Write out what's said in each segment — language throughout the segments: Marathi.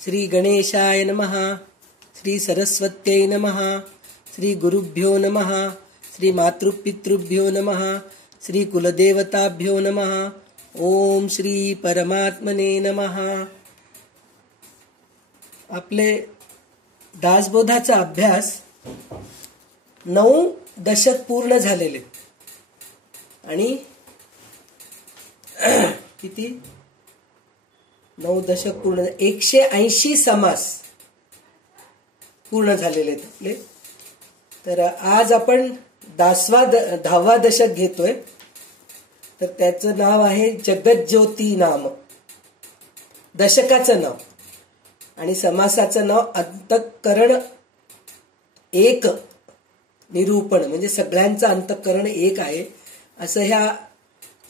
श्री गणेशाय नमः, श्री सरस्वत्यै नमः, श्री गुरुभ्यो नमः, श्री मातृपितृभ्यो नमः, श्री कुलदेवताभ्यो नमः. ओम श्री परमात्मने नमः. आपले दासबोधाचा अभ्यास 9 दशक पूर्ण झालेले आणि किती 9 दशक पूर्ण 180 समास पूर्ण झालेले आहेत आपले. तर आज आपण 10वा दशक घेतोय. तर त्याचं नाव आहे जगज्योती नाम. दशकाचं नाव आणि समासाचं नाव अंतःकरण एक निरूपण, म्हणजे सगळ्यांचं अंतःकरण एक आहे असं ह्या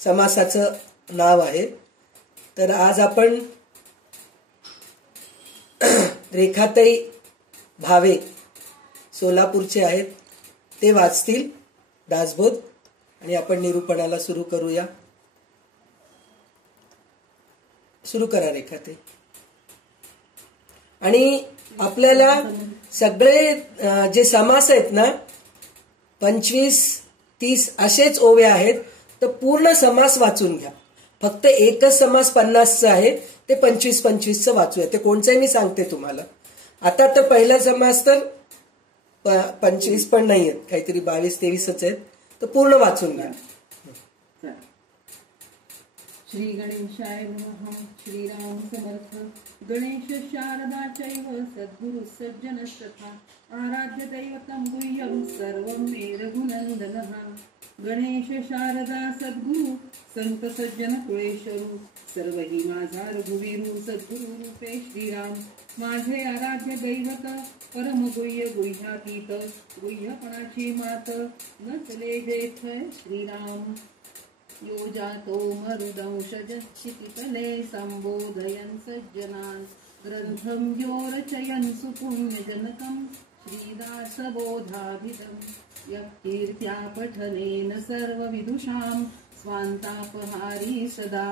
समासाचं नाव आहे. तर आज आपण रेखाताई भावे सोलापूरचे आहेत, ते वाचतील दासबोध आणि आपण निरूपणाला सुरू करूया. सुरू करा रेखाताई. आणि आपल्याला सगळे जे समास आहेत ना 25-30 असेच ओवे आहेत, तर पूर्ण समास वाचून घ्या. फक्त एकच समास 50चं आहे, ते 25-25चं वाचूया. ते कोणचंही मी सांगते तुम्हाला. आता तर पहिला समास तर 25 पण नाही आहेत, काहीतरी 22-23च आहेत. तर पूर्ण वाचून घ्या. श्री गणेशाय नमः. श्रीराम समर्थ. गणेश शारदा चैव सद्गुरु सज्जनस्तथा आराध्य दैवतं गुह्यं सर्वं मे रघुनन्दनः. गणेश शारदा सद्गुरु संत सज्जन कुळेश्वरू सर्वही माझा रघुवीरू सद्गुरु रूपे श्रीराम. माझे आराध्य दैवत परम गुह्य गुह्यातीत गुह्यपणाची मात नचले जेठ श्रीराम. यो जातो मरुदंशज क्षितितले संबोधयन् सज्जनान् ग्रंथं यो रचयन् सुपुण्यजनकं श्रीदासबोधाभिधं यत्कीर्त्या पठनेन सर्वविदुषां स्वान्तापहारी सदा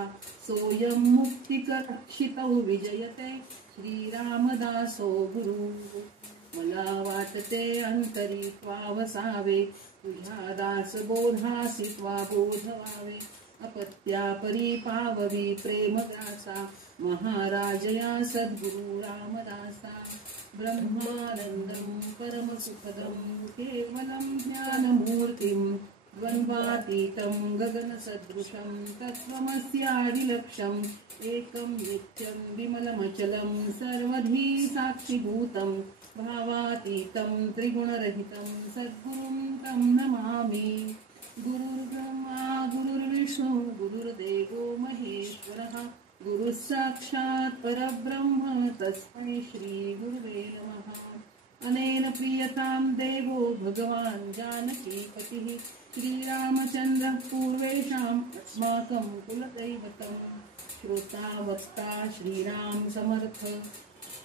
सोऽयं मुक्तिकरक्षितौ विजयते श्रीरामदासो गुरु. मला वाटते अंतरी त्वावसावे तुझ्या दासबोधासी त्वा बोधवावे. अपत्या परिपाववी प्रेम व्यासा महाराजया सद्गुरु रामदासा. ब्रह्मानंदं परमसुखदं केवलं ज्ञानमूर्तिं द्वन्द्वातीतं गगनसदृशं तत्त्वमस्यादिलक्ष्यम् एकं नित्यं विमलमचलं सर्वधी साक्षिभूतं भावातीतं त्रिगुणरहितं सद्गुरुं तं नमामि. गुरुर्ब्रह्मा गुरुर्विष्णु गुरुर्देवो महेश्वरः गुरुः साक्षात् परब्रह्म तस्मै श्री गुरुवे नमः. अनेन प्रियतां देवो भगवान् जानकीपतिः श्रीरामचन्द्रः पूर्वेषाम् अस्माकं कुलदैवतं. श्रोता वक्ता श्रीराम समर्थ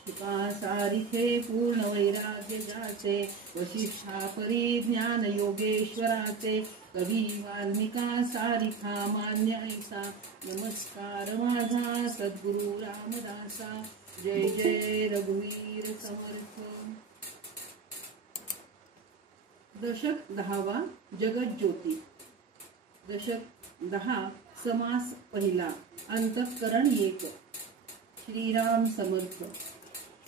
कृपा सारिखे पूर्ण वैराग्य जाचे वशिष्ठा परिज्ञान योगेश्वराचे कवी वाल्मिका सारिखा मान्य ऐसा. नमस्कार माझा सद्गुरु रामदासा. जय जय रघुवीर समर्थ. दशक 10वा जगज्योती. दशक 10 समास पहिला अंतःकरण एक. श्रीराम समर्थ.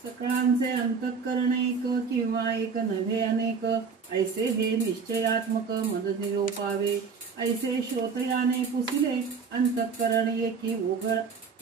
सकळांचे अंतःकरण एक किंवा एक नव्हे अनेक ऐसे हे निश्चयात्मक मन निरोपावे. ऐसे श्रोतयाने पुसिले अंतःकरण एकी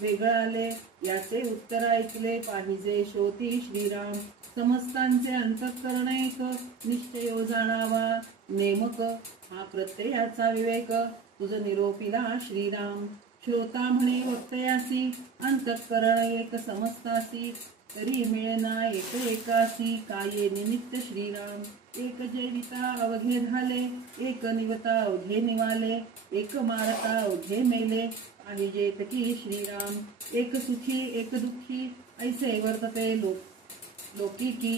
वेगळाले याचे उत्तर ऐकले पाहिजे श्रोती श्रीराम. समस्तांचे अंतःकरण एक निश्चयो जाणावा नेमक हा प्रत्ययाचा विवेक तुझ निरोपिला श्रीराम. श्रोता म्हणे वक्तयासी अंतःकरण एक समस्तासी तरी मिळेना एक एकासी काये निमित्त श्रीराम. एक जेविता अवघे झाले एक निवता अवघे निवाले एक मारता अवघे मेले पाहिजेत की श्रीराम. एक सुखी एक दुःखी ऐसे वर्तते लोकिकी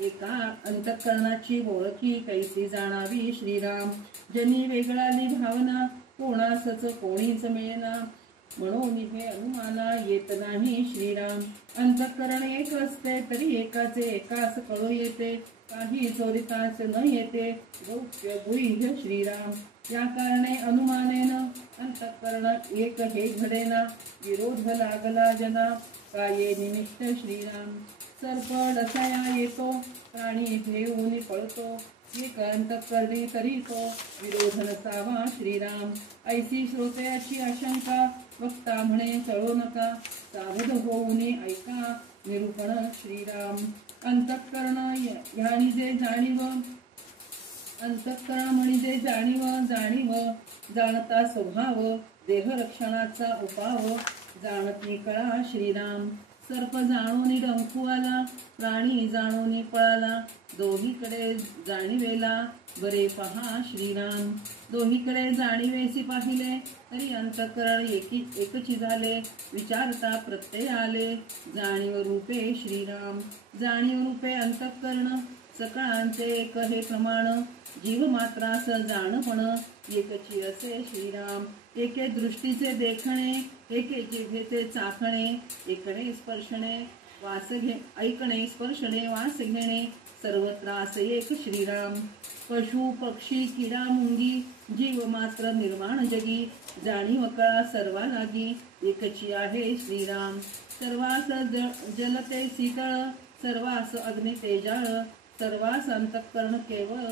एका अंतःकरणाची ओळखी कैसी जाणावी श्रीराम. जनी वेगळाली भावना कोणासच कोणीच मिळेना म्हणून हे अनुमाना येत नाही श्रीराम. अंतःकरण एक असते तरी एकाचे एकास कळू येते, काही चोरिताच न येते गौप्य गुह्य श्रीराम. या कारणे अनुमानेन अंतःकरण एक हे घडेना, विरोध लागला जना काये निमित्त श्रीराम. सर्प डसाया येतो प्राणी भेऊन पळतो, एक अंतःकरणी तरी तो विरोध नसावा श्रीराम. ऐसी श्रोत्याची आशंका वक्ता म्हणे चळू नका, सावध होऊन ऐका निरूपण श्रीराम. अंतःकरण ह्यानी जे जाणीव, अंतःकरण म्हणजे जाणीव, जाणीव जाणता स्वभाव, देहरक्षणाचा उपाव जाणती कळा श्रीराम. सर्प जाणून डंखू आला, प्राणी जाणून पळाला, दोहीकडे जाणीवेला बरे पहा श्रीराम. दोहीकडे जाणीवेसी पाहिले तरी अंतःकरण एकची झाले, विचारता प्रत्यय आले जाणीव रूपे श्रीराम. जाणीव रूपे अंतःकरण सकळांचे एक हे प्रमाण, जीव मात्रास जाणपण एकची असे श्रीराम. एके दृष्टीचे देखणे, एके जिभेचे चाखणे, ऐकणे स्पर्शणे वास घेणे सर्व त्रास एक श्रीराम. पशु पक्षी किडा मुंगी जीव मात्र निर्माण जगी, जाणीव कळा सर्वा लागी एकची आहे श्रीराम. सर्वास जलते शीतळ, सर्वास अग्नी तेजाळ, सर्वास अंतःकरण केवळ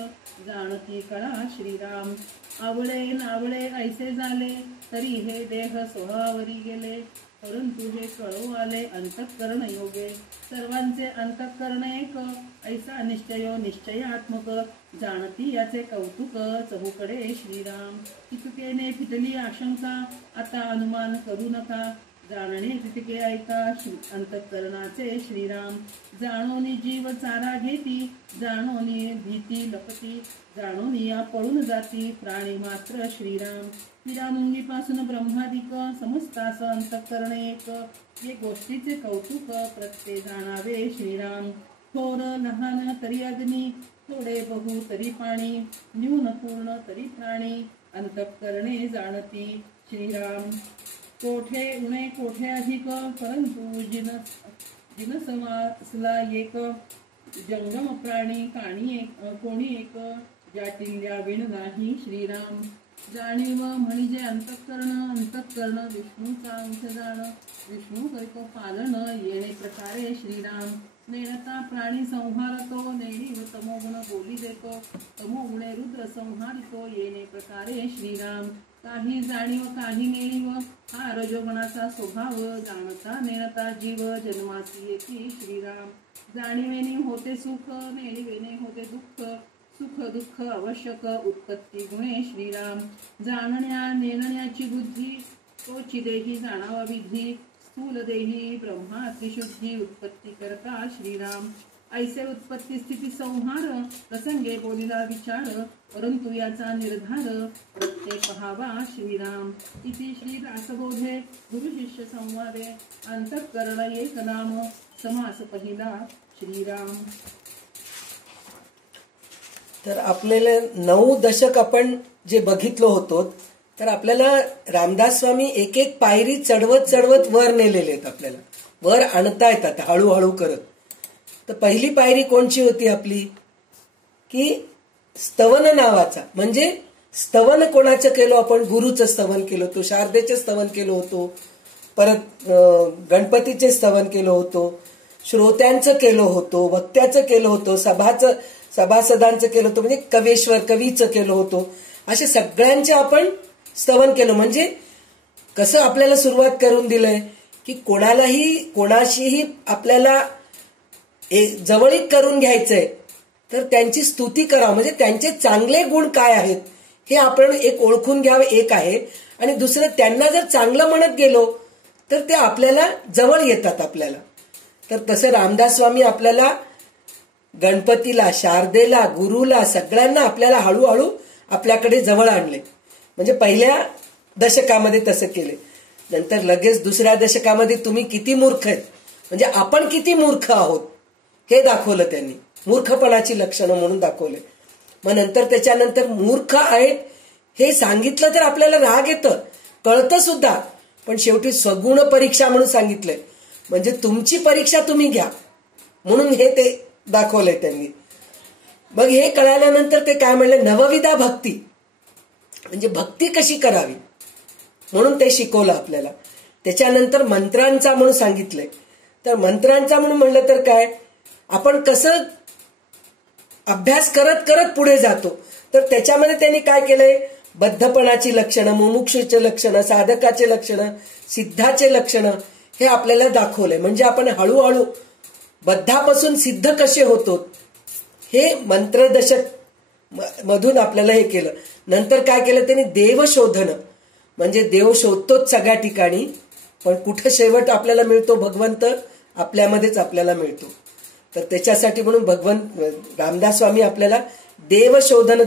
जाणती कळा श्रीराम. आवळे नावळे ऐसे झाले तरी हे देह स्वभावरी गेले, परंतु हे कळू आले अंतःकरण योगे. सर्वांचे अंतःकरण एक ऐसा निश्चयो निश्चयात्मक, जाणती याचे कौतुक चहूकडे श्रीराम. तितकेने फिटली आशंका आता अनुमान करू नका, जाणणे तितके ऐका अंतःकरणाचे श्रीराम. जाणोनी जीव चारा घेती, जाणोनी भीती लपती, जाणोनी या पळून जाती प्राणी मात्र श्रीराम. पिरामुंगीपासून ब्रह्मादिक समजतास अंतःकरण एक, ये गोष्टीचे कौतुक प्रत्यय जाणावे श्रीराम. थोर लहान तरी अग्नी, थोडे बहु तरी पाणी, न्यून पूर्ण तरी प्राणी अंतःकरणे जाणती श्रीराम. कोठे उणे कोठे अधिक, परंतु जिनसमासला एक, जंगम प्राणी कोणी एक, जाटिल्या विण नाही श्रीराम. जाणीव म्हणजे अंतःकरण, अंतःकरण विष्णूचा अंश जाण, विष्णू करितो पालन येणे प्रकारे श्रीराम. नेणता प्राणी संहारतो, नेणीव तमोगुण बोली देतो, तमोगुणे रुद्र संहारितो येणे प्रकारे श्रीराम. काही जाणीव काही नेणीव हा रजोगुणाचा स्वभाव, जाणता नेणता जीव जन्मासी येती श्रीराम. जाणीवेने होते सुख, नेणीवेने होते दुःख, सुख दुःख आवश्यक उत्पत्ती गुणे श्रीराम. जाणण्या नेणण्याची बुद्धी तोची देही जाणावा विधी, स्थूल देही ब्रह्मा त्रिशुद्धी उत्पत्ती करता श्रीराम. ऐसे उत्पत्ती स्थिती संहार प्रसंगे बोलिला विचार, परंतु याचा निर्धार प्रत्यय पहावा श्रीराम. इति श्री दासबोधे गुरु शिष्य संवादे अंतःकरण एक नाम समास पहिला श्रीराम. तर आपल्याला 9 दशक आपण जे बघितलो होतो, तर आपल्याला रामदास स्वामी एक एक पायरी चढवत चढवत वर नेलेले आहेत, आपल्याला वर आणता येतात हळूहळू करत. तर पहिली पायरी कोणची होती आपली, की स्तवन नावाचा, म्हणजे स्तवन कोणाचं केलं आपण, गुरुचं स्तवन केलं होतं, शारदेचे स्तवन केलं होतं, परत गणपतीचे स्तवन केलं होतं, श्रोत्यांचं केलं होतं, वक्त्याचं केलं होतं, सभासदांचं केलं होतं, म्हणजे कवेश्वर कवीचं केलं होतं. असे सगळ्यांचे आपण स्तवन केलं. म्हणजे कसं आपल्याला सुरुवात करून दिलंय की कोणाशीही आपल्याला जवळीक करून घ्यायचंय, तर त्यांची स्तुती करावं, म्हणजे त्यांचे चांगले गुण काय आहेत हे आपण एक ओळखून घ्यावे एक आहे. आणि दुसरं, त्यांना जर चांगलं म्हणत गेलो तर ते आपल्याला जवळ येतात आपल्याला. तर तसं रामदास स्वामी आपल्याला गणपतीला, शारदेला, गुरुला, सगळ्यांना आपल्याला हळूहळू आपल्याकडे जवळ आणले. म्हणजे पहिल्या दशकामध्ये तसं केले. नंतर लगेच दुसऱ्या दशकामध्ये तुम्ही किती मूर्ख आहेत, म्हणजे आपण किती मूर्ख आहोत हे दाखवलं त्यांनी, मूर्खपणाची लक्षणं म्हणून दाखवले. मग नंतर त्याच्यानंतर मूर्ख आहेत हे सांगितलं तर आपल्याला राग येतं, कळतं सुद्धा, पण शेवटी सगुण परीक्षा म्हणून सांगितलंय, म्हणजे तुमची परीक्षा तुम्ही घ्या म्हणून हे ते दाखवलंय त्यांनी. मग हे कळाल्यानंतर ते काय म्हणले, नवविधा भक्ती म्हणजे भक्ती कशी करावी म्हणून ते शिकवलं आपल्याला. त्याच्यानंतर मंत्रांचा म्हणून सांगितलंय. तर मंत्रांचा म्हणून म्हणलं तर काय, आपण कसं अभ्यास करत करत पुढे जातो. तर त्याच्यामध्ये त्यांनी काय केलंय, बद्धपणाची लक्षणं, मुमुक्षूचे लक्षणं, साधकाचे लक्षणं, सिद्धाचे लक्षणं हे आपल्याला दाखवलंय. म्हणजे आपण हळूहळू बद्धापासून सिद्ध कसे होतो हे मंत्रदशक मधून आपल्याला हे केलं. नंतर काय केलं त्यांनी, देव शोधन म्हणजे देव शोधतोच सगळ्या ठिकाणी, पण कुठं शेवट आपल्याला मिळतो, भगवंत आपल्यामध्येच आपल्याला मिळतो. तर त्याच्यासाठी म्हणून भगवंत रामदास स्वामी आपल्याला देवशोधन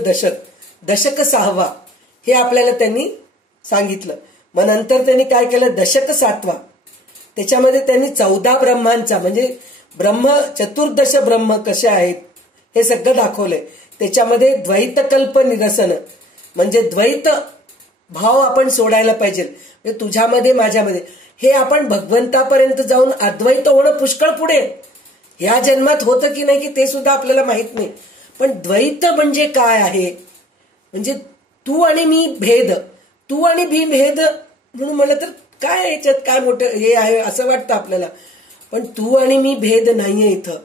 दशक 6 हे आपल्याला त्यांनी सांगितलं. मग नंतर त्यांनी काय केलं, दशक 7 त्याच्यामध्ये त्यांनी 14 ब्रह्मांचा म्हणजे चतुर्दश ब्रह्म कसे आहेत हे सगळं दाखवलंय. त्याच्यामध्ये द्वैतकल्प निरसन म्हणजे द्वैत भाव आपण सोडायला पाहिजे, म्हणजे तुझ्यामध्ये माझ्यामध्ये, हे आपण भगवंतापर्यंत जाऊन अद्वैत होणं पुष्कळ पुढे ह्या जन्मात होतं की नाही की ते सुद्धा आपल्याला माहित नाही. पण द्वैत म्हणजे काय आहे, म्हणजे तू आणि मी भेद, तू आणि मी भेद म्हणून म्हणलं तर काय याच्यात काय मोठं हे आहे असं वाटतं आपल्याला. पण तू आणि मी भेद नाहीये इथं,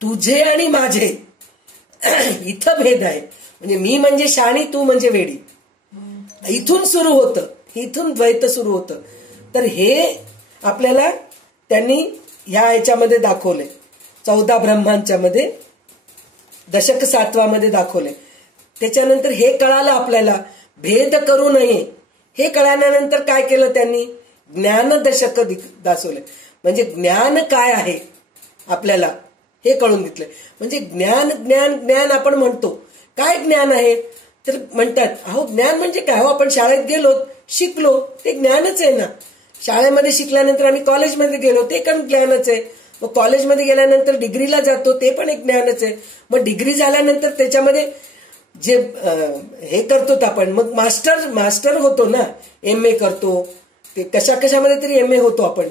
तुझे आणि माझे इथं भेद आहे. म्हणजे मी म्हणजे शाणी, तू म्हणजे वेडी, इथून सुरू होतं, इथून द्वैत सुरू होतं. तर हे आपल्याला त्यांनी ह्या ह्याच्यामध्ये दाखवले, 14 ब्रह्मांच्या मध्ये दशक 7 मध्ये दाखवले. त्याच्यानंतर हे कळालं आपल्याला भेद करू नये. हे कळाल्यानंतर काय केलं त्यांनी, ज्ञान दशक दाखवले. म्हणजे ज्ञान काय आहे आपल्याला हे कळून घेतलं. म्हणजे ज्ञान ज्ञान ज्ञान आपण म्हणतो, काय ज्ञान आहे तर म्हणतात, अहो ज्ञान म्हणजे काय, हो आपण शाळेत गेलो शिकलो ते ज्ञानच आहे ना. शाळेमध्ये शिकल्यानंतर आम्ही कॉलेजमध्ये गेलो ते पण ज्ञानच आहे. मग कॉलेजमध्ये गेल्यानंतर डिग्रीला जातो ते पण एक ज्ञानच आहे. मग डिग्री झाल्यानंतर त्याच्यामध्ये जे हे करतो आपण, मग मास्टर होतो ना, MA करतो, ते कशामध्ये तरी MA होतो आपण,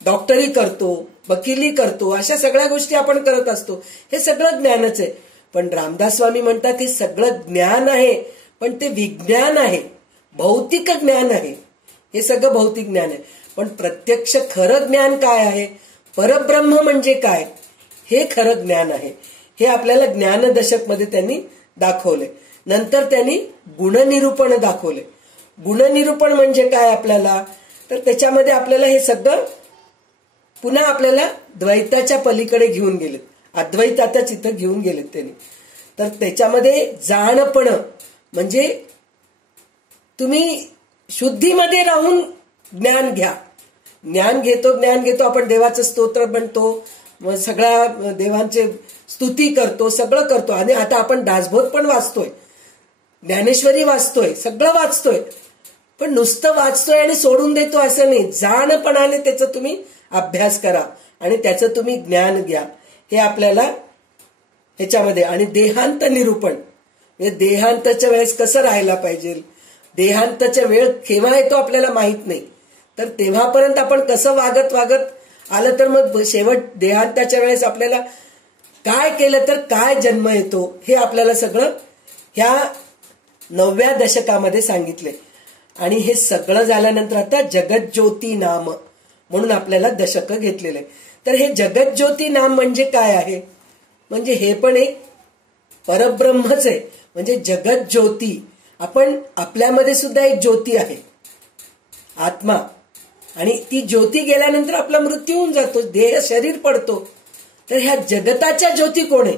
डॉक्टरी करतो, वकिली करतो, अशा सगळ्या गोष्टी आपण करत असतो. हे सगळं ज्ञानच आहे. पण रामदास स्वामी म्हणतात हे सगळं ज्ञान आहे, पण ते विज्ञान आहे, भौतिक ज्ञान आहे. हे सगळं भौतिक ज्ञान आहे. पण प्रत्यक्ष खरं ज्ञान काय आहे, परब्रह्म म्हणजे काय, हे खरं ज्ञान आहे. हे आपल्याला ज्ञानदशक मध्ये त्यांनी दाखवले. नंतर त्यांनी गुणनिरूपण दाखवले. गुणनिरूपण म्हणजे काय आपल्याला, तर त्याच्यामध्ये आपल्याला हे सगळं पुन्हा आपल्याला द्वैताच्या पलीकडे घेऊन गेलेत, अद्वैताच्याच इथं घेऊन गेलेत त्यांनी. तर त्याच्यामध्ये जाणपण म्हणजे तुम्ही शुद्धीमध्ये राहून ज्ञान घ्या. ज्ञान घेतो आपण, देवाचं स्तोत्र म्हणतो, सगळ्या देवांचे स्तुती करतो, सगळं करतो. आणि आता आपण दासबोध पण वाचतोय, ज्ञानेश्वरी वाचतोय, सगळं वाचतोय. पण नुसतं वाचतोय आणि सोडून देतो असं नाही, जाणपणाने त्याचा तुम्ही अभ्यास करा आणि त्याचं तुम्ही ज्ञान घ्या. हे आपल्याला ह्याच्यामध्ये. आणि देहांत निरूपण म्हणजे देहांताच्या वेळेस कसं राहायला पाहिजे, देहांताच्या वेळ केव्हा येतो आपल्याला माहित नाही, तर तेव्हापर्यंत आपण कसं वागत आलं तर मग शेवट देहांताच्या वेळेस आपल्याला काय केलं तर काय जन्म येतो हे आपल्याला सगळं ह्या 9व्या दशकामध्ये सांगितले. आणि हे सगळं झाल्यानंतर आता जगज्योती नाम म्हणून आपल्याला दशक घेतलेले. तर हे जगज्योती नाम म्हणजे काय आहे, म्हणजे हे पण एक परब्रह्मच आहे. म्हणजे जगज्योती, आपण आपल्यामध्ये सुद्धा एक ज्योती आहे आत्मा, आणि ती ज्योती गेल्यानंतर आपला मृत्यू होऊन जातो, देह शरीर पडतो. तर ह्या जगताच्या ज्योती कोण आहे,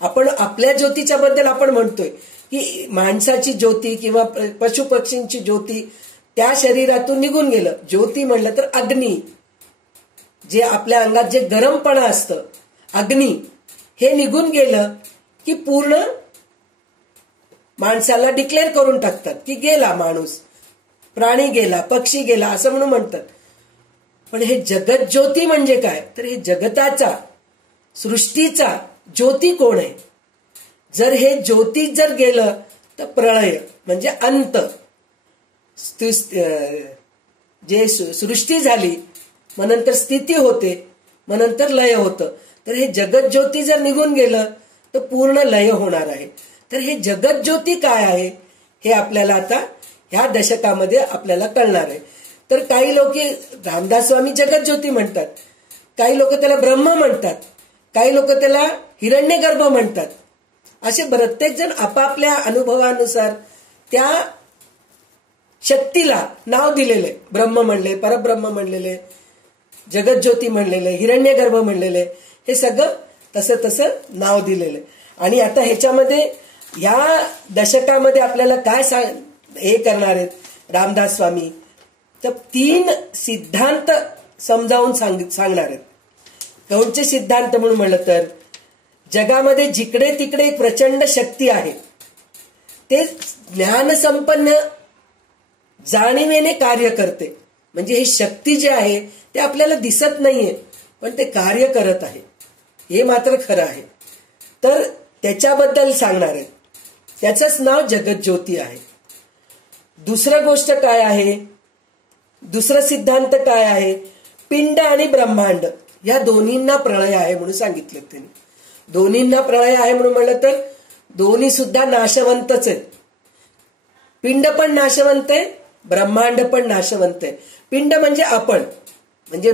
आपण आपल्या ज्योतीच्या बद्दल आपण म्हणतोय की माणसाची ज्योती किंवा पशु पक्षींची ज्योती त्या शरीरातून निघून गेलं. ज्योती म्हणलं तर अग्नी, जे आपल्या अंगात जे गरमपणा असतं अग्नी, हे निघून गेलं की पूर्ण माणसाला डिक्लेअर करून टाकतात की गेला माणूस, प्राणी गेला, पक्षी गेला असं म्हणून म्हणतात. पण हे जगत ज्योती म्हणजे काय, तर हे जगताचा सृष्टीचा ज्योती कोण आहे. जर हे ज्योती जर गेलं तर प्रळय म्हणजे अंत, जे सृष्टी झाली, मग नंतर स्थिती होते, मग नंतर लय होतं. तर हे जगज्योती जर निघून गेलं तर पूर्ण लय होणार आहे. तर हे जगज्योती काय आहे हे आपल्याला आता ह्या दशकामध्ये आपल्याला कळणार आहे. तर काही लोक रामदास स्वामी जगज्योती म्हणतात, काही लोक त्याला ब्रह्म म्हणतात, काही लोक त्याला हिरण्यगर्भ म्हणतात. असे प्रत्येक जण आपापल्या अनुभवानुसार त्या शक्तीला नाव दिलेले. ब्रह्म म्हणले, परब्रह्म म्हणलेले, जगज्योती म्हणलेले, हिरण्यगर्भ म्हणलेले, हे सगळं तसं तसं नाव दिलेलं. आणि आता ह्याच्यामध्ये ह्या दशकामध्ये आपल्याला काय हे करणार आहेत रामदास स्वामी, तर 3 सिद्धांत समजावून सांगणार आहेत. कोणते सिद्धांत म्हणून म्हणलं तर जगामध्ये जिकडे तिकडे एक प्रचंड शक्ती आहे, ते ज्ञानसंपन्न जाणीवेने कार्य करते. म्हणजे ही शक्ती जी आहे ते आपल्याला दिसत नाहीये, पण ते कार्य करत आहे, हे मात्र खरं आहे. तर त्याच्याबद्दल सांगणार आहेत. त्याचंच नाव जगज्योती आहे. दुसरं गोष्ट काय आहे, दुसरं सिद्धांत काय आहे, पिंड आणि ब्रह्मांड या दोन्हींना प्रळय आहे म्हणून सांगितलं त्यांनी. दोन्हींना प्रळय आहे म्हणून म्हणलं तर दोन्ही सुद्धा नाशवंतच आहेत. पिंड पण नाशवंत आहे, ब्रह्मांड पण नाशवंत आहे. पिंड म्हणजे आपण, म्हणजे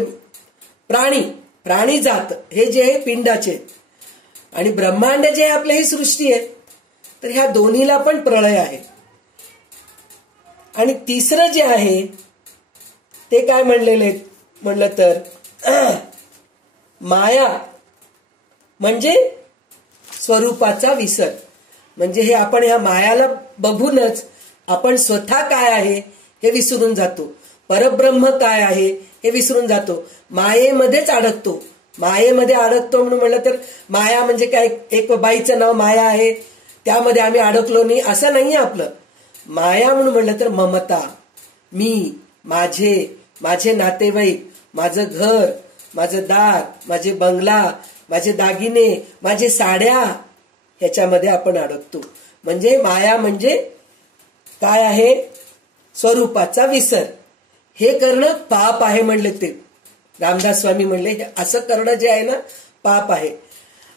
प्राणी जात हे जे आहे पिंडाचे, आणि ब्रह्मांड जे आहे आपलं ही सृष्टी आहे. तर ह्या दोन्हीला पण प्रळय आहे. आणि तिसरं जे आहे ते काय म्हणलं तर माया म्हणजे स्वरूपाचा विसर. म्हणजे हे आपण ह्या मायाला बघूनच आपण स्वतः काय आहे हे विसरून जातो, परब्रह्म काय आहे हे विसरून जातो, मायेमध्येच अडकतो. मायेमध्ये अडकतो म्हणून म्हणलं तर माया म्हणजे काय, एक बाईचं नाव माया आहे, त्यामध्ये आम्ही अडकलो नाही असं नाहीये आपलं. माया म्हणून म्हणलं तर ममता, मी, माझे नातेवाईक, माझं घर, माझं दार, माझे बंगला, माझे दागिने, माझे साड्या, ह्याच्यामध्ये आपण अडकतो. म्हणजे माया म्हणजे काय आहे, स्वरूपाचा विसर. हे करणं पाप आहे म्हणले ते रामदास स्वामी म्हणले. असं करणं जे आहे ना पाप आहे.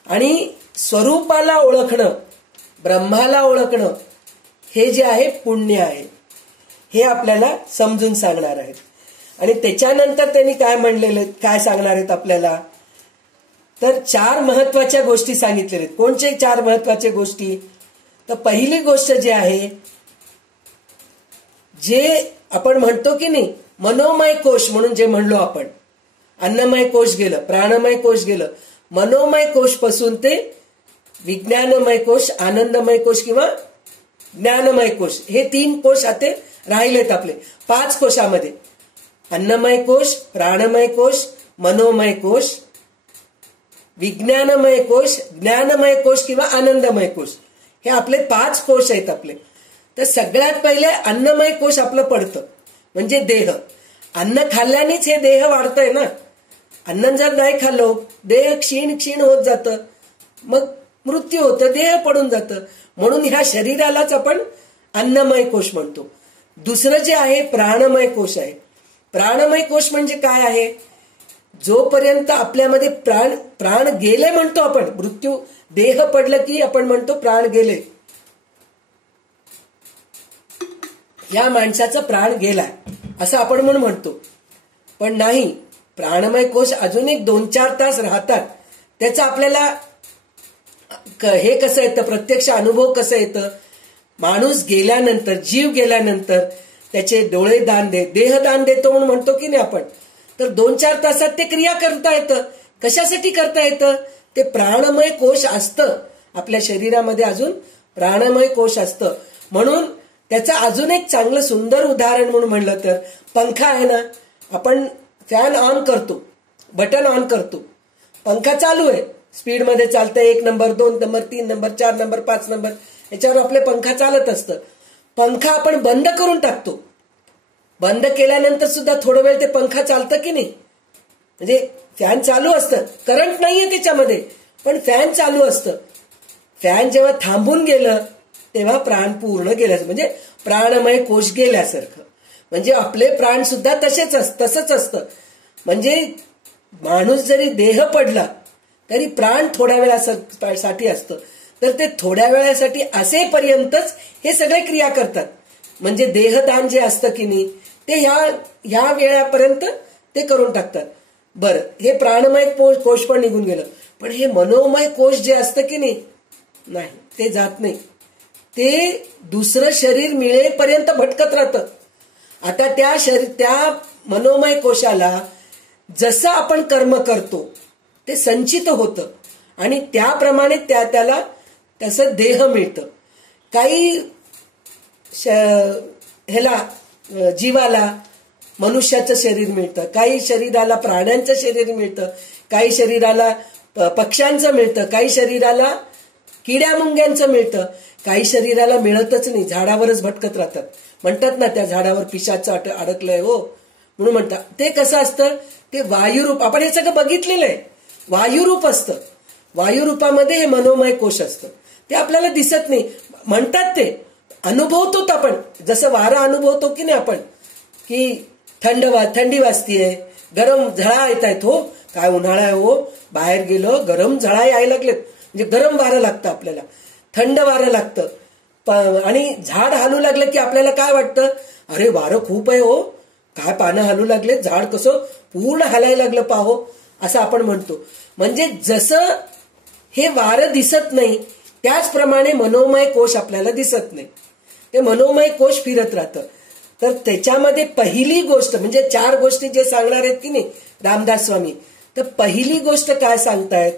आणि स्वरूपाला ओळखणं, ब्रह्माला ओळखणं हे जे आहे पुण्य आहे. हे आपल्याला समजून सांगणार आहेत. आणि त्याच्यानंतर त्यांनी काय म्हणलेले, काय सांगणार आहेत आपल्याला, तर 4 महत्वाच्या गोष्टी सांगितलेल्या आहेत. कोणते 4 महत्वाच्या गोष्टी, तर पहिली गोष्ट जी आहे, जे आपण म्हणतो की नाही मनोमय कोश म्हणून जे म्हणलो आपण, अन्नमय कोश गेलं, प्राणमय कोश गेलं, मनोमय कोश पासून ते विज्ञानमय कोश, आनंदमय कोश किंवा ज्ञानमय कोश, हे 3 कोश आता राहिलेत आपले 5 कोशामध्ये. अन्नमय कोश, प्राणमय कोश, मनोमय कोश, विज्ञानमय कोश, ज्ञानमय कोश किंवा आनंदमय कोश, हे आपले 5 कोश आहेत आपले. तर सगळ्यात पहिले अन्नमय कोश आपलं पडतं, म्हणजे देह. अन्न खाल्ल्यानेच हे देह वाढतंय ना. अन्न जर नाही खाल्लो देह क्षीण होत जातं, मग मृत्यू होतं, देह पडून जातं. म्हणून ह्या शरीरालाच आपण अन्नमय कोश म्हणतो. दुसरं जे आहे प्राणमय कोश आहे. प्राणमय कोश म्हणजे काय आहे, जोपर्यंत आपल्यामध्ये प्राण गेले म्हणतो आपण, मृत्यू देह पडलं की आपण म्हणतो प्राण गेले, या माणसाचा प्राण गेलाय असं आपण म्हणून म्हणतो. पण नाही, प्राणमय कोश अजून एक 2-4 तास राहतात. त्याचा आपल्याला हे कसं येतं, प्रत्यक्ष अनुभव कसं येतं, माणूस गेल्यानंतर, जीव गेल्यानंतर त्याचे डोळे दान देहदान देतो म्हणून म्हणतो की नाही आपण. तर 2-4 तासात ते क्रिया करता येतं. कशासाठी करता येतं, ते प्राणमय कोश असतं आपल्या शरीरामध्ये, अजून प्राणमय कोश असतं. म्हणून त्याचं अजून एक चांगलं सुंदर उदाहरण म्हणून म्हणलं तर पंखा आहे ना, आपण फॅन ऑन करतो, बटन ऑन करतो, पंखा चालू आहे, स्पीडमध्ये चालतंय, 1 number, 2 number, 3 number, 4 number, 5 number, याच्यावर आपले पंखा चालत असतं. पंखा आपण बंद करून टाकतो, बंद केल्यानंतर सुद्धा थोडा वेळ ते पंखा चालतं की नाही, म्हणजे फॅन चालू असतं, करंट नाहीये त्याच्यामध्ये, पण फॅन चालू असतं. फॅन जेव्हा थांबून गेलं तेव्हा प्राण पूर्ण गेल्याचं, म्हणजे प्राणमय कोश गेल्यासारखं. म्हणजे आपले प्राण सुद्धा तसंच असतं. म्हणजे माणूस जरी देह पडला तरी प्राण थोड्या वेळासाठी असतं. तर ते थोड्या वेळासाठी असेपर्यंतच हे सगळे क्रिया करतात. म्हणजे देहदान जे असतं की नाही ते ह्या वेळापर्यंत ते करून टाकतात. बरं, हे प्राणमय कोश पण निघून गेलं, पण हे मनोमय कोश जे असतं की नाही ते जात नाही. ते दुसरं शरीर मिळेपर्यंत भटकत राहतं. आता त्या मनोमय कोशाला जसं आपण कर्म करतो ते संचित होतं आणि त्याप्रमाणे त्याला तसं देह मिळतं. काही जीवाला मनुष्याचं शरीर मिळतं, काही शरीराला प्राण्यांचं शरीर मिळतं, काही शरीराला पक्ष्यांचं मिळतं, काही शरीराला किड्या मुंग्यांचं मिळतं, काही शरीराला मिळतच नाही, झाडावरच भटकत राहतात. म्हणतात ना त्या झाडावर पिशाचं अडकलंय हो म्हणून म्हणतात. ते कसं असतं, ते वायुरूप, आपण हे सगळं बघितलेलं आहे, वायुरूप असतं. वायुरूपामध्ये हे मनोमय कोश असतं. ते आपल्याला दिसत नाही. म्हणतात ते अनुभवतो आपण, जसं वारा अनुभवतो की नाही आपण, की थंडी वाजतीये, गरम झळा येत आहेत, हो काय उन्हाळा आहे हो, बाहेर गेलो गरम झळा यायला लागलेत, म्हणजे गरम वारं लागतं आपल्याला, थंड वारं लागतं. आणि झाड हलू लागलं की आपल्याला काय वाटतं, अरे वारं खूप आहे हो, काय पानं हलू लागले, झाड कसं पूर्ण हलायला लागलं पाहो, असं आपण म्हणतो. म्हणजे जसं हे वारं दिसत नाही त्याचप्रमाणे मनोमय कोश आपल्याला दिसत नाही. ते मनोमय कोश फिरत राहतं. तर त्याच्यामध्ये पहिली गोष्ट म्हणजे 4 गोष्टी जे सांगणार आहेत की नाही रामदास स्वामी, तर पहिली गोष्ट काय सांगतायत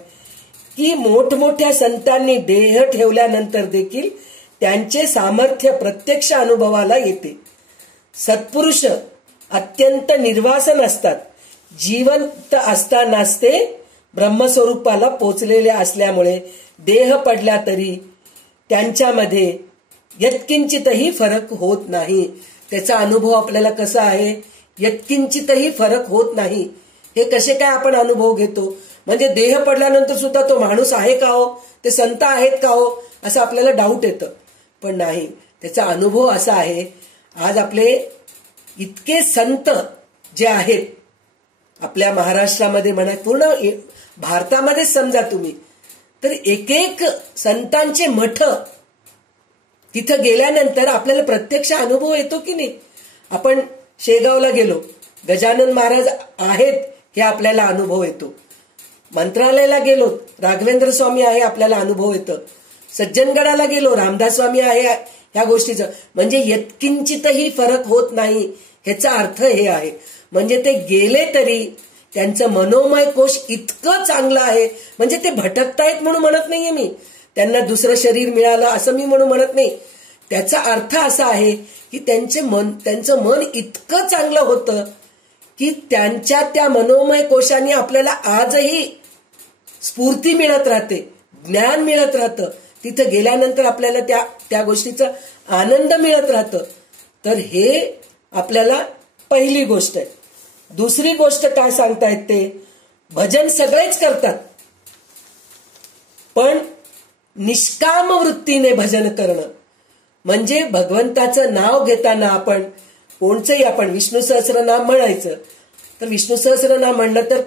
की मोठमोठ्या संतांनी देह ठेवल्यानंतर देखील त्यांचे सामर्थ्य प्रत्यक्ष अनुभवाला येते. सत्पुरुष अत्यंत निर्वासन असतात. जिवंत असतानाच ते ब्रह्मस्वरूपाला पोचलेले असल्यामुळे देह पडला तरी त्यांच्यामध्ये यत्किंचितही फरक होत नाही. त्याचा अनुभव आपल्याला कसा आहे, यत्किंचितही फरक होत नाही. हे कसे काय आपण अनुभव घेतो, म्हणजे देह पडल्यानंतर सुद्धा तो माणूस आहे का हो, ते संत आहेत का हो, असं आपल्याला डाऊट येतं. पण नाही, त्याचा अनुभव असा आहे. आज आपले इतके संत जे आहेत आपल्या महाराष्ट्रामध्ये म्हणा, पूर्ण भारतामध्ये समजा तुम्ही, तर एक संतांचे मठ तिथं गेल्यानंतर आपल्याला प्रत्यक्ष अनुभव येतो की नाही. आपण शेगावला गेलो, गजानन महाराज आहेत हे आपल्याला अनुभव येतो. मंत्रालयाला गेलो, राघवेंद्र स्वामी आहे आपल्याला अनुभव येतं. सज्जनगडाला गेलो, रामदास स्वामी आहे ह्या गोष्टीचं. म्हणजे यत्किंचितही फरक होत नाही, ह्याचा अर्थ हे आहे. म्हणजे ते गेले तरी त्यांचं मनोमय कोश इतकं चांगलं आहे, म्हणजे ते भटकतायत म्हणून म्हणत नाहीये मी, त्यांना दुसरं शरीर मिळालं असं मी म्हणून म्हणत नाही. त्याचा अर्थ असा आहे की त्यांचं मन इतकं चांगलं होतं की त्यांच्या त्या मनोमय कोशाने आपल्याला आजही स्फूर्ती मिळत राहते, ज्ञान मिळत राहतं. तिथं गेल्यानंतर आपल्याला त्या गोष्टीचा आनंद मिळत राहतं. तर हे आपल्याला पहिली गोष्ट आहे. दुसरी गोष्ट काय सांगतायत ते, भजन सगळेच करतात, पण निष्काम वृत्तीने भजन करणं. म्हणजे भगवंताचं नाव घेताना आपण कोणचंही, आपण विष्णू सहस्रनाम म्हणायचं, तर विष्णू सहस्रनाम म्हणलं तर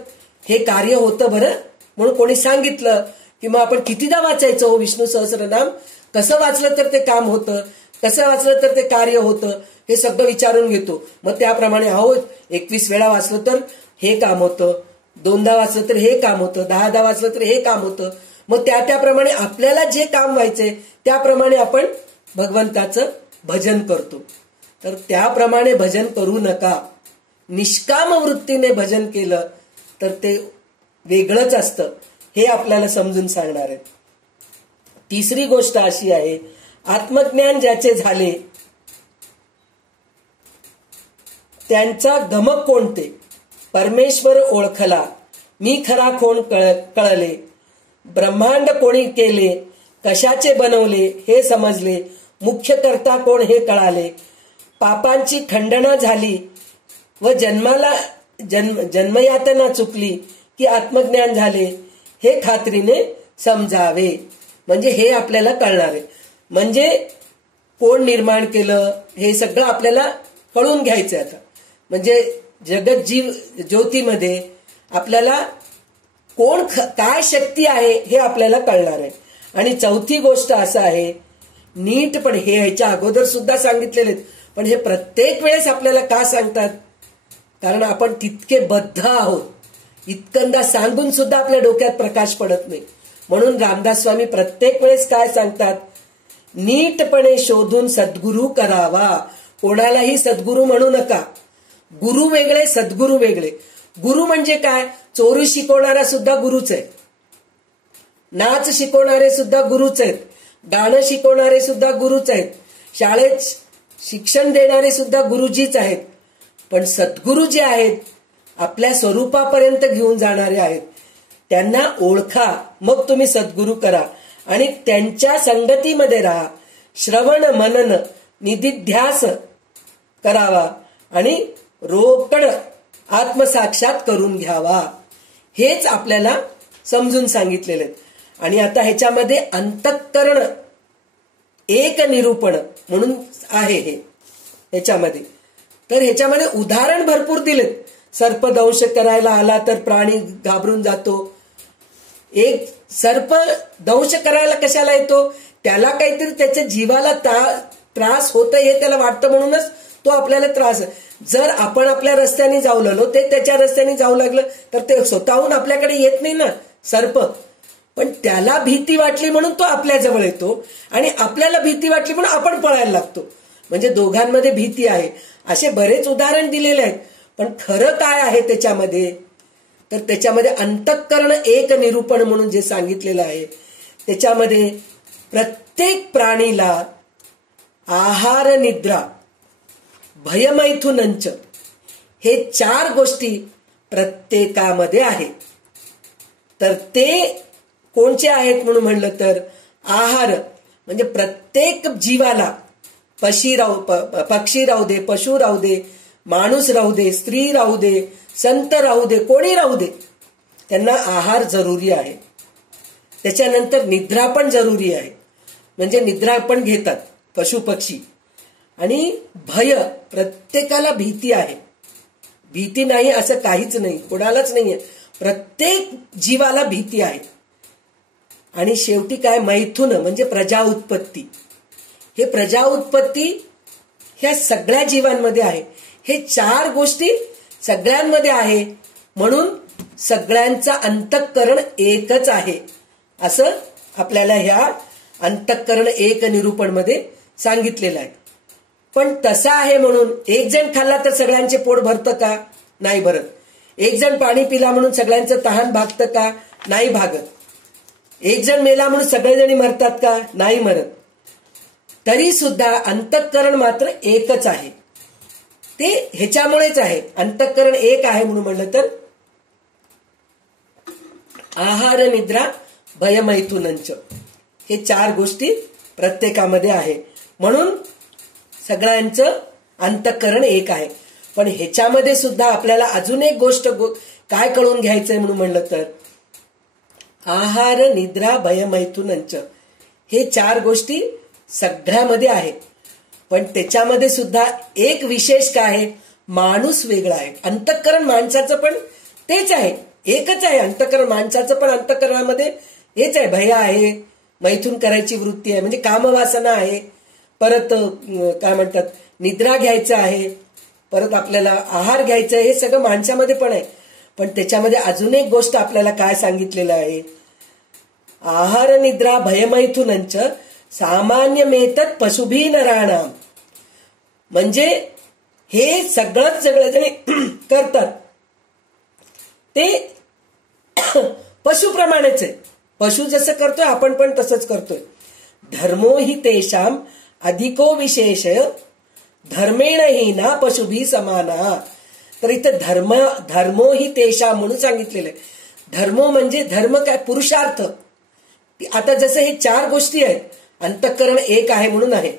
हे कार्य होतं बरं म्हणून कोणी सांगितलं की मग आपण कितीदा वाचायचं हो विष्णू सहस्रनाम, कसं वाचलं तर ते काम होतं, कसं वाचलं तर ते कार्य होतं, हे सगळं विचारून घेतो. मग त्याप्रमाणे अहो 21 वेळा वाचलं तर हे काम होतं, 2दा वाचलं तर हे काम होतं, 10दा वाचलं तर हे काम होतं. मग त्याप्रमाणे आपल्याला जे काम व्हायचंय त्याप्रमाणे आपण भगवंताचं भजन करतो. तर त्याप्रमाणे भजन करू नका. निष्काम वृत्तीने भजन केलं तर ते वेगळंच असतं, हे आपल्याला समजून सांगणार आहे. तिसरी गोष्ट अशी आहे, आत्मज्ञान ज्याचे झाले त्यांचा गमक कोणते, परमेश्वर ओळखला, मी खरा कोण कळले, ब्रह्मांड कोणी केले, कशाचे बनवले हे समजले, मुख्य कर्ता कोण हे कळाले, पापांची खंडना झाली व जन्मयातना चुकली की आत्मज्ञान झाले हे खात्रीने समजावे. म्हणजे हे आपल्याला कळणार आहे. म्हणजे कोण निर्माण केलं हे सगळं आपल्याला कळून घ्यायचंय आता. म्हणजे जगत जीव ज्योतीमध्ये आपल्याला कोण काय शक्ती आहे हे आपल्याला कळणार आहे. आणि चौथी गोष्ट असं आहे, नीटपणे हे ह्याच्या अगोदर सुद्धा सांगितलेले, पण हे प्रत्येक वेळेस आपल्याला का सांगतात, कारण आपण तितके बद्ध आहोत. इतकंदा सांगून सुद्धा आपल्या डोक्यात प्रकाश पडत नाही. म्हणून रामदास स्वामी प्रत्येक वेळेस काय सांगतात, नीटपणे शोधून सद्गुरू करावा. कोणालाही सद्गुरू म्हणू नका. गुरु वेगळे, सद्गुरू वेगळे. गुरु म्हणजे काय, चोरी शिकवणारा सुद्धा गुरुच आहे, नाच शिकवणारे सुद्धा गुरुच आहेत, गाणं शिकवणारे सुद्धा गुरुच आहेत, शाळेत शिक्षण देणारे सुद्धा गुरुजीच आहेत. पण सद्गुरू जे आहेत, आपल्या स्वरूपापर्यंत घेऊन जाणारे आहेत, त्यांना ओळखा, मग तुम्ही सद्गुरू करा. आणि त्यांच्या संगतीमध्ये राहा. श्रवण मनन निधिध्यास करावा आणि रोकड आत्मसाक्षात करून घ्यावा. हेच आपल्याला समजून सांगितलेले. आणि आता ह्याच्यामध्ये अंतःकरण एक निरूपण म्हणून आहे हे ह्याच्यामध्ये. तर ह्याच्यामध्ये उदाहरण भरपूर दिलेत. सर्प दंश करायला आला तर प्राणी घाबरून जातो. एक सर्प दंश करायला कशाला येतो, त्याला काहीतरी त्याच्या जीवाला त्रास होतोय हे त्याला वाटतं, म्हणूनच तो आपल्याला त्रास. जर आपण आपल्या रस्त्याने जाऊ लागलो, ते त्याच्या रस्त्याने जाऊ लागलं, तर ते स्वतःहून आपल्याकडे येत नाही ना सर्प. पण त्याला भीती वाटली म्हणून तो आपल्या जवळ येतो, आणि आपल्याला भीती वाटली म्हणून आपण पळायला लागतो. म्हणजे दोघांमध्ये भीती आहे. असे बरेच उदाहरण दिलेले आहेत. पण खरं काय आहे त्याच्यामध्ये, तर त्याच्यामध्ये अंतःकरण एक निरूपण म्हणून जे सांगितलेलं आहे, त्याच्यामध्ये प्रत्येक प्राणीला आहार निद्रा भयमैथुनंच हे 4 गोष्टी प्रत्येकामध्ये आहेत. तर ते कोणचे आहेत म्हणून म्हणलं तर, आहार म्हणजे प्रत्येक जीवाला, पक्षी राहू दे, पशु राहू दे, माणूस राहू दे, स्त्री राहू दे, संत राहू दे, कोणी राहू दे, त्यांना आहार जरुरी आहे. त्याच्यानंतर निद्रा पण जरुरी आहे, म्हणजे निद्रा पण घेतात पशु पक्षी. आणि भय, प्रत्येकाला भीती आहे. भीती नाही असं काहीच नाही, कोणालाच नाहीये, प्रत्येक जीवाला भीती आहे. आणि शेवटी काय, मैथुन म्हणजे प्रजा उत्पत्ती. हे प्रजा उत्पत्ती ह्या सगळ्या जीवांमध्ये आहे. हे 4 गोष्टी सगळ्यांमध्ये आहे. म्हणून सगळ्यांचं अंतःकरण एकच आहे, असं आपल्याला ह्या अंतःकरण एक निरूपण मध्ये सांगितलेलं आहे. पण तसं आहे म्हणून एक जण खाल्ला तर सगळ्यांचे पोट भरतं का, नाही भरत. एक जण पाणी पिला म्हणून सगळ्यांचं तहान भागतं का, नाही भागत. एक जण मेला म्हणून सगळेजणी मरतात का, नाही मरत. तरी सुद्धा अंतःकरण मात्र एकच आहे. ते ह्याच्यामुळेच आहे, अंतःकरण एक आहे म्हणून म्हणलं तर, आहार निद्रा भयमैथुनंच हे 4 गोष्टी प्रत्येकामध्ये आहे. म्हणून सगळ्यांचं अंतःकरण एक आहे. पण ह्याच्यामध्ये सुद्धा आपल्याला अजून एक गोष्ट काय कळून घ्यायचंय म्हणून म्हणलं तर, आहार निद्रा भयमैथुनंच हे 4 गोष्टी सगळ्यामध्ये आहे. पण त्याच्यामध्ये सुद्धा एक विशेष काय आहे, माणूस वेगळा आहे. अंतःकरण माणसाचं पण तेच आहे, एकच आहे. अंतःकरण माणसाचं पण अंतःकरणामध्ये हेच आहे. भय आहे, मैथून करायची वृत्ती आहे, म्हणजे कामवासना आहे. परत काय म्हणतात, निद्रा घ्यायचं आहे, परत आपल्याला आहार घ्यायचा आहे, हे सगळं माणसामध्ये पण आहे. पण त्याच्यामध्ये अजून एक गोष्ट आपल्याला काय सांगितलेलं आहे, आहार निद्रा भयमैथुनंच सामान्यमेतत् पशुभी नराणाम. म्हणजे हे सगळेजणी करतात ते पशुप्रमाणेच आहे. पशु जसं करतोय आपण पण तसंच करतोय. धर्मो हि तेषाम अधिको विशेष धर्मेण हि ना पशुभी समाना. तर इथं धर्मो हि तेषाम म्हणून सांगितलेलं आहे. धर्मो म्हणजे धर्म काय, पुरुषार्थ. आता जसं हे 4 गोष्टी आहेत, अंतःकरण एक आहे म्हणून आहे,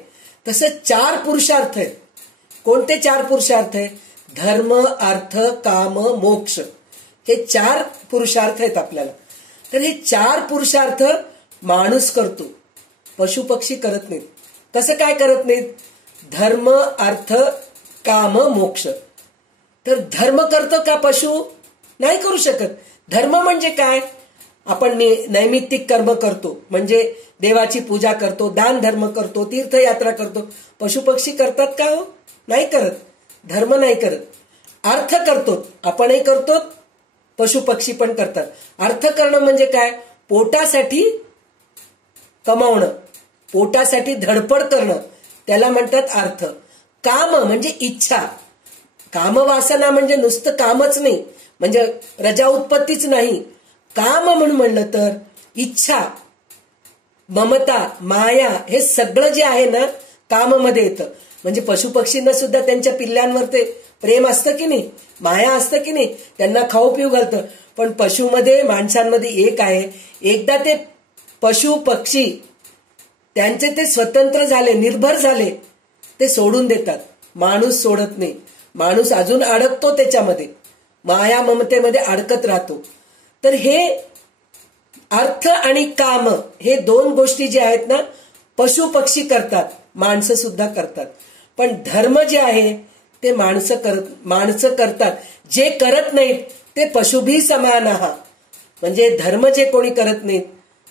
तसं 4 पुरुषार्थ आहेत. कोणते 4 पुरुषार्थ आहेत, धर्म अर्थ काम मोक्ष, हे 4 पुरुषार्थ आहेत आपल्याला. तर हे 4 पुरुषार्थ माणूस करतो, पशु पक्षी करत नाहीत. कसं काय करत नाहीत, धर्म अर्थ काम मोक्ष. तर धर्म करतो का पशु? नाही करू शकत. धर्म म्हणजे काय? आपण नैमित्तिक कर्म करतो, म्हणजे देवाची पूजा करतो, दान धर्म करतो, तीर्थयात्रा करतो. पशु पक्षी करतात का हो? नाही करत. धर्म नाही करत. अर्थ करतो, आपणही करतो, पशु पक्षी पण करतात. अर्थ करणं म्हणजे काय? पोटासाठी कमावणं, पोटासाठी धडपड करणं, त्याला म्हणतात अर्थ. काम म्हणजे इच्छा. कामवासना म्हणजे नुसतं कामच नाही, म्हणजे रजा उत्पत्तीच नाही. काम म्हणून म्हणलं तर इच्छा, ममता, माया हे सगळं जे आहे ना काममध्ये येतं. म्हणजे पशु पक्षींना सुद्धा त्यांच्या पिल्लांवर ते प्रेम असतं की नाही, माया असतं की नाही, त्यांना खाऊ पिऊ घालतं. पण पशुमध्ये माणसांमध्ये एक आहे, एकदा ते पशु पक्षी त्यांचे ते स्वतंत्र झाले, निर्भर झाले, ते सोडून देतात. माणूस सोडत नाही. माणूस अजून अडकतो त्याच्यामध्ये, माया ममतेमध्ये अडकत राहतो. तर हे अर्थ आणि काम हे दोन गोष्टी जे आहेत ना पशु पक्षी करतात, माणसं सुद्धा करतात. पण धर्म जे आहे ते माणसं करतात. जे करत नाहीत ते पशुभी समान आहात. म्हणजे धर्म जे कोणी करत नाहीत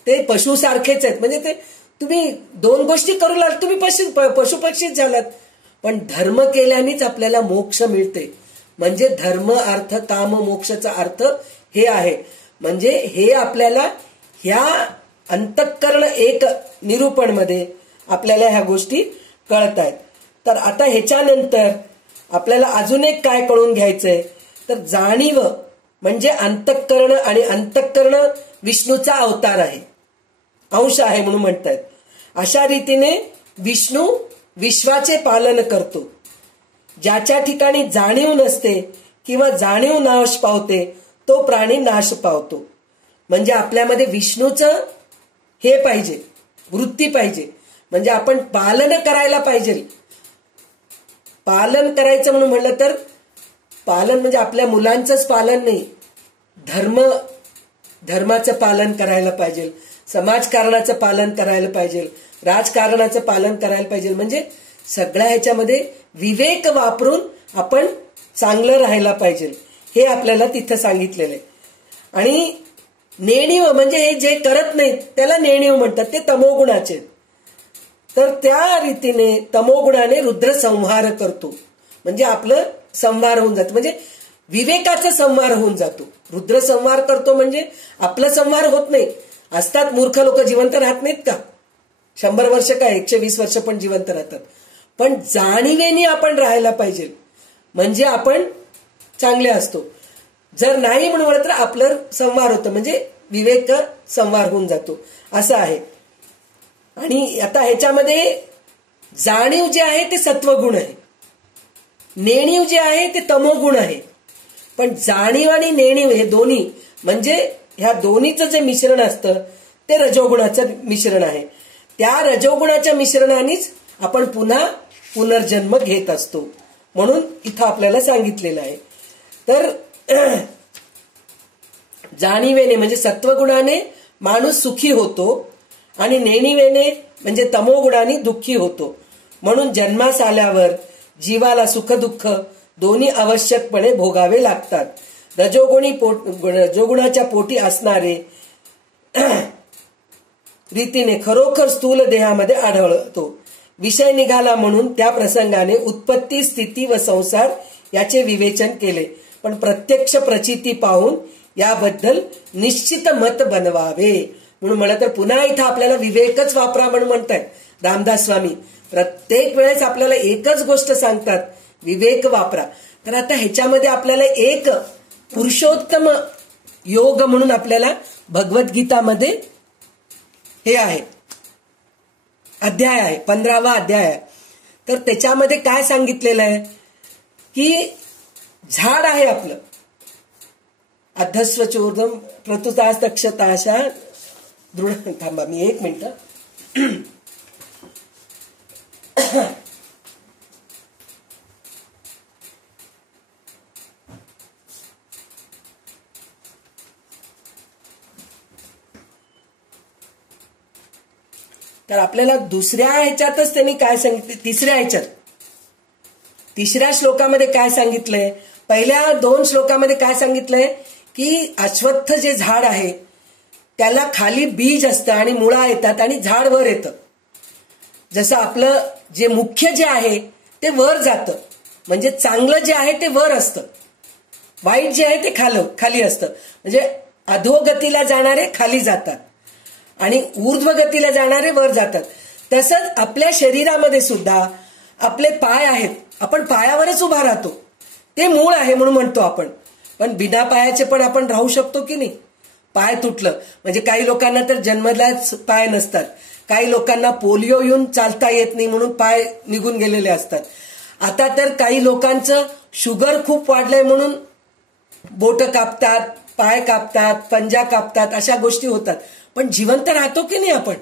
ते पशु सारखेच आहेत. म्हणजे ते तुम्ही दोन गोष्टी करू लागला तुम्ही पशु पक्षीच झालात. पण धर्म केल्यानेच आपल्याला मोक्ष मिळते. म्हणजे धर्म अर्थ काम मोक्षाचा अर्थ हे आहे. म्हणजे हे आपल्याला ह्या अंतःकरण एक निरूपण मध्ये आपल्याला ह्या गोष्टी कळत आहेत. तर आता ह्याच्यानंतर आपल्याला अजून एक काय कळून घ्यायचंय, तर जाणीव म्हणजे अंतःकरण, आणि अंतःकरण विष्णूचा अवतार आहे, अंश आहे म्हणून म्हणतात. अशा रीतीने विष्णू विश्वाचे पालन करतो. ज्याच्या ठिकाणी जाणीव नसते किंवा जाणीव नाश पावते तो प्राणी नाश पावतो. म्हणजे आपल्यामध्ये विष्णूचं हे पाहिजे, वृत्ती पाहिजे. म्हणजे आपण पालन करायला पाहिजे. पालन करायचं म्हणून म्हणलं तर पालन म्हणजे आपल्या मुलांचंच पालन नाही, धर्माचं पालन करायला पाहिजे, समाजकारणाचं पालन करायला पाहिजे, राजकारणाचं पालन करायला पाहिजे. म्हणजे सगळ्या ह्याच्यामध्ये विवेक वापरून आपण चांगलं राहायला पाहिजे, हे आपल्याला तिथं सांगितलेलं आहे. आणि नेणीव म्हणजे हे जे करत नाहीत त्याला नेणीव म्हणतात, ते तमोगुणाचे. तर त्या रीतीने तमोगुणाने रुद्र संहार करतो. म्हणजे आपलं संहार होऊन जातं, म्हणजे विवेकाचा संहार होऊन जातो. रुद्र संहार करतो म्हणजे आपला संहार होत नाही. असतात मूर्ख लोक, जिवंत राहत नाहीत का? 100 वर्ष काय 120 वर्ष पण जिवंत राहतात. पण जाणीवेने आपण राहायला पाहिजे, म्हणजे आपण चांगले असतो. जर नाही म्हणून म्हणलं तर आपलं संहार होतं, म्हणजे विवेक संहार होऊन जातो, असं आहे. आणि आता ह्याच्यामध्ये जाणीव जे आहे ते सत्वगुण आहे, नेणीव जे आहे ते तमोगुण आहे. पण जाणीव आणि नेणीव हे दोन्ही म्हणजे ह्या दोन्हीचं जे मिश्रण असतं ते रजोगुणाचं मिश्रण आहे. त्या रजोगुणाच्या मिश्रणानेच आपण पुन्हा पुनर्जन्म घेत असतो, म्हणून इथं आपल्याला सांगितलेलं आहे. तर जाणीवेने म्हणजे सत्वगुणाने माणूस सुखी होतो आणि नेणीवेने म्हणजे तमोगुणाने दुःखी होतो. म्हणून जन्मास आल्यावर जीवाला सुख दुःख दोन्ही आवश्यकपणे भोगावे लागतात. रजोगुणाच्या पोटी असणारे रीतीने खरोखर स्थूल देहामध्ये आढळतो. विषय निघाला म्हणून त्या प्रसंगाने उत्पत्ती स्थिती व संसार याचे विवेचन केले. पण प्रत्यक्ष प्रचिती पाहून याबद्दल निश्चित मत बनवावे म्हणून म्हणलं. तर पुन्हा इथं आपल्याला विवेकच वापरा म्हणून म्हणतायत रामदास स्वामी. प्रत्येक वेळेस आपल्याला एकच गोष्ट सांगतात, विवेक वापरा. तर आता ह्याच्यामध्ये आपल्याला एक पुरुषोत्तम योग म्हणून आपल्याला भगवद्गीतामध्ये हे आहे अध्याय आहे, 15वा अध्याय आहे. तर त्याच्यामध्ये काय सांगितलेलं आहे की झाड आहे आपलं, अधस्वचोर्धम प्रतुतास दक्षताशा दृढ. थांबा मी 1 मिनिट. तर आपल्याला दुसऱ्या ह्याच्यातच त्यांनी काय सांगितले, तिसऱ्या ह्याच्यात तिसऱ्या श्लोकामध्ये काय सांगितलंय, पहिल्या 2 श्लोकामध्ये काय सांगितलंय की अश्वत्थ जे झाड आहे त्याला खाली बीज असतं आणि मुळा येतात आणि झाड वर येतं. जसं आपलं जे मुख्य जे आहे ते वर जातं, म्हणजे चांगलं जे आहे ते वर असतं, वाईट जे आहे ते खाली असतं. म्हणजे अधोगतीला जाणारे खाली जातात आणि ऊर्ध्वगतीला जाणारे वर जातात. तसंच आपल्या शरीरामध्ये सुद्धा आपले पाय आहेत, आपण पायावरच उभा राहतो, ते मूळ आहे म्हणून म्हणतो आपण. पण बिना पायाचे पण आपण राहू शकतो की नाही. पाय तुटलं म्हणजे काही लोकांना तर जन्मलाच पाय नसतात, काही लोकांना पोलिओ येऊन चालता येत नाही म्हणून पाय निघून गेलेले असतात. आता तर काही लोकांचं शुगर खूप वाढलंय म्हणून बोट कापतात, पाय कापतात, पंजा कापतात, अशा गोष्टी होतात. पण जिवंत राहतो की नाही आपण.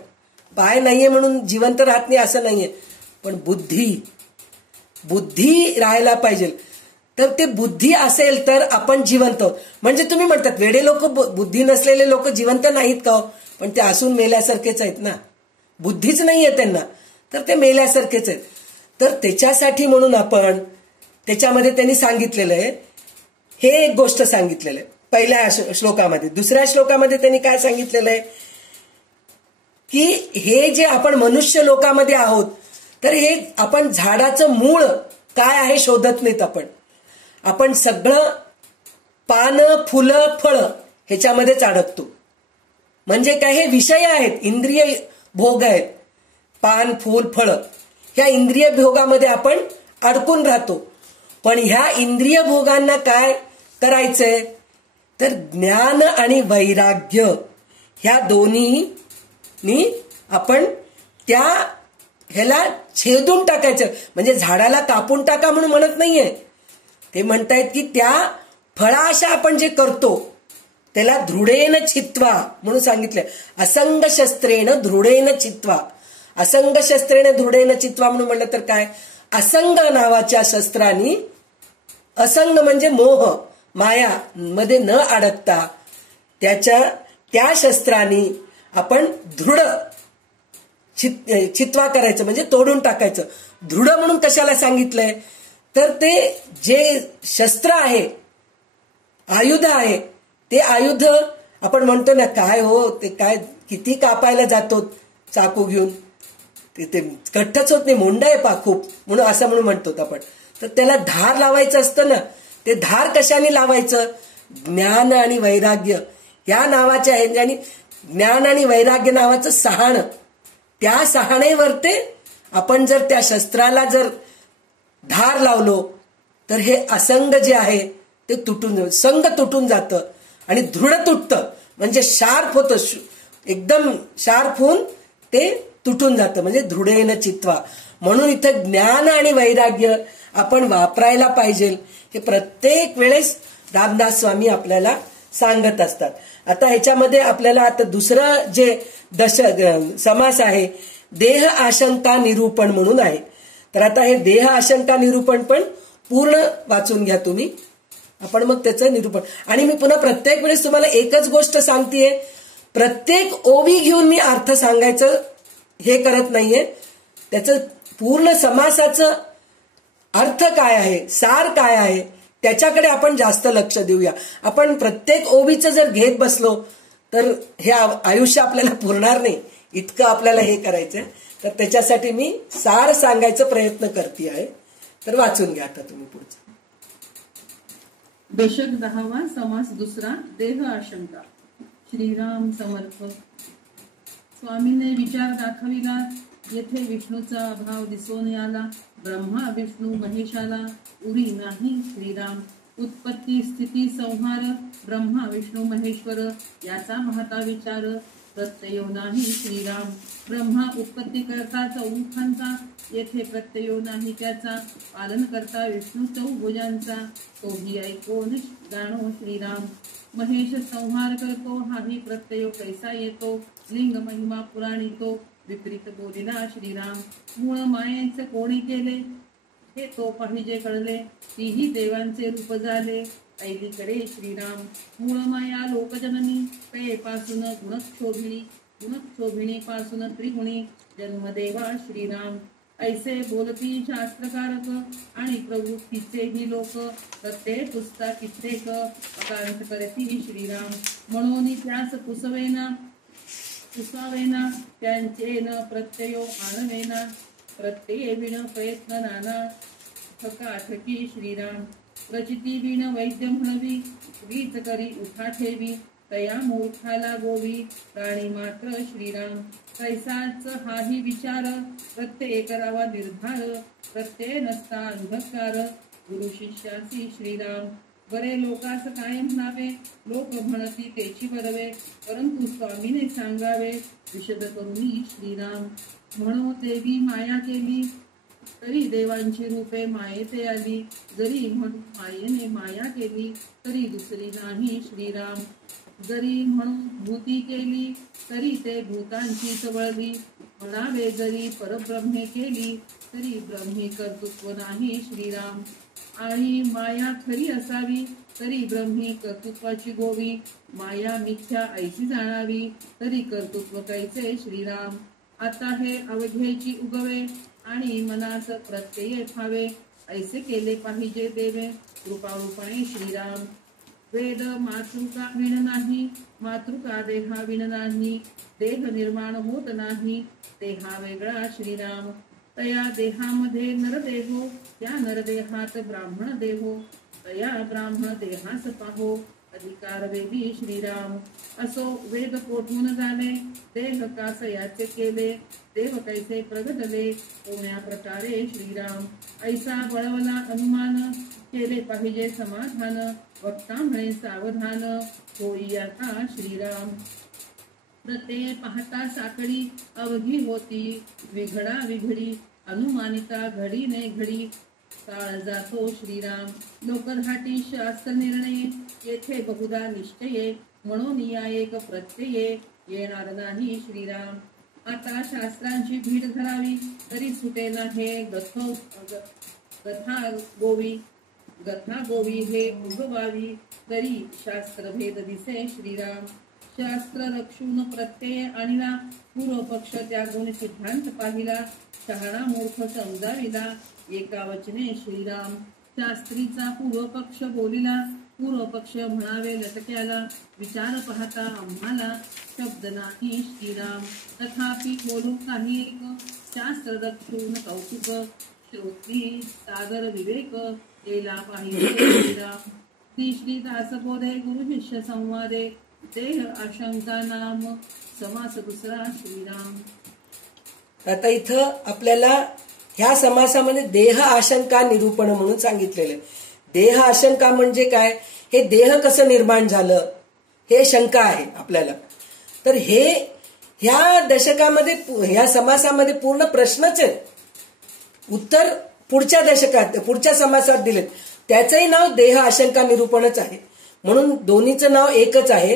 पाय नाहीये म्हणून जिवंत राहत नाही असं नाहीये. पण बुद्धी राहायला पाहिजे. तर ते बुद्धी असेल तर आपण जिवंत आहोत. म्हणजे तुम्ही म्हणतात वेडे लोक, बुद्धी नसलेले लोक जिवंत नाहीत का? पण ते असून मेल्यासारखेच आहेत ना. बुद्धीच नाहीये त्यांना, तर ते मेल्यासारखेच आहेत. तर त्याच्यासाठी म्हणून आपण त्याच्यामध्ये त्यांनी सांगितलेलं आहे, हे एक गोष्ट सांगितलेलं आहे पहिल्या श्लोकामध्ये. दुसऱ्या श्लोकामध्ये त्यांनी काय सांगितलेलं आहे की हे जे आपण मनुष्य लोकामध्ये आहोत, तर हे आपण झाडाचं मूळ काय आहे शोधत नाहीत. आपण सगळं पानं, फुलं, फळं ह्याच्यामध्येच अडकतो. म्हणजे काय, हे विषय आहेत, इंद्रिय भोग आहेत. पान, फूल, फळं ह्या इंद्रिय भोगामध्ये आपण अडकून राहतो. पण ह्या इंद्रिय भोगांना काय करायचंय, तर ज्ञान आणि वैराग्य ह्या दोन्हीनी आपण त्या ह्याला छेदून टाकायचं. म्हणजे झाडाला कापून टाका म्हणून म्हणत नाहीये, ते म्हणतायत की त्या फळाशा आपण जे करतो त्याला दृढेन चित्वा म्हणून सांगितलंय. असंग शस्त्रेण दृढेन चित्वा. असंग शस्त्रेण दृढेन चित्वा म्हणून म्हणलं तर काय, असंग नावाच्या शस्त्रांनी, असंग म्हणजे मोह माया मध्ये न अडकता त्या शस्त्रांनी आपण दृढ चित्वा करायचं, म्हणजे तोडून टाकायचं. दृढ म्हणून कशाला सांगितलंय, तर ते जे शस्त्र आहे, आयुध आहे, ते आयुध आपण म्हणतो ना, काय हो ते काय किती कापायला जातो चाकू घेऊन, ते कट्टच होत नाही, मोंडा आहे खूप म्हणून असं म्हणून म्हणतो आपण. तर त्याला धार लावायचं असतं ना, ते धार कशाने लावायचं, ज्ञान आणि वैराग्य या नावाच्या आहे. आणि ज्ञान आणि वैराग्य नावाचं सहाण, त्या सहाणेवर ते आपण जर त्या शस्त्राला जर धार लावलो तर हे असंग जे आहे ते संग तुटून जातं आणि दृढ तुटतं. म्हणजे शार्प होतं, एकदम शार्प होऊन ते तुटून जातं, म्हणजे दृढेन चित्वा. म्हणून इथं ज्ञान आणि वैराग्य आपण वापरायला पाहिजे, हे प्रत्येक वेळेस रामदास स्वामी आपल्याला सांगत असतात. आता ह्याच्यामध्ये आपल्याला आता दुसरं जे समास आहे, देह आशंका निरूपण म्हणून आहे. तर आता हे देह आशंका निरूपण पण पूर्ण वाचून घ्या तुम्ही, आपण मग त्याचं निरूपण. आणि मी पुन्हा प्रत्येक वेळेस तुम्हाला एकच गोष्ट सांगतेय, प्रत्येक ओवी घेऊन मी अर्थ सांगायचं हे करत नाहीये. त्याचं पूर्ण समासाचं अर्थ काय आहे, सार काय आहे, त्याच्याकडे आपण जास्त लक्ष देऊया. आपण प्रत्येक ओवीचं जर घेत बसलो तर हे आयुष्य आपल्याला पुरणार नाही, इतकं आपल्याला हे करायचंय. तर त्याच्यासाठी मी सार सांगायचा प्रयत्न करते आहे. तर वाचून घ्या आता तुम्ही पुढचं. दशक 10वा समास दुसरा, देह आशंका. श्रीराम समर्थ. स्वामीने विचार दाखविला, येथे विष्णूचा अभाव दिसून आला. ब्रह्मा विष्णू महेशाला उरी नाही श्रीराम. उत्पत्ती स्थिती संहार ब्रह्मा विष्णू महेश्वर याचा महता विचार. प्रत्ययो नाही श्रीराम. ब्रह्मा उत्पत्ती करता चौमुखांचा, येथे प्रत्ययो नाही त्याचा. पालन करता विष्णू चौभुजांचा, तोही ऐकोन जाणो श्रीराम. महेश संहार करतो, हाही प्रत्ययो कैसा येतो. लिंग महिमा पुराणी तो, विपरीत बोलिला श्रीराम. मूळ मायेचे कोणी केले, हे तो पाहिजे कळले. तीही देवांचे रूप झाले, ऐलीकडे श्रीराम. मूळ माया लोकजननी, पेपासून गुणक्षोभिणी. गुणक्षोभिणी पासून त्रिगुणी, जन्मदेवा श्रीराम. ऐसे बोलती शास्त्रकारक आणि प्रवृत्तीचे ही लोक प्रत्येक पुसता कित्येक अकांत करती श्रीराम म्हणून त्यास पुसावेना त्यांचे न प्रत्ययो आणवेना प्रत्यय विण प्रयत्न नाना थकाथकी श्रीराम प्रचिती विण वैद्य म्हणवी वीज करी उठा ठेवी तया मूर्खाला गोवी प्राणी मात्र श्रीराम कैसाच हाही विचार प्रत्यय करावा निर्धार प्रत्यय नसता अंधकार गुरु शिष्यासी श्रीराम बरे लोकास काय म्हणावे लोक म्हणती तेची बरवे परंतु स्वामीने सांगावे विशद करुणी श्रीराम म्हणून देवी माया केली तरी देवांची रूपे मायेते आली जरी म्हणून मायेने माया केली तरी दुसरी नाही श्रीराम जरी म्हणून भूती केली तरी ते भूतांचीच वळली म्हणावे जरी परब्रह्मे केली तरी ब्रह्मी कर्तृत्व नाही श्रीराम आणि माया खरी असावी तरी ब्रह्मी कर्तृत्वाची गोवी माया मिथ्या ऐशी जाणावी तरी कर्तृत्व कैसे श्रीराम आता हे अवघेची उगवे आणि मनास प्रत्यय ठावे ऐसे केले पाहिजे देवे कृपारूपाने श्रीराम वेद मातृका विण नाही मातृका देहा विण नाही देह निर्माण होत नाही देहा वेगळा श्रीराम तया देहामध्ये नरदेहो त्या नरदेहात ब्राह्मण देहो तया ब्राह्मण देहास पाहो अधिकार वेदी श्रीराम असो वेद कोठून झाले देह कास याचे केले देव कैसे प्रगटले कोण्या प्रकारे श्रीराम ऐसा बळवला अनुमान केले पाहिजे समाधान वक्ता म्हणे सावधान होई आता श्रीराम प्रत्यय पाहता साकडी अवघी होती विघडा विघडी अनुमानिता घडीने घडी काळ जातो श्रीराम लोकरहाटी शास्त्र निर्णय येथे बहुधा निश्चये म्हणून या एक प्रत्यये येणार नाही श्रीराम आता शास्त्रांची भीड धरावी तरी सुटेना हे गथा गोवी हे उगवावी तरी शास्त्र भेद दिसे श्रीराम शास्त्र रक्षून प्रत्यय आणिला पूर्व पक्ष त्यागून सिद्धांत पाहिला शहाणा मूर्ख समजाविला एका वचने श्रीराम शास्त्रीचा पूर्व पक्ष बोलिला पूर्व पक्ष म्हणावे लटक्याला विचार पाहता आम्हाला शब्द नाही श्रीराम तथापि बोलू काही एक शास्त्र रक्षून कौतुक श्रोत्री सागर विवेक केला पाहिजे श्रीराम श्री दास बोधे गुरु शिष्य संवादे देह आशंका नाम समास दुसरा श्रीराम आता इथं आपल्याला ह्या समासामध्ये देह आशंका निरूपण म्हणून सांगितलेलं देह आशंका म्हणजे काय हे देह कसं निर्माण झालं हे शंका आहे आपल्याला तर हे ह्या दशकामध्ये ह्या समासामध्ये पूर्ण प्रश्नच आहे उत्तर पुढच्या दशकात पुढच्या समासात दिलेत त्याचंही नाव देह आशंका निरूपणच आहे म्हणून दोन्हीचं नाव एकच आहे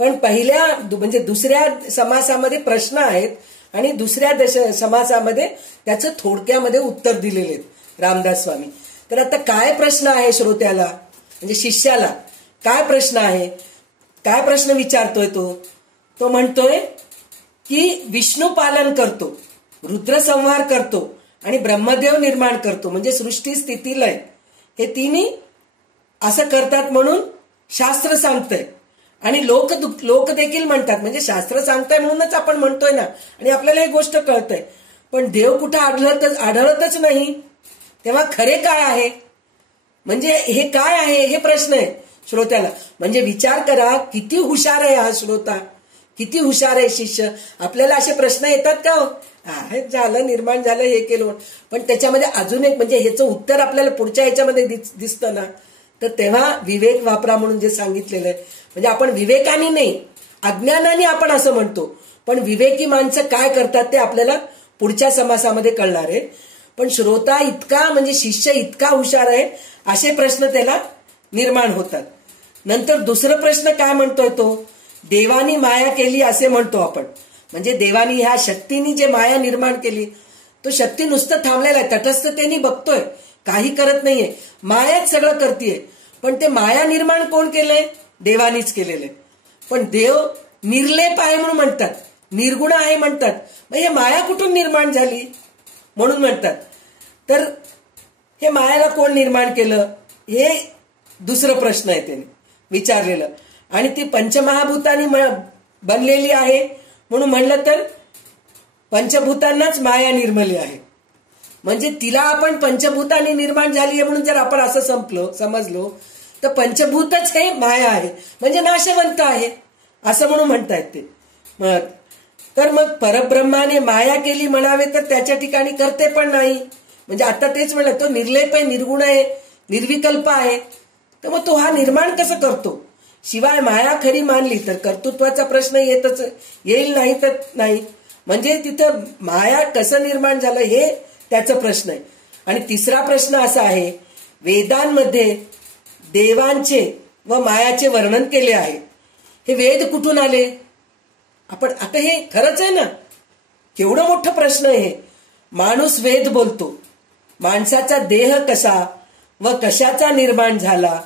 पण पहिल्या म्हणजे दुसऱ्या समासामध्ये प्रश्न आहेत आणि दुसऱ्या समासामध्ये त्याचं थोडक्यामध्ये उत्तर दिलेले आहेत रामदास स्वामी तर आता काय प्रश्न आहे श्रोत्याला म्हणजे शिष्याला काय प्रश्न आहे काय प्रश्न विचारतोय तो म्हणतोय की विष्णू पालन करतो रुद्रसंहार करतो आणि ब्रह्मदेव निर्माण करतो म्हणजे सृष्टी स्थिती लय हे तिन्ही असं करतात म्हणून शास्त्र सांगतंय आणि लोक देखील म्हणतात म्हणजे शास्त्र सांगताय म्हणूनच आपण म्हणतोय ना आणि आपल्याला ही गोष्ट कळतंय पण देव कुठं आढळतच नाही तेव्हा खरे काय आहे म्हणजे हे काय आहे हे प्रश्न आहे श्रोत्याला म्हणजे विचार करा किती हुशार आहे हा श्रोता किती हुशार आहे शिष्य आपल्याला असे प्रश्न येतात का हे झालं निर्माण झालं हे केलं पण त्याच्यामध्ये अजून एक म्हणजे ह्याचं उत्तर आपल्याला पुढच्या ह्याच्यामध्ये दिसतं ना तर तेव्हा विवेक वापरा म्हणून जे सांगितलेलं आहे म्हणजे आपण विवेकाने नाही अज्ञानाने आपण असं म्हणतो पण विवेकी माणसं काय करतात ते आपल्याला पुढच्या समासामध्ये कळणार आहे पण श्रोता इतका म्हणजे शिष्य इतका हुशार आहे असे प्रश्न त्याला निर्माण होतात नंतर दुसरं प्रश्न काय म्हणतोय तो देवानी माया केली असे म्हणतो आपण म्हणजे देवानी ह्या शक्तीने जे माया निर्माण केली तो शक्ती नुसतं थांबलेला आहे तटस्थतेने बघतोय काही करत नाहीये मायाच सगळं करतीये पण ते माया निर्माण कोण केलंय देवानीच केलेलं आहे पण देव निर्लेप आहे म्हणून म्हणतात निर्गुण आहे म्हणतात मग हे माया कुठून निर्माण झाली म्हणून म्हणतात. तर हे मायाला कोण निर्माण केलं, हे दुसरं प्रश्न आहे त्याने विचारलेलं. आणि ती पंचमहाभूतांनी बनलेली आहे म्हणून म्हणलं तर पंचभूतांनाच माया निर्मली आहे. म्हणजे तिला आपण पंचभूतांनी निर्माण झाली आहे म्हणून जर आपण असं समजलो तर पंचभूतच हे माया आहे, म्हणजे नाशवंत आहे असं म्हणून म्हणतायत ते. तर मग परब्रह्माने माया केली म्हणावे तर त्याच्या ठिकाणी करते पण नाही. म्हणजे आता तेच म्हणलं, तो निर्लेप आहे, निर्गुण आहे, निर्विकल्प आहे. तर मग तो हा निर्माण कसं करतो? शिवाय माया खरी मानली तर कर्तृत्वाचा प्रश्न येईल नाही तर नाही. म्हणजे तिथं माया कसं निर्माण झालं हे त्याचा प्रश्न आहे. आणि तिसरा प्रश्न असा आहे, वेदांमध्ये देवांचे व मायाचे वर्णन केले आहे. हे वेद कुठून आले? आपण आता हे खरंच आहे ना, केवढं मोठं प्रश्न आहे. माणूस वेद बोलतो, माणसाचा देह कसा व कशाचा निर्माण झाला,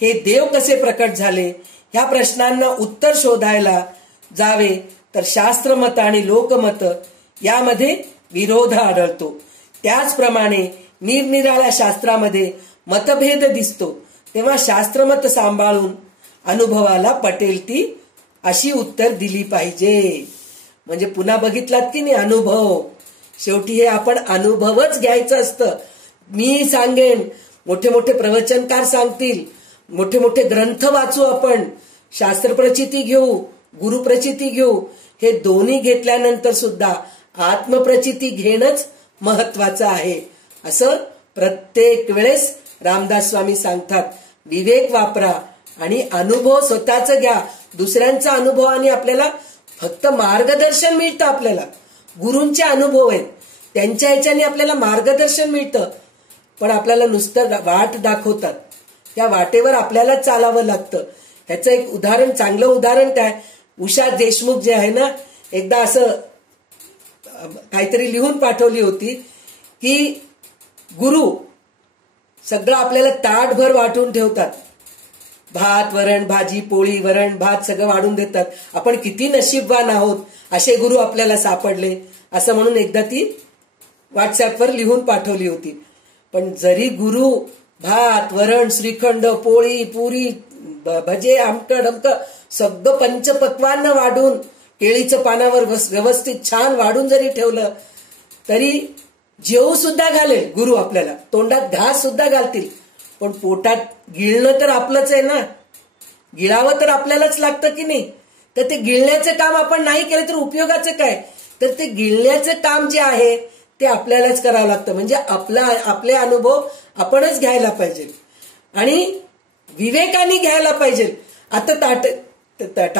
हे देव कसे प्रकट झाले, ह्या प्रश्नांना उत्तर शोधायला जावे तर शास्त्रमत आणि लोकमत यामध्ये विरोध आढळतो. त्याचप्रमाणे निरनिराळ्या शास्त्रामध्ये मतभेद दिसतो. तेव्हा शास्त्रमत सांभाळून अनुभवाला पटेल ती अशी उत्तर दिली पाहिजे. म्हणजे पुन्हा बघितलात की नाही, अनुभव शेवटी हे आपण अनुभवच घ्यायचं असतं. मी सांगेन, मोठे मोठे प्रवचनकार सांगतील, मोठे मोठे ग्रंथ वाचू, आपण शास्त्रप्रचिती घेऊ, गुरुप्रचिती घेऊ, हे दोन्ही घेतल्यानंतर सुद्धा आत्मप्रचिती घेणंच महत्वाचं आहे असं प्रत्येक वेळेस रामदास स्वामी सांगतात. विवेक वापरा आणि अनुभव स्वतःच घ्या. दुसऱ्यांचा अनुभव आणि आपल्याला फक्त मार्गदर्शन मिळतं. आपल्याला गुरूंचे अनुभव आहेत, त्यांच्या ह्याच्याने आपल्याला मार्गदर्शन मिळतं, पण आपल्याला नुसतं वाट दाखवतात. त्या वाटेवर आपल्याला चालावं लागतं. ह्याचं एक उदाहरण, चांगलं उदाहरण काय, उषा देशमुख जे आहे ना, एकदा असं काहीतरी लिहून पाठवली होती की गुरु सगळं आपल्याला ताटभर वाटून ठेवतात. भात, वरण, भाजी, पोळी, वरण, भात सगळं वाढून देतात. आपण किती नशीबवान आहोत, असे गुरु आपल्याला सापडले, असं म्हणून एकदा ती व्हॉट्सअपवर लिहून पाठवली होती. पण जरी गुरु भात, वरण, श्रीखंड, पोळी, पुरी, भजे, आमकड सगळं पंचपक्वान्न वाढून केळीचं पानावर व्यवस्थित छान वाढून जरी ठेवलं तरी जेवू सुद्धा घालेल गुरु, आपल्याला तोंडात घास सुद्धा घालतील, पण पोटात गिळणं तर आपलंच आहे ना, गिळावं तर आपल्यालाच लागतं की नाही. तर ते गिळण्याचं काम आपण नाही केलं तर उपयोगाचं काय? तर ते गिळण्याचं काम जे आहे ते आपल्यालाच करावं लागतं. म्हणजे आपले अनुभव आपणच घ्यायला पाहिजे आणि विवेकाने घ्यायला पाहिजे. आता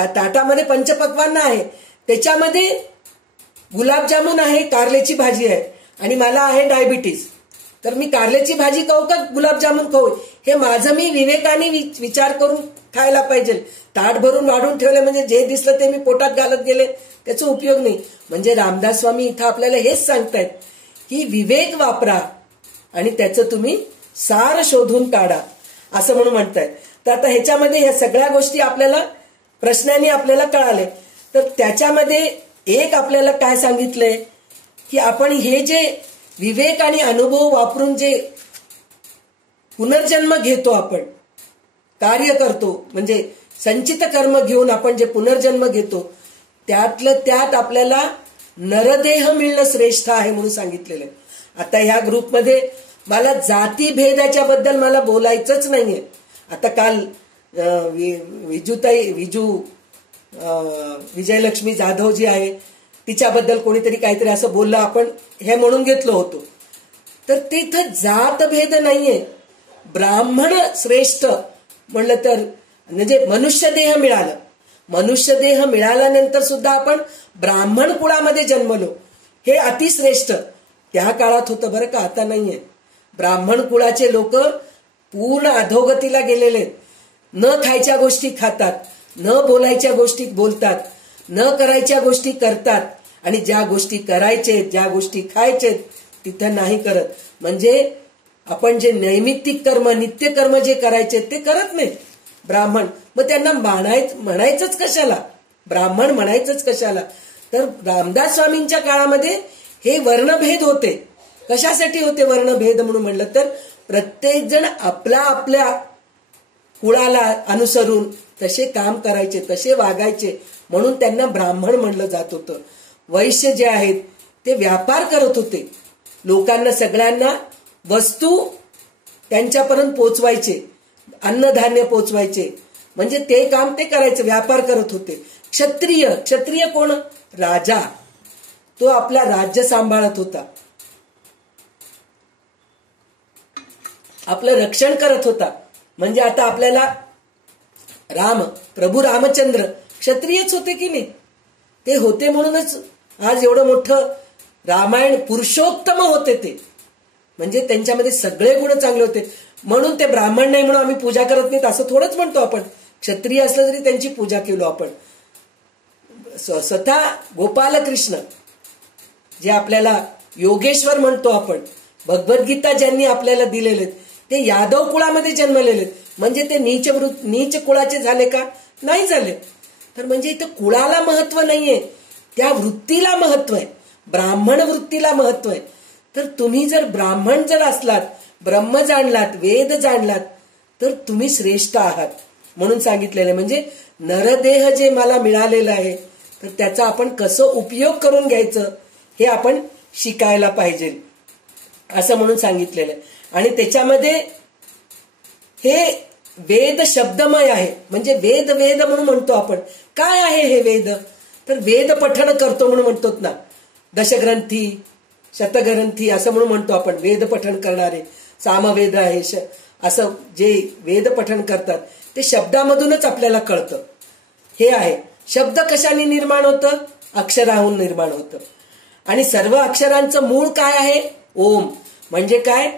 ताटामध्ये पंचपक्वान्न आहे, त्याच्यामध्ये गुलाबजामुन आहे, कारल्याची भाजी आहे आणि मला आहे डायबिटीस, तर मी कारल्याची भाजी खाऊ का गुलाबजामुन खाऊ, हे माझं मी विवेकाने विचार करून खायला पाहिजे. ताट भरून वाढून ठेवले म्हणजे जे दिसलं ते मी पोटात घालत गेले, त्याचा उपयोग नाही. म्हणजे रामदास स्वामी इथं आपल्याला हेच सांगतायत की विवेक वापरा आणि त्याचं तुम्ही सार शोधून काढा असं म्हणून म्हणतायत. तर आता ह्याच्यामध्ये ह्या सगळ्या गोष्टी आपल्याला प्रश्नांनी आपल्याला कळाले. तर त्याच्यामध्ये एक आपल्याला काय सांगितलंय की आपण हे जे विवेक आणि अनुभव वापरून जे पुनर्जन्म घेतो, आपण कार्य करतो, म्हणजे संचित कर्म घेऊन आपण जे पुनर्जन्म घेतो, त्यातलं त्यात आपल्याला नरदेह मिळणं श्रेष्ठ आहे म्हणून सांगितलेलं आहे. आता ह्या ग्रुपमध्ये मला जाती भेदाच्या बद्दल मला बोलायचंच नाहीये. आता काल विजयलक्ष्मी जाधव जी आहे तिच्याबद्दल कोणीतरी काहीतरी असं बोललं, आपण हे म्हणून घेतलं होतं. तर तिथं जात भेद नाहीये. ब्राह्मण श्रेष्ठ म्हणलं तर म्हणजे मनुष्य देह मिळालं, मनुष्य देह मिळाल्यानंतर सुद्धा आपण ब्राह्मण कुळामध्ये जन्मलो, हे अतिश्रेष्ठ त्या काळात होतं बरं का, आता नाहीये. ब्राह्मण कुळाचे लोक पूर्ण अधोगतीला गेलेले, न खायच्या गोष्टी खातात, न बोलायच्या गोष्टी बोलतात, न करायच्या गोष्टी करतात आणि ज्या गोष्टी करायचे, ज्या गोष्टी खायचे तिथं नाही करत. म्हणजे आपण जे नैमित्तिक कर्म, नित्य कर्म जे करायचे ते करत नाहीत ब्राह्मण. मग त्यांना म्हणायचंच कशाला, ब्राह्मण म्हणायचंच कशाला? तर रामदास स्वामींच्या काळामध्ये हे वर्णभेद होते. कशासाठी होते वर्णभेद म्हणून म्हणलं तर प्रत्येक जण आपल्या आपल्या कुळाला अनुसरून तसे काम करायचे, तसे वागायचे, म्हणून त्यांना ब्राह्मण म्हणलं जात होतं. वैश्य जे आहेत ते व्यापार करत होते, लोकांना सगळ्यांना वस्तू त्यांच्यापर्यंत पोचवायचे, अन्नधान्य पोचवायचे, म्हणजे ते काम ते करायचे, व्यापार करत होते. क्षत्रिय कोण? राजा. तो आपला राज्य सांभाळत होता, आपलं रक्षण करत होता. म्हणजे आता आपल्याला प्रभू रामचंद्र क्षत्रियच होते की नाही? ते होते म्हणूनच आज एवढं मोठं रामायण पुरुषोत्तम होते ते, म्हणजे त्यांच्यामध्ये सगळे गुण चांगले होते. म्हणून ते ब्राह्मण नाही म्हणून आम्ही पूजा करत नाहीत असं थोडंच म्हणतो आपण. क्षत्रिय असलं तरी त्यांची पूजा केलो आपण. स्वतः गोपाल कृष्ण जे आपल्याला योगेश्वर म्हणतो आपण, भगवद्गीता ज्यांनी आपल्याला दिलेले ते यादव कुळामध्ये जन्मलेले, म्हणजे ते नीच कुळाचे झाले का? नाही झाले. तर म्हणजे इथं कुळाला महत्व नाहीये, त्या वृत्तीला महत्व आहे, ब्राह्मण वृत्तीला महत्व आहे. तर तुम्ही जर ब्राह्मण जर असलात, ब्रह्म जाणलात, वेद जाणलात, तर तुम्ही श्रेष्ठ आहात म्हणून सांगितलेलं. म्हणजे नरदेह जे मला मिळालेलं आहे तर त्याचा आपण कसं उपयोग करून घ्यायचं हे आपण शिकायला पाहिजे असं म्हणून सांगितलेलं आहे. आणि त्याच्यामध्ये हे वेद शब्दमय आहे, म्हणजे वेद म्हणून म्हणतो आपण. काय आहे हे वेद? तर वेद पठण करतो म्हणून म्हणतो ना, दशग्रंथी, शतग्रंथी असं म्हणून म्हणतो आपण. वेद पठण करणारे, सामवेद आहे असं जे वेद पठण करतात ते शब्दामधूनच आपल्याला कळतं. हे आहे. शब्द कशाने निर्माण होतं? अक्षराहून निर्माण होतं. आणि सर्व अक्षरांचं मूळ काय आहे? ओम. म्हणजे काय?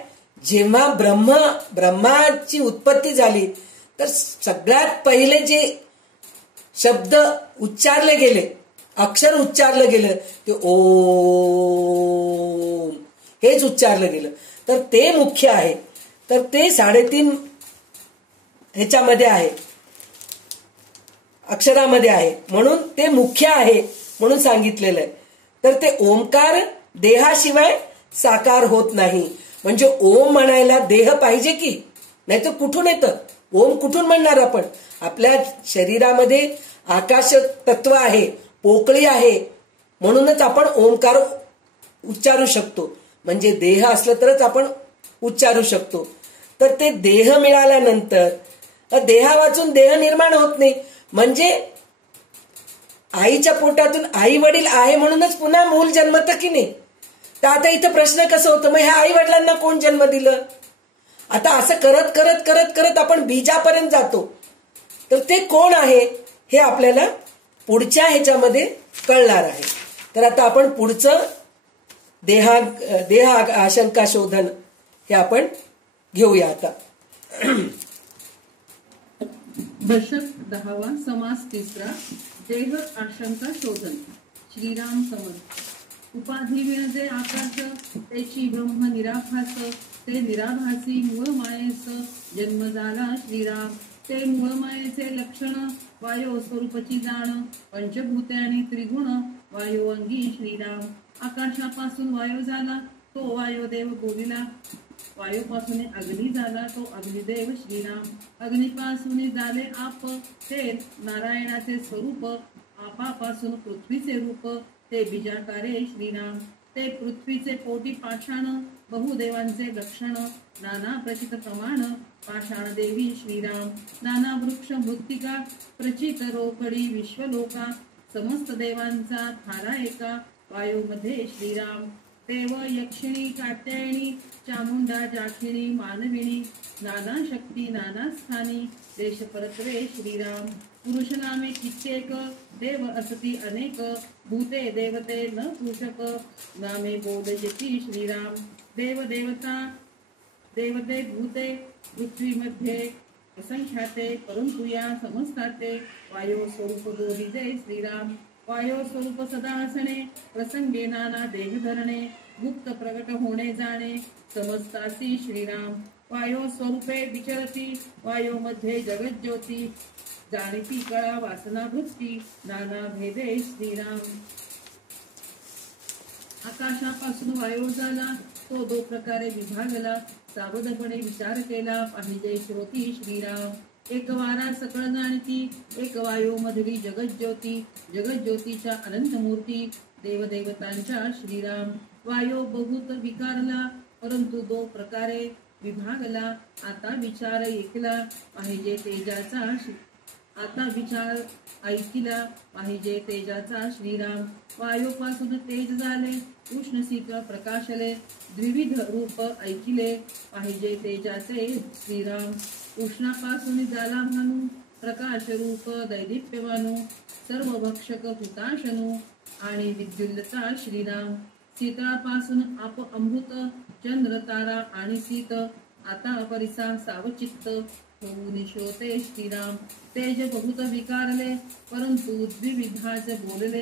जेव्हा ब्रह्माची उत्पत्ती झाली तर सगळ्यात पहिले जे शब्द उच्चारले गेले, अक्षर उच्चारलं गेलं ते ओम हेच उच्चारलं गेलं. तर ते मुख्य आहे. तर ते 3.5 ह्याच्यामध्ये आहे, अक्षरामध्ये आहे, म्हणून ते मुख्य आहे म्हणून सांगितलेलं आहे. तर ते ओंकार देहाशिवाय साकार होत नाही. म्हणजे ओम म्हणायला देह पाहिजे की नाही, तर कुठून येतं ओम? कुठून म्हणणार आपण? आपल्या शरीरामध्ये आकाश तत्व आहे, पोकळी आहे, म्हणूनच आपण ओंकार उच्चारू शकतो. म्हणजे देह असलं तरच आपण उच्चारू शकतो. तर ते देह मिळाल्यानंतर देहा वाचून देह निर्माण होत नाही. म्हणजे आईच्या पोटातून आई वडील आहे म्हणूनच पुन्हा मूल जन्मतं की नाही? तर आता इथं प्रश्न कसं होतं, मग ह्या आई वडिलांना कोण जन्म दिलं? आता असं करत करत करत करत आपण बीजापर्यंत जातो. तर ते कोण आहे हे आपल्याला पुढच्या ह्याच्यामध्ये कळणार आहे. तर आता आपण पुढचं देह आशंका शोधन हे आपण घेऊया आता. दशक 10वा समास 3रा देह आशंका शोधन. श्रीराम समर्थ. उपाधी विणजे आकाश, त्याची ब्रह्म निराभास, ते निराभासी मूळ मायेस जन्म झाला श्रीराम. ते मूळ मायेचे लक्षण वायो स्वरूपची जाण, पंचभूते आणि त्रिगुण वायो अंगी श्रीराम. आकाशापासून वायू झाला तो वायुदेव बोलिला, वायूपासून अग्नी झाला तो अग्निदेव श्रीराम. अग्निपासून झाले आप ते नारायणाचे स्वरूप, आपापासून पृथ्वीचे रूप ते बीजाकारे श्रीराम. ते पृथ्वीचे पोटी पाषाण, बहुदेवांचे लक्षण, नाना प्रचित प्रमाण पाषाण देवी श्रीराम. नाना वृक्ष मृत्तिका प्रचित रोकडी विश्वलोका, समस्त देवांचा थारा एका वायूमध्ये श्रीराम. देव यक्षिणी कात्यायनी चामुंडा जाखिणी मानविणी, नाना शक्ती नाना स्थानी देश परत्वे श्रीराम. पुरुष नामे कित्येक देव असती अनेक, भूते देवते न पुषक नामे बोधयती श्रीराम. देव देवता देवते भूते पृथ्वीमध्ये असंख्याते, परंतु या समस्ताते वायो स्वरूप बोधिते श्रीराम. वायो स्वरूप सदा असणे, प्रसंगे नाना देह धरणे, गुप्त प्रगट होणे जाणे समजतासी श्रीराम. वायो स्वरूपे विचरती, वायो मध्ये जगत ज्योती, जाणती कळा वासना वृत्ती नाना भेदे श्रीराम. आकाशापासून वायू झाला तो दो प्रकारे विभागला, सावधपणे विचार केला पाहिजे श्रोती श्रीराम. एक वारा सकळ जाणती, एक वायू मधली जगज्योती, जगज्योतीच्या अनंत मूर्ती, देवदेवतांच्या श्रीराम. वायू बहुत विकारला, परंतु दो प्रकारे विभागला. आता विचार ऐकला पाहिजे तेजाचा, आता विचार ऐकिला पाहिजे तेजाचा श्रीराम. वायूपासून तेज झाले, उष्ण शीतळ प्रकाशले, द्विविध रूप ऐकिले पाहिजे तेजाचे श्रीराम. उष्णापासून जाला म्हणू, प्रकाश रूप दैदिप्यवानू, सर्व भक्षक हुताशनू आणि विद्युल्लता श्रीराम. शीतळापासून आप अमृत, चंद्र तारा आणि शीत, आता परिसा सावचित्त होऊन शोते श्रीराम. तेज बहुत विकारले, परंतु द्विविधाच बोलले,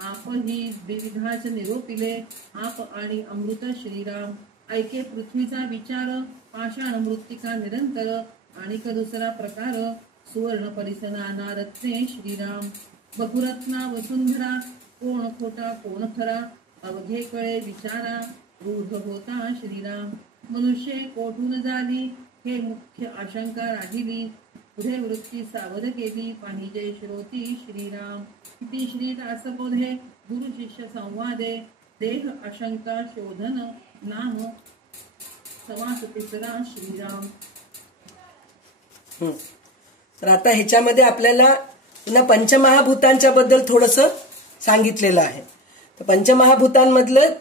आपही द्विविधाच निरोपिले, आप आणि अमृत श्रीराम. ऐके पृथ्वीचा विचार, पाषाण मृत्तिका निरंतर, आणि दुसरा प्रकार सुवर्ण परिसना रत्ने श्रीराम. बहुरत्ना वसुंधरा, कोण खोटा कोण खरा, अवघे कळे विचारा, रूढ होता श्रीराम. मनुष्य कोठून झाली, हे मुख्य आशंका राहिली, पुढे वृत्ती सावध केली पाहिजे श्रोती श्रीराम. किती श्री दासबोधे, गुरु शिष्य संवादे, देह आशंका शोधन, नाम समास तिसरा श्रीराम. तर आता ह्याच्यामध्ये आपल्याला पुन्हा पंचमहाभूतांच्या बद्दल थोडस सांगितलेलं आहे. तर पंचमहाभूतांमधलं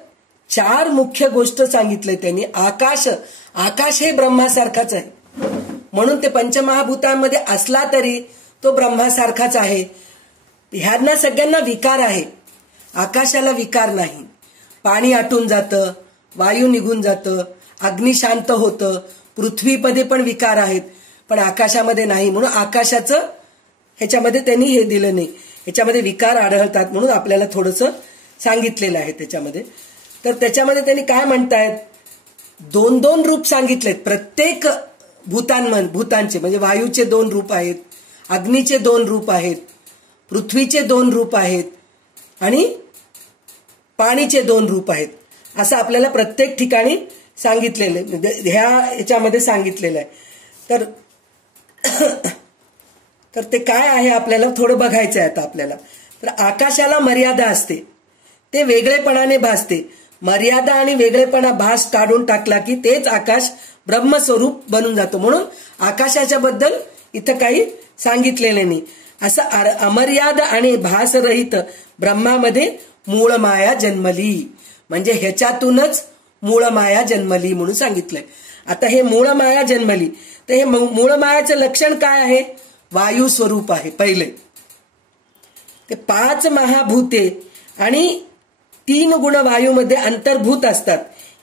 4 मुख्य गोष्ट सांगितलंय त्यांनी. आकाश, आकाश हे ब्रह्मासारखाच आहे, म्हणून ते पंचमहाभूतांमध्ये असला तरी तो ब्रह्मासारखाच आहे. ह्यांना सगळ्यांना विकार आहे, आकाशाला विकार नाही. पाणी आटून जातं, वायू निघून जातं, अग्नी शांत होतं, पृथ्वीमध्ये पण विकार आहेत, पण आकाशामध्ये नाही. म्हणून आकाशाचं ह्याच्यामध्ये त्यांनी हे दिलं नाही, ह्याच्यामध्ये विकार आढळतात, म्हणून आपल्याला थोडंसं सांगितलेलं आहे त्याच्यामध्ये. तर त्याच्यामध्ये त्यांनी काय म्हणतायत, 2 रूप सांगितलेत प्रत्येक भूतांचे. म्हणजे वायूचे 2 रूप आहेत, अग्नीचे 2 रूप आहेत, पृथ्वीचे 2 रूप आहेत आणि पाणीचे 2 रूप आहेत, असं आपल्याला प्रत्येक ठिकाणी सांगितलेलं, ह्या ह्याच्यामध्ये सांगितलेलं आहे. तर ते काय आहे आपल्याला थोडं बघायचं आहे आता आपल्याला. तर आकाशाला मर्यादा असते, ते वेगळेपणाने भासते. मर्यादा आणि वेगळेपणा भास काढून टाकला की तेच आकाश ब्रह्मस्वरूप बनून जातो. म्हणून आकाशाच्या बद्दल इथं काही सांगितलेले नाही. असं अमर्याद आणि भासरहित ब्रह्मामध्ये मूळ माया जन्मली, म्हणजे ह्याच्यातूनच मूळ माया जन्मली म्हणून सांगितलंय. आता हे मूळ माया जन्मली, तर हे मूळ मायाचं लक्षण काय आहे, वायू स्वरूप आहे. पहिले ते 5 महाभूते आणि 3 गुण वायूमध्ये अंतर्भूत असतात.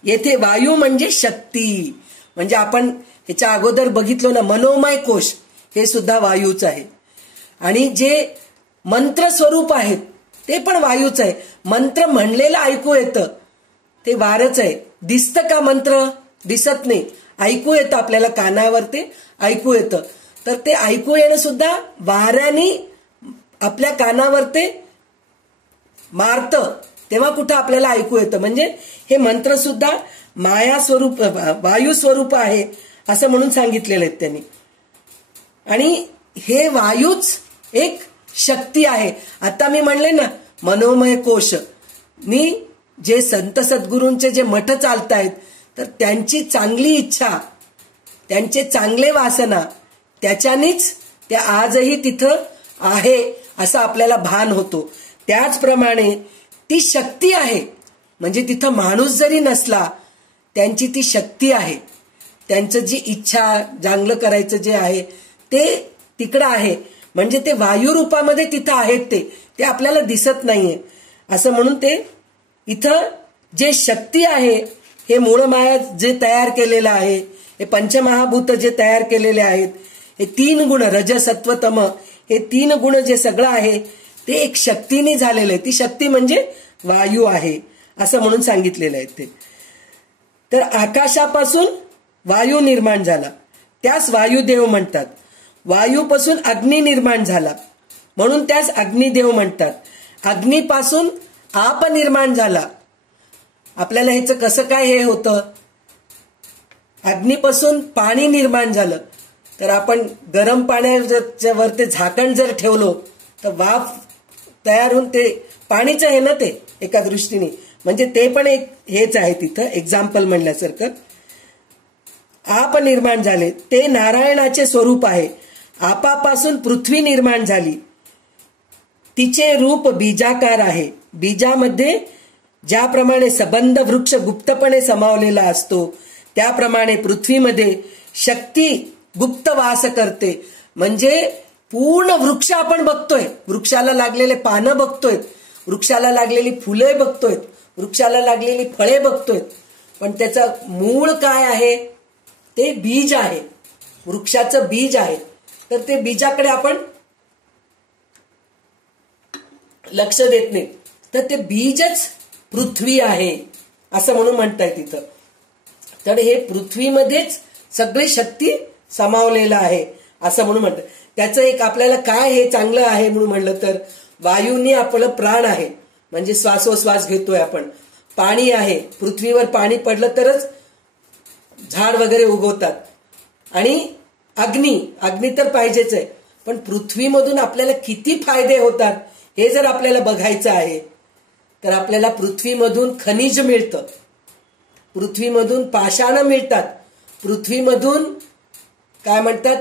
येथे वायू म्हणजे शक्ती, म्हणजे आपण ह्याच्या अगोदर बघितलो ना, मनोमय कोश हे सुद्धा वायूच आहे. आणि जे मंत्र स्वरूप आहेत ते पण वायूच आहे. मंत्र म्हणलेलं ऐकू येतं ते वारच आहे. दिसतं का मंत्र, दिसत नाही, ऐकू येतं आपल्याला, कानावर ते ऐकू येतं. तर ते ऐकू येणं सुद्धा वाऱ्याने आपल्या कानावर ते मारतं, तेव्हा कुठं आपल्याला ऐकू येतं. म्हणजे हे मंत्र सुद्धा माया स्वरूप, वायू स्वरूप आहे असं म्हणून सांगितलेलं आहे त्यांनी. आणि हे वायूच एक शक्ती आहे. आता मी म्हणले ना, मनोमय कोश नी जे संत सद्गुरूंचे जे मठ चालतायत, तर त्यांची चांगली इच्छा, त्यांचे चांगले वासना, त्याच्यानीच त्या आजही तिथं आहे असं आपल्याला भान होतो. त्याचप्रमाणे ती शक्ती आहे, म्हणजे तिथं माणूस जरी नसला त्यांची ती शक्ती आहे. त्यांचं जी इच्छा, चांगलं करायचं जे आहे ते तिकडं आहे. म्हणजे ते वायू रूपामध्ये तिथं आहेत, ते आपल्याला दिसत नाहीये. असं म्हणून ते इथं जे शक्ती आहे, हे मूळ माया जे तयार केलेलं आहे, हे पंचमहाभूत जे तयार केलेले आहेत, हे 3 गुण रज सत्व तम, हे 3 गुण जे सगळं आहे ते एक शक्तीने झालेलं आहे. ती शक्ती म्हणजे वायू आहे असं म्हणून सांगितलेलं आहे ते. तर आकाशापासून वायू निर्माण झाला, त्यास वायुदेव म्हणतात. वायूपासून अग्नी निर्माण झाला, म्हणून त्यास अग्निदेव म्हणतात. अग्नीपासून आप निर्माण झाला, आपल्याला ह्याचं कसं काय हे होतं? अग्नीपासून पाणी निर्माण झालं तर आपण गरम पाण्याच्या वरती झाकण जर ठेवलो तर वाफ तयार होऊन ते पाणीच आहे ना ते एका दृष्टीने, म्हणजे ते पण एक हेच आहे तिथं एक्झाम्पल म्हणल्यासारखं. आप निर्माण झाले ते नारायणाचे स्वरूप आहे. आपापासून पृथ्वी निर्माण झाली, तिचे रूप बीजाकार आहे. बीजामध्ये ज्याप्रमाणे सबंध वृक्ष गुप्तपणे समावलेला असतो त्याप्रमाणे पृथ्वीमध्ये शक्ती गुप्त वास करते. म्हणजे पूर्ण वृक्ष आपण बघतोय, वृक्षाला लागलेले पानं बघतोय, वृक्षाला लागलेली फुले बघतोय, वृक्षाला लागलेली फळे बघतोय, पण त्याचं मूळ काय आहे? ते बीज आहे, वृक्षाचं बीज आहे. तर ते बीजाकडे आपण लक्ष देत नाही, तर ते बीजच पृथ्वी आहे असं म्हणून म्हणताय तिथं. तर हे पृथ्वीमध्येच सगळी शक्ती समावलेलं आहे असं म्हणून म्हणतात. त्याचं एक आपल्याला काय हे चांगलं आहे म्हणून म्हणलं तर वायूनी आपलं प्राण आहे, म्हणजे श्वासोश्वास घेतोय आपण. पाणी आहे, पृथ्वीवर पाणी पडलं तरच झाड वगैरे उगवतात. आणि अग्नी तर पाहिजेच आहे, पण पृथ्वीमधून आपल्याला किती फायदे होतात हे जर आपल्याला बघायचं आहे तर आपल्याला पृथ्वीमधून खनिज मिळतं, पृथ्वीमधून पाषाण मिळतात, पृथ्वीमधून काय म्हणतात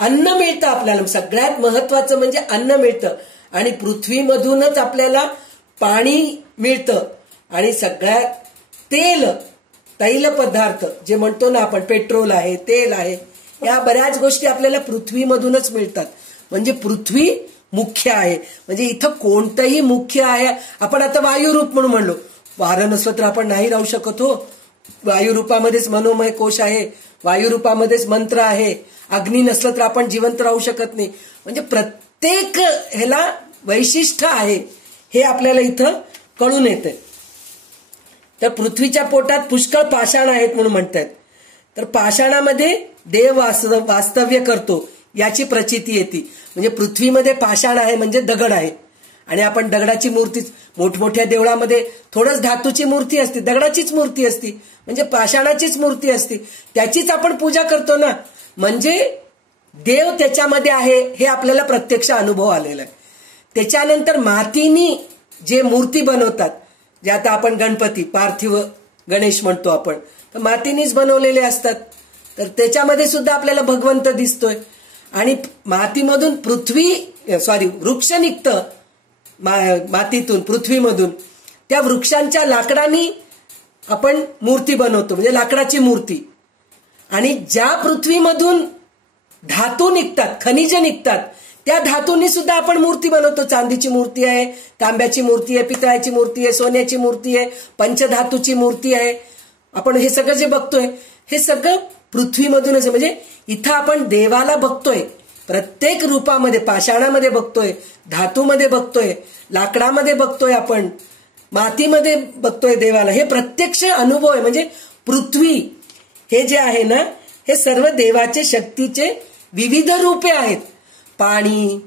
अन्न मिळतं आपल्याला. सगळ्यात महत्वाचं म्हणजे अन्न मिळतं आणि पृथ्वीमधूनच आपल्याला पाणी मिळतं. आणि सगळ्यात तैल पदार्थ जे म्हणतो ना आपण, पेट्रोल आहे, तेल आहे, या बऱ्याच गोष्टी आपल्याला पृथ्वीमधूनच मिळतात. म्हणजे पृथ्वी मुख्य आहे. म्हणजे इथं कोणतंही मुख्य आहे. आपण आता वायुरूप म्हणून म्हणलो, वारं नसलं तर आपण नाही राहू शकत हो. वायुरूपामध्येच मनोमय कोश आहे, वायुरूपामध्येच मंत्र आहे. अग्नी नसलं तर आपण जिवंत राहू शकत नाही. म्हणजे प्रत्येक ह्याला वैशिष्ट्य आहे हे आपल्याला इथं कळून येते. तर पृथ्वीच्या पोटात पुष्कळ पाषाण आहेत म्हणून म्हणतात. तर पाषाणामध्ये देव वास्तव्य करतो याची प्रचिती येते. म्हणजे पृथ्वीमध्ये पाषाण आहे म्हणजे दगड आहे, आणि आपण दगडाची मूर्ती, मोठमोठ्या देवळामध्ये थोडंच धातूची मूर्ती असते, दगडाचीच मूर्ती असती, म्हणजे पाषाणाचीच मूर्ती असती, त्याचीच आपण पूजा करतो ना. म्हणजे देव त्याच्यामध्ये आहे हे आपल्याला प्रत्यक्ष अनुभव आलेला आहे. त्याच्यानंतर मातीनी जे मूर्ती बनवतात, जे आता आपण गणपती, पार्थिव गणेश म्हणतो आपण, तर मातीनीच बनवलेले असतात. तर त्याच्यामध्ये सुद्धा आपल्याला भगवंत दिसतोय. आणि मातीमधून वृक्ष निघतं मातीतून, पृथ्वीमधून. त्या वृक्षांच्या लाकडांनी आपण मूर्ती बनवतो, म्हणजे लाकडाची मूर्ती. आणि ज्या पृथ्वीमधून धातू निघतात, खनिज निघतात, त्या धातूंनी सुद्धा आपण मूर्ती बनवतो. चांदीची मूर्ती आहे, तांब्याची मूर्ती आहे, पितळाची मूर्ती आहे, सोन्याची मूर्ती आहे, पंचधातूची मूर्ती आहे. आपण हे सगळं जे बघतोय हे सगळं पृथ्वीमधूनच आहे. म्हणजे इथं आपण देवाला बघतोय, प्रत्येक रूपामध्ये, पाषाणामध्ये बघतोय, धातूमध्ये बघतोय, लाकडामध्ये बघतोय, आपण मातीमध्ये बघतोय देवाला. हे प्रत्यक्ष अनुभव आहे. म्हणजे पृथ्वी हे जे आहे ना, हे सर्व देवाचे शक्तीचे विविध रूपे आहेत. पाणी,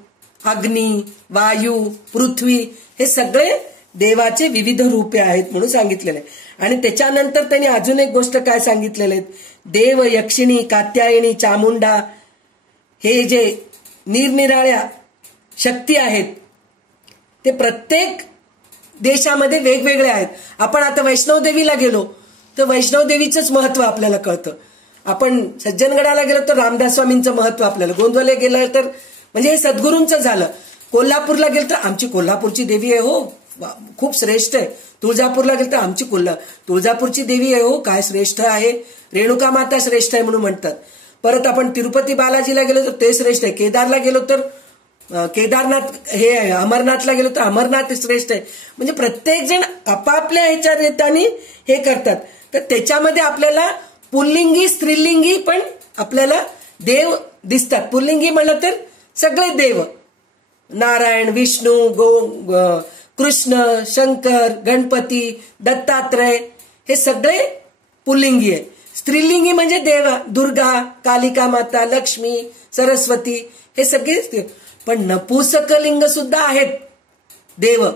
अग्नी, वायू, पृथ्वी हे सगळे देवाचे विविध रूपे आहेत म्हणून सांगितलेले आहे. आणि त्याच्यानंतर त्यांनी अजून एक गोष्ट काय सांगितलेले आहेत, देव, यक्षिणी, कात्यायनी, चामुंडा हे जे निरनिराळ्या शक्ती आहेत ते प्रत्येक देशामध्ये वेगवेगळे आहेत. आपण आता वैष्णवदेवीला गेलो तर वैष्णवदेवीचंच महत्व आपल्याला कळतं. आपण सज्जनगडाला गेलो तर रामदास स्वामींचं महत्व आपल्याला, गोंदवले गेलं तर म्हणजे हे सद्गुरूंचं झालं. कोल्हापूरला गेलं तर आमची कोल्हापूरची देवी आहे हो, खूप श्रेष्ठ आहे. तुळजापूरला गेलं तर आमची तुळजापूरची देवी आहे हो, काय श्रेष्ठ आहे. रेणुका माता श्रेष्ठ आहे म्हणून म्हणतात. परत आपण तिरुपती बालाजीला गेलो तर ते श्रेष्ठ आहे. केदारला गेलो तर केदारनाथ हे आहे, अमरनाथला गेलो तर अमरनाथ श्रेष्ठ आहे. म्हणजे प्रत्येक जण आपापल्या ह्याच्या रेताने हे करतात. तर त्याच्यामध्ये आपल्याला पुल्लिंगी, स्त्रीलिंगी पण आपल्याला देव दिसतात. पुल्लिंगी म्हणलं तर सगळे देव, नारायण, विष्णू, कृष्ण, शंकर, गणपती, दत्तात्रय हे सगळे पुल्लिंगी आहे. स्त्रीलिंगी म्हणजे देवा, दुर्गा, कालिका माता, लक्ष्मी, सरस्वती हे सगळे. पण नपुंसकलिंग सुद्धा आहेत देव.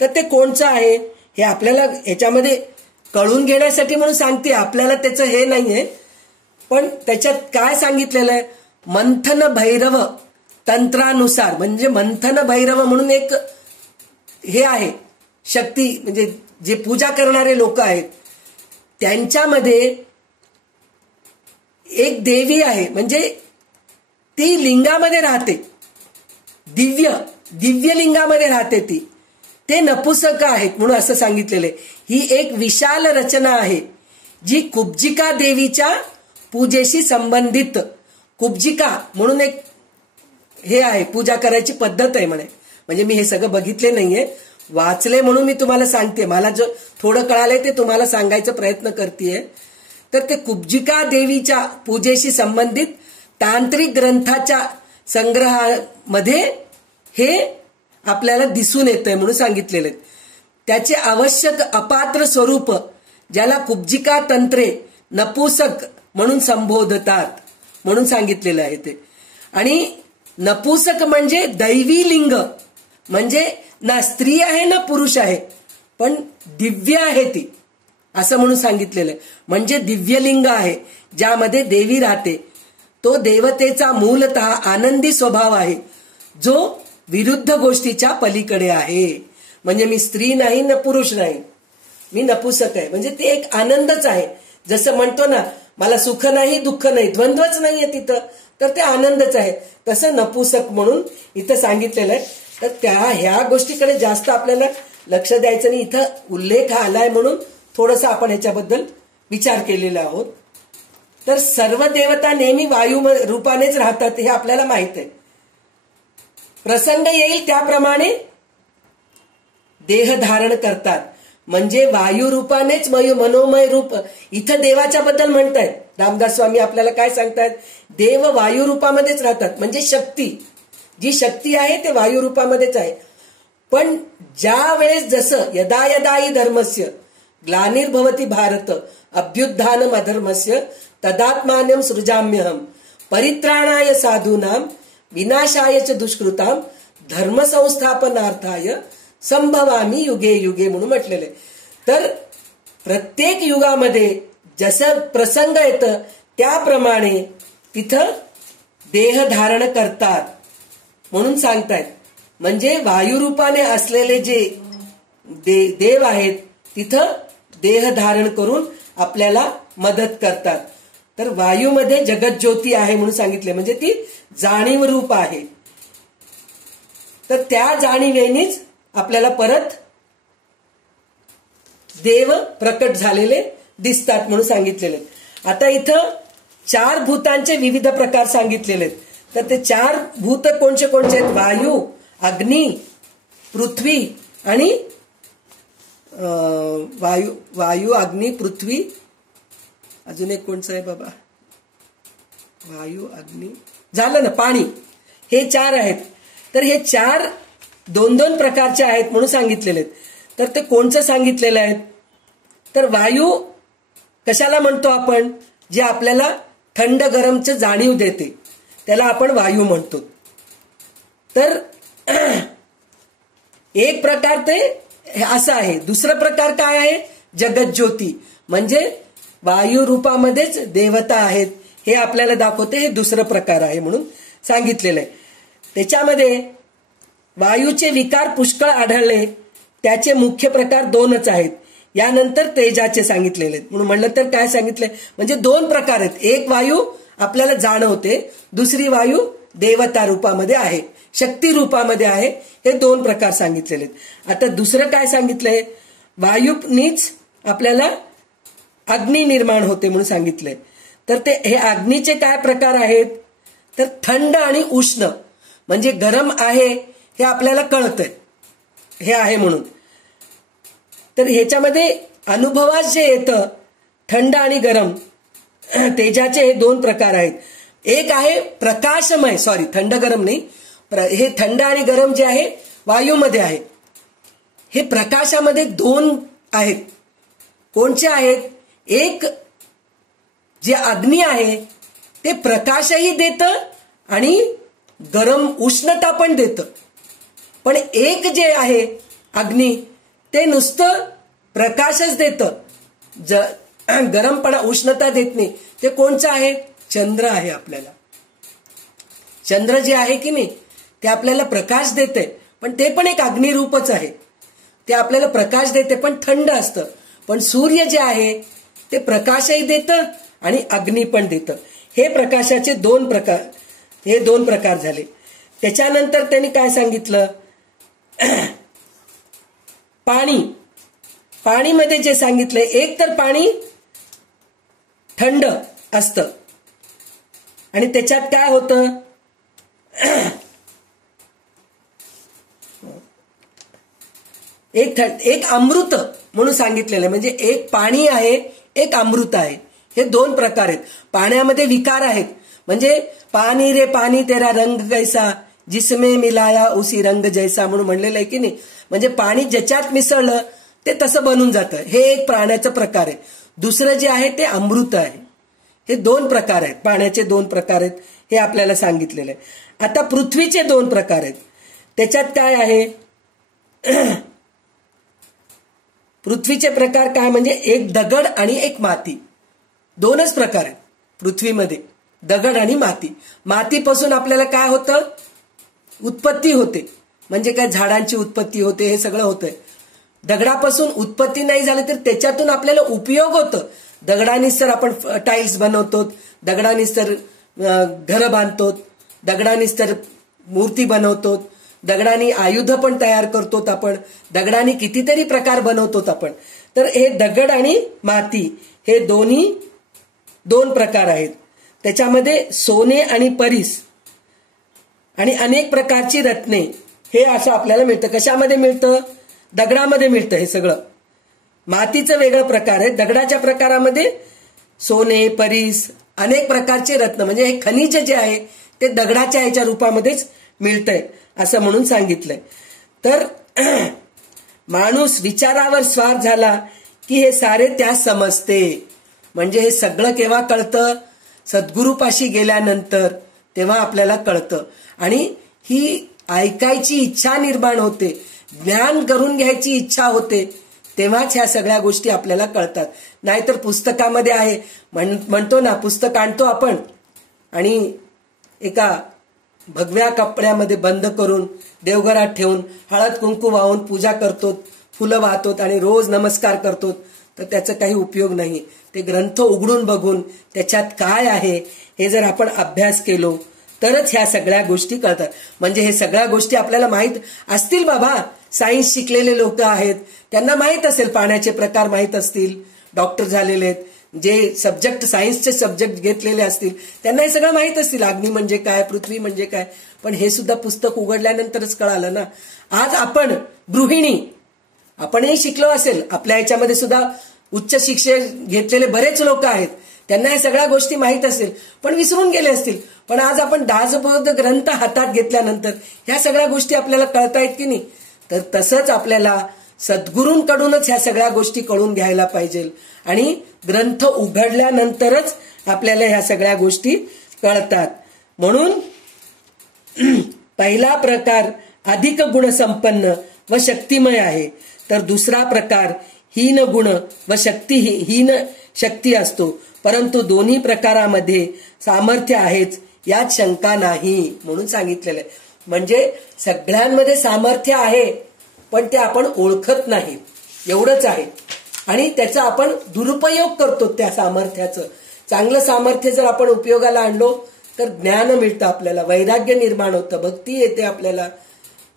तर ते कोणचं आहे हे आपल्याला याच्यामध्ये कळून घेण्यासाठी म्हणून सांगते, आपल्याला त्याचं हे नाहीये. पण त्याच्यात काय सांगितलेलं आहे, मंथन भैरव तंत्रानुसार, म्हणजे मंथन भैरव म्हणून एक हे आहे शक्ती, म्हणजे जे पूजा करणारे लोक आहेत त्यांच्यामध्ये एक देवी आहे, म्हणजे ती लिंगामध्ये राहते, दिव्य लिंगामध्ये राहते ती. ते नपुसक आहेत म्हणून असं सांगितलेलं आहे. ही एक विशाल रचना आहे जी कुब्जिका देवीच्या पूजेशी संबंधित, कुब्जिका म्हणून एक हे आहे, पूजा करायची पद्धत आहे म्हणे. म्हणजे मी हे सगळं बघितले नाहीये, वाचले म्हणून मी तुम्हाला सांगते. मला जो थोडं कळालंय ते तुम्हाला सांगायचा प्रयत्न करतेय. तर ते कुब्जिका देवीच्या पूजेशी संबंधित तांत्रिक ग्रंथाच्या संग्रहामध्ये हे आपल्याला दिसून येतंय म्हणून सांगितलेले. त्याचे आवश्यक अपात्र स्वरूप ज्याला कुब्जिका तंत्रे नपुसक म्हणून संबोधतात म्हणून सांगितलेलं आहे ते. आणि नपुसक म्हणजे दैवी लिंग, म्हणजे ना स्त्री आहे ना पुरुष आहे, पण दिव्य आहे ती, असं म्हणून सांगितलेलं आहे. म्हणजे दिव्यलिंग आहे ज्यामध्ये देवी राहते. तो देवतेचा मूलतः आनंदी स्वभाव आहे जो विरुद्ध गोष्टीच्या पलीकडे आहे. म्हणजे मी स्त्री नाही ना पुरुष नाही, मी नपुसक आहे, म्हणजे ते एक आनंदच आहे. जसं म्हणतो ना, मला सुख नाही दुःख नाही, द्वंद्वच नाहीये तिथं, तर ते आनंदच आहे. तसं नपुसक म्हणून इथं सांगितलेलं आहे. तर ह्या गोष्टीकडे जास्त आपल्याला लक्ष द्यायचं नाही. इथं उल्लेख आलाय म्हणून थोडंसं आपण ह्याच्याबद्दल विचार केलेला आहोत. तर सर्व देवता नेहमी वायू रूपानेच राहतात हे आपल्याला माहित आहे. प्रसंग येईल त्याप्रमाणे देह धारण करतात, म्हणजे वायू रूपानेच मनोमय रूप. इथं देवाच्या बद्दल म्हणतायत रामदास स्वामी, आपल्याला काय सांगतायत, देव वायू रूपामध्येच राहतात, म्हणजे शक्ती, जी शक्ती आहे ते वायू रूपामध्येच आहे. पण ज्या वेळेस जसं यदा यदा हि धर्मस्य ग्लानिर्भवती भारत अभ्युत्थानम् अधर्मस्य तदात्मानं सृजाम्यहम परित्राणाय साधूनां विनाशाय च दुष्कृतां धर्मसंस्थापनार्थाय संभवामी युगे युगे म्हणून म्हटलेले. तर प्रत्येक युगामध्ये जसं प्रसंग येतं त्याप्रमाणे तिथं देह धारण करतात म्हणून सांगतायत. म्हणजे वायुरूपाने असलेले जे देव आहेत तिथं देह धारण करून आपल्याला मदत करतात. तर वायूमध्ये जगत ज्योती आहे म्हणून सांगितले, म्हणजे ती जाणीव रूप आहे. तर त्या जाणीवेनीच आपल्याला परत देव प्रकट झालेले दिसतात म्हणून सांगितलेले. आता इथं 4 भूतांचे विविध प्रकार सांगितलेले आहेत. तर ते 4 भूत कोणते कोणते आहेत, वायू, अग्नी, पृथ्वी आणि वायू अग्नी पृथ्वी, अजून एक कोणचं आहे बाबा, वायू अग्नी झालं ना, पाणी, हे 4 आहेत. तर हे 4 2-2 प्रकारचे आहेत म्हणून सांगितलेले आहेत. तर ते कोणचं सांगितलेलं आहे, तर वायू कशाला म्हणतो आपण, जे आपल्याला थंड गरमचं जाणीव देते त्याला आपण वायू म्हणतो. तर एक प्रकार ते असं आहे. दुसरा प्रकार काय आहे, जगत ज्योती, म्हणजे वायू रूपामध्येच देवता आहेत हे आपल्याला दाखवते. हे दुसरं प्रकार आहे म्हणून सांगितलेलं आहे. त्याच्यामध्ये वायूचे विकार पुष्कळ आढळले, त्याचे मुख्य प्रकार 2च आहेत. यानंतर तेजाचे सांगितलेले आहेत. म्हणून म्हणलं तर काय सांगितलंय, म्हणजे 2 प्रकार आहेत. एक वायू आपल्याला जाणवते, दुसरी वायू देवता रूपामध्ये आहे, शक्ती रूपामध्ये आहे. हे 2 प्रकार सांगितलेले आहेत. आता दुसरं काय सांगितलंय, वायूनीच आपल्याला अग्नी निर्माण होते म्हणून सांगितलंय. तर ते हे अग्नीचे काय प्रकार आहेत, तर थंड आणि उष्ण, म्हणजे गरम आहे हे आपल्याला कळतंय हे आहे म्हणून. तर ह्याच्यामध्ये अनुभवास जे येतं थंड आणि गरम, तेजाचे हे 2 प्रकार आहेत. एक आहे प्रकाशमय, थंड गरम नाही, हे थंड आणि गरम जे आहे वायूमध्ये आहे. हे प्रकाशामध्ये 2 आहेत. कोणचे आहेत, एक जे अग्नी आहे ते प्रकाशही देतं आणि गरम उष्णता पण देतं. पण एक जे आहे अग्नी ते नुसतं प्रकाशच देतं गरमपणा उष्णता देत नाही ते कोणचं आहे? चंद्र आहे. आपल्याला चंद्र जे आहे की नाही ते आपल्याला प्रकाश देते, पण ते पण एक अग्निरूपच आहे. ते आपल्याला प्रकाश देते पण थंड असतं. पण सूर्य जे आहे ते प्रकाशही देतं आणि अग्नी पण देतं. हे प्रकाशाचे दोन प्रकार झाले. त्याच्यानंतर त्यांनी काय सांगितलं? पाणीमध्ये जे सांगितलंय, एक तर पाणी थंड असतं आणि त्याच्यात काय होतं? एक अमृत म्हणून सांगितलेलं आहे. म्हणजे एक पाणी आहे, एक अमृत आहे. हे दोन प्रकार आहेत. पाण्यामध्ये विकार आहेत. म्हणजे पाणी रे पाणी तेरा रंग कैसा, जिसमें मिलाया उसी रंग जैसा म्हणून म्हणलेलं आहे की नाही. म्हणजे पाणी ज्याच्यात मिसळलं ते तसं बनून जातं. हे एक प्राण्याचं प्रकार आहे. दुसरं जे आहे ते अमृत आहे. हे दोन प्रकार आहेत. पाण्याचे दोन प्रकार आहेत हे आपल्याला सांगितलेलं आहे. आता पृथ्वीचे दोन प्रकार आहेत. त्याच्यात काय आहे? पृथ्वीचे प्रकार काय? म्हणजे एक दगड आणि एक माती. दोनच प्रकार आहेत पृथ्वीमध्ये, दगड आणि माती. मातीपासून आपल्याला काय होतं? उत्पत्ती होते. म्हणजे काय? झाडांची उत्पत्ती होते, हे सगळं होतंय. दगडापासून उत्पत्ती नाही झाली तर त्याच्यातून आपल्याला उपयोग होतं. दगडानीच तर आपण टाईल्स बनवतो, दगडानीच तर घरं बांधतो, दगडानीच तर मूर्ती बनवतो, दगडानी आयुध पण तयार करतो आपण, दगडानी कितीतरी प्रकार बनवतो आपण. तर हे दगड आणि माती हे दोन्ही दोन प्रकार आहेत. त्याच्यामध्ये सोने आणि परीस आणि अनेक प्रकारची रत्ने हे असं आपल्याला मिळतं. कशामध्ये मिळतं? दगडामध्ये मिळतं हे सगळं. मातीचं वेगळं प्रकार आहे. दगडाच्या प्रकारामध्ये सोने, परीस, अनेक प्रकारचे रत्न म्हणजे हे खनिज जे आहे ते दगडाच्या ह्याच्या रूपामध्येच मिळतंय असं म्हणून सांगितलंय. तर माणूस विचारावर स्वार झाला की हे सारे त्यास समजते. म्हणजे हे सगळं केव्हा कळतं? सद्गुरूपाशी गेल्यानंतर तेव्हा आपल्याला कळतं. आणि ही ऐकायची इच्छा निर्माण होते, ज्ञान करून घ्यायची इच्छा होते, तेव्हाच ह्या सगळ्या गोष्टी आपल्याला कळतात. नाहीतर पुस्तकामध्ये आहे म्हणतो ना, पुस्तक आणतो आपण आणि एका भगव्या कपड्यामध्ये बंद करून देवघरात ठेवून हळद कुंकू वाहून पूजा करतो, फुलं वाहतो आणि रोज नमस्कार करतो, तर त्याचा काही उपयोग नाही. ते ग्रंथ उघडून बघून त्याच्यात काय आहे हे जर आपण अभ्यास केलो तरच ह्या सगळ्या गोष्टी कळतात. म्हणजे हे सगळ्या गोष्टी आपल्याला माहीत असतील. बाबा सायन्स शिकलेले लोक आहेत, त्यांना माहीत असेल, पाण्याचे प्रकार माहीत असतील, डॉक्टर झालेले आहेत, जे सब्जेक्ट सायन्सचे सब्जेक्ट घेतलेले असतील त्यांना हे सगळं माहीत असतील. अग्नी म्हणजे काय, पृथ्वी म्हणजे काय. पण हे सुद्धा पुस्तक उघडल्यानंतरच कळालं ना. आज आपण गृहिणी, आपणही शिकलो असेल, आपल्या ह्याच्यामध्ये सुद्धा उच्च शिक्षण घेतलेले बरेच लोक आहेत, त्यांना या सगळ्या गोष्टी माहीत असेल पण विसरून गेले असतील. पण आज आपण दासबोध ग्रंथ हातात घेतल्यानंतर ह्या सगळ्या गोष्टी आपल्याला कळतायत की नाही. तर तसंच आपल्याला सद्गुरूंकडूनच ह्या सगळ्या गोष्टी कळून घ्यायला पाहिजे आणि ग्रंथ उघडल्यानंतरच आपल्याला ह्या सगळ्या गोष्टी कळतात. म्हणून पहिला प्रकार अधिक गुणसंपन्न व शक्तिमय आहे, तर दुसरा प्रकार हीन गुण व हीन शक्ती असतो. परंतु दोन्ही प्रकारामध्ये सामर्थ्य आहेच यात शंका नाही म्हणून सांगितलेलं आहे. म्हणजे सगळ्यांमध्ये सामर्थ्य आहे पण ते आपण ओळखत नाही, एवढंच आहे. आणि त्याचा आपण दुरुपयोग करतो त्या सामर्थ्याचं. चांगलं सामर्थ्य जर आपण उपयोगाला आणलो तर ज्ञान मिळतं आपल्याला, वैराग्य निर्माण होतं, भक्ती येते आपल्याला.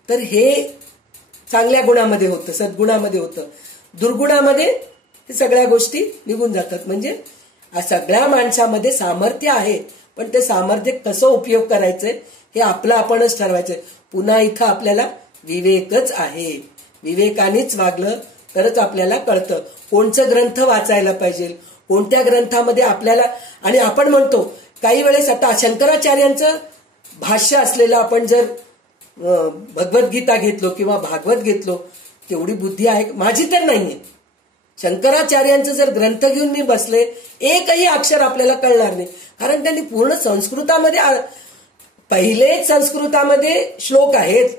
तर हे चांगल्या गुणामध्ये होतं, सद्गुणामध्ये होतं. दुर्गुणामध्ये हे सगळ्या गोष्टी निघून जातात. म्हणजे सगळ्या माणसामध्ये सामर्थ्य आहे पण ते सामर्थ्य कसं उपयोग करायचंय हे आपलं आपणच ठरवायचंय. पुन्हा इथं आपल्याला विवेकच आहे. विवेकानेच वागलं तरच आपल्याला कळतं कोणचं ग्रंथ वाचायला पाहिजे, कोणत्या ग्रंथामध्ये आपल्याला. आणि आपण म्हणतो काही वेळेस, आता शंकराचार्यांचं भाष्य असलेलं आपण जर भगवद्गीता घेतलो किंवा भागवत घेतलो, तेवढी बुद्धी आहे माझी तर नाहीये. शंकराचार्यांचं जर ग्रंथ घेऊन मी बसले, एकही अक्षर आपल्याला कळणार नाही. कारण त्यांनी पूर्ण संस्कृतामध्ये, पहिलेच संस्कृतामध्ये श्लोक आहेत,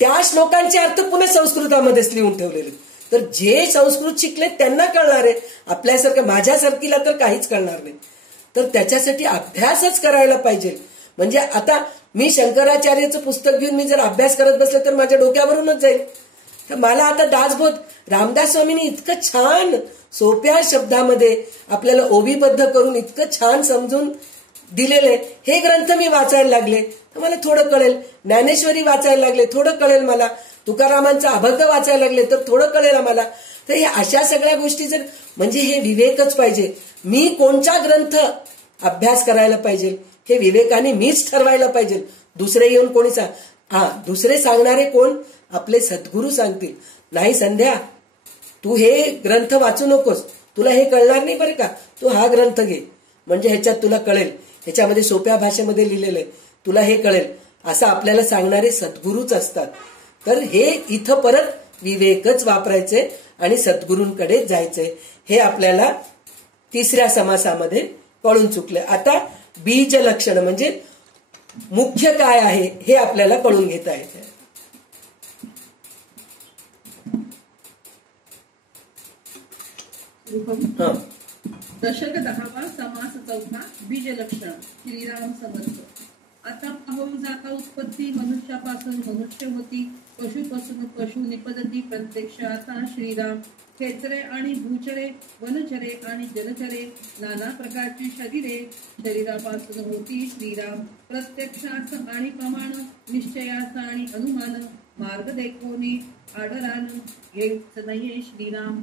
त्या श्लोकांचे अर्थ पुन्हा संस्कृतामध्येच लिहून ठेवलेले. तर जे संस्कृत शिकले त्यांना कळणार आहे, आपल्यासारखं माझ्यासारखीला तर काहीच कळणार नाही. तर त्याच्यासाठी अभ्यासच करायला पाहिजे. म्हणजे आता मी शंकराचार्याचं पुस्तक घेऊन मी जर अभ्यास करत बसले तर माझ्या डोक्यावरूनच जाईल. तर मला आता दासबोध रामदास स्वामींनी इतकं छान सोप्या शब्दामध्ये आपल्याला ओवीबद्ध करून इतकं छान समजून दिलेले हे ग्रंथ मी वाचायला लागले तर मला थोडं कळेल. ज्ञानेश्वरी वाचायला लागले थोडं कळेल मला. तुकारामांचा अभंग वाचायला लागले तर थोडं कळेल आम्हाला. तर हे अशा सगळ्या गोष्टी जर म्हणजे हे विवेकच पाहिजे. मी कोणता ग्रंथ अभ्यास करायला पाहिजे हे विवेकाने मीच ठरवायला पाहिजे. दुसरे येऊन कोणी दुसरे सांगणारे कोण? आपले सद्गुरू सांगतील. नाही संध्या तू हे ग्रंथ वाचू नकोस, तुला हे कळणार नाही बरं का, तू हा ग्रंथ घे म्हणजे ह्याच्यात तुला कळेल, ह्याच्यामध्ये सोप्या भाषेमध्ये लिहिलेलं आहे, तुला हे कळेल, असं आपल्याला सांगणारे सद्गुरूच असतात. तर हे इथं परत विवेकच वापरायचे आणि सद्गुरूंकडे जायचे. हे आपल्याला तिसऱ्या समासामध्ये कळून चुकलं. आता बीज लक्षण म्हणजे मुख्य काय आहे हे आपल्याला कळून घेता येते. दशक 10वा समास 4 बीज लक्षण श्रीराम समर्थ. आता पाहू जाता उत्पत्ती मनुष्यापासून मनुष्य होती, पशुपासून पशु निपदती प्रत्यक्ष आता श्रीराम. खेचरे आणि भूचरे, वनचरे आणि जलचरे, नाना प्रकारची शरीरे, शरीरापासून होती श्रीराम. प्रत्यक्षास आणि प्रमाण, निश्चयास आणि अनुमान, मार्ग देखोनी आदरान घेत नाहीये श्रीराम.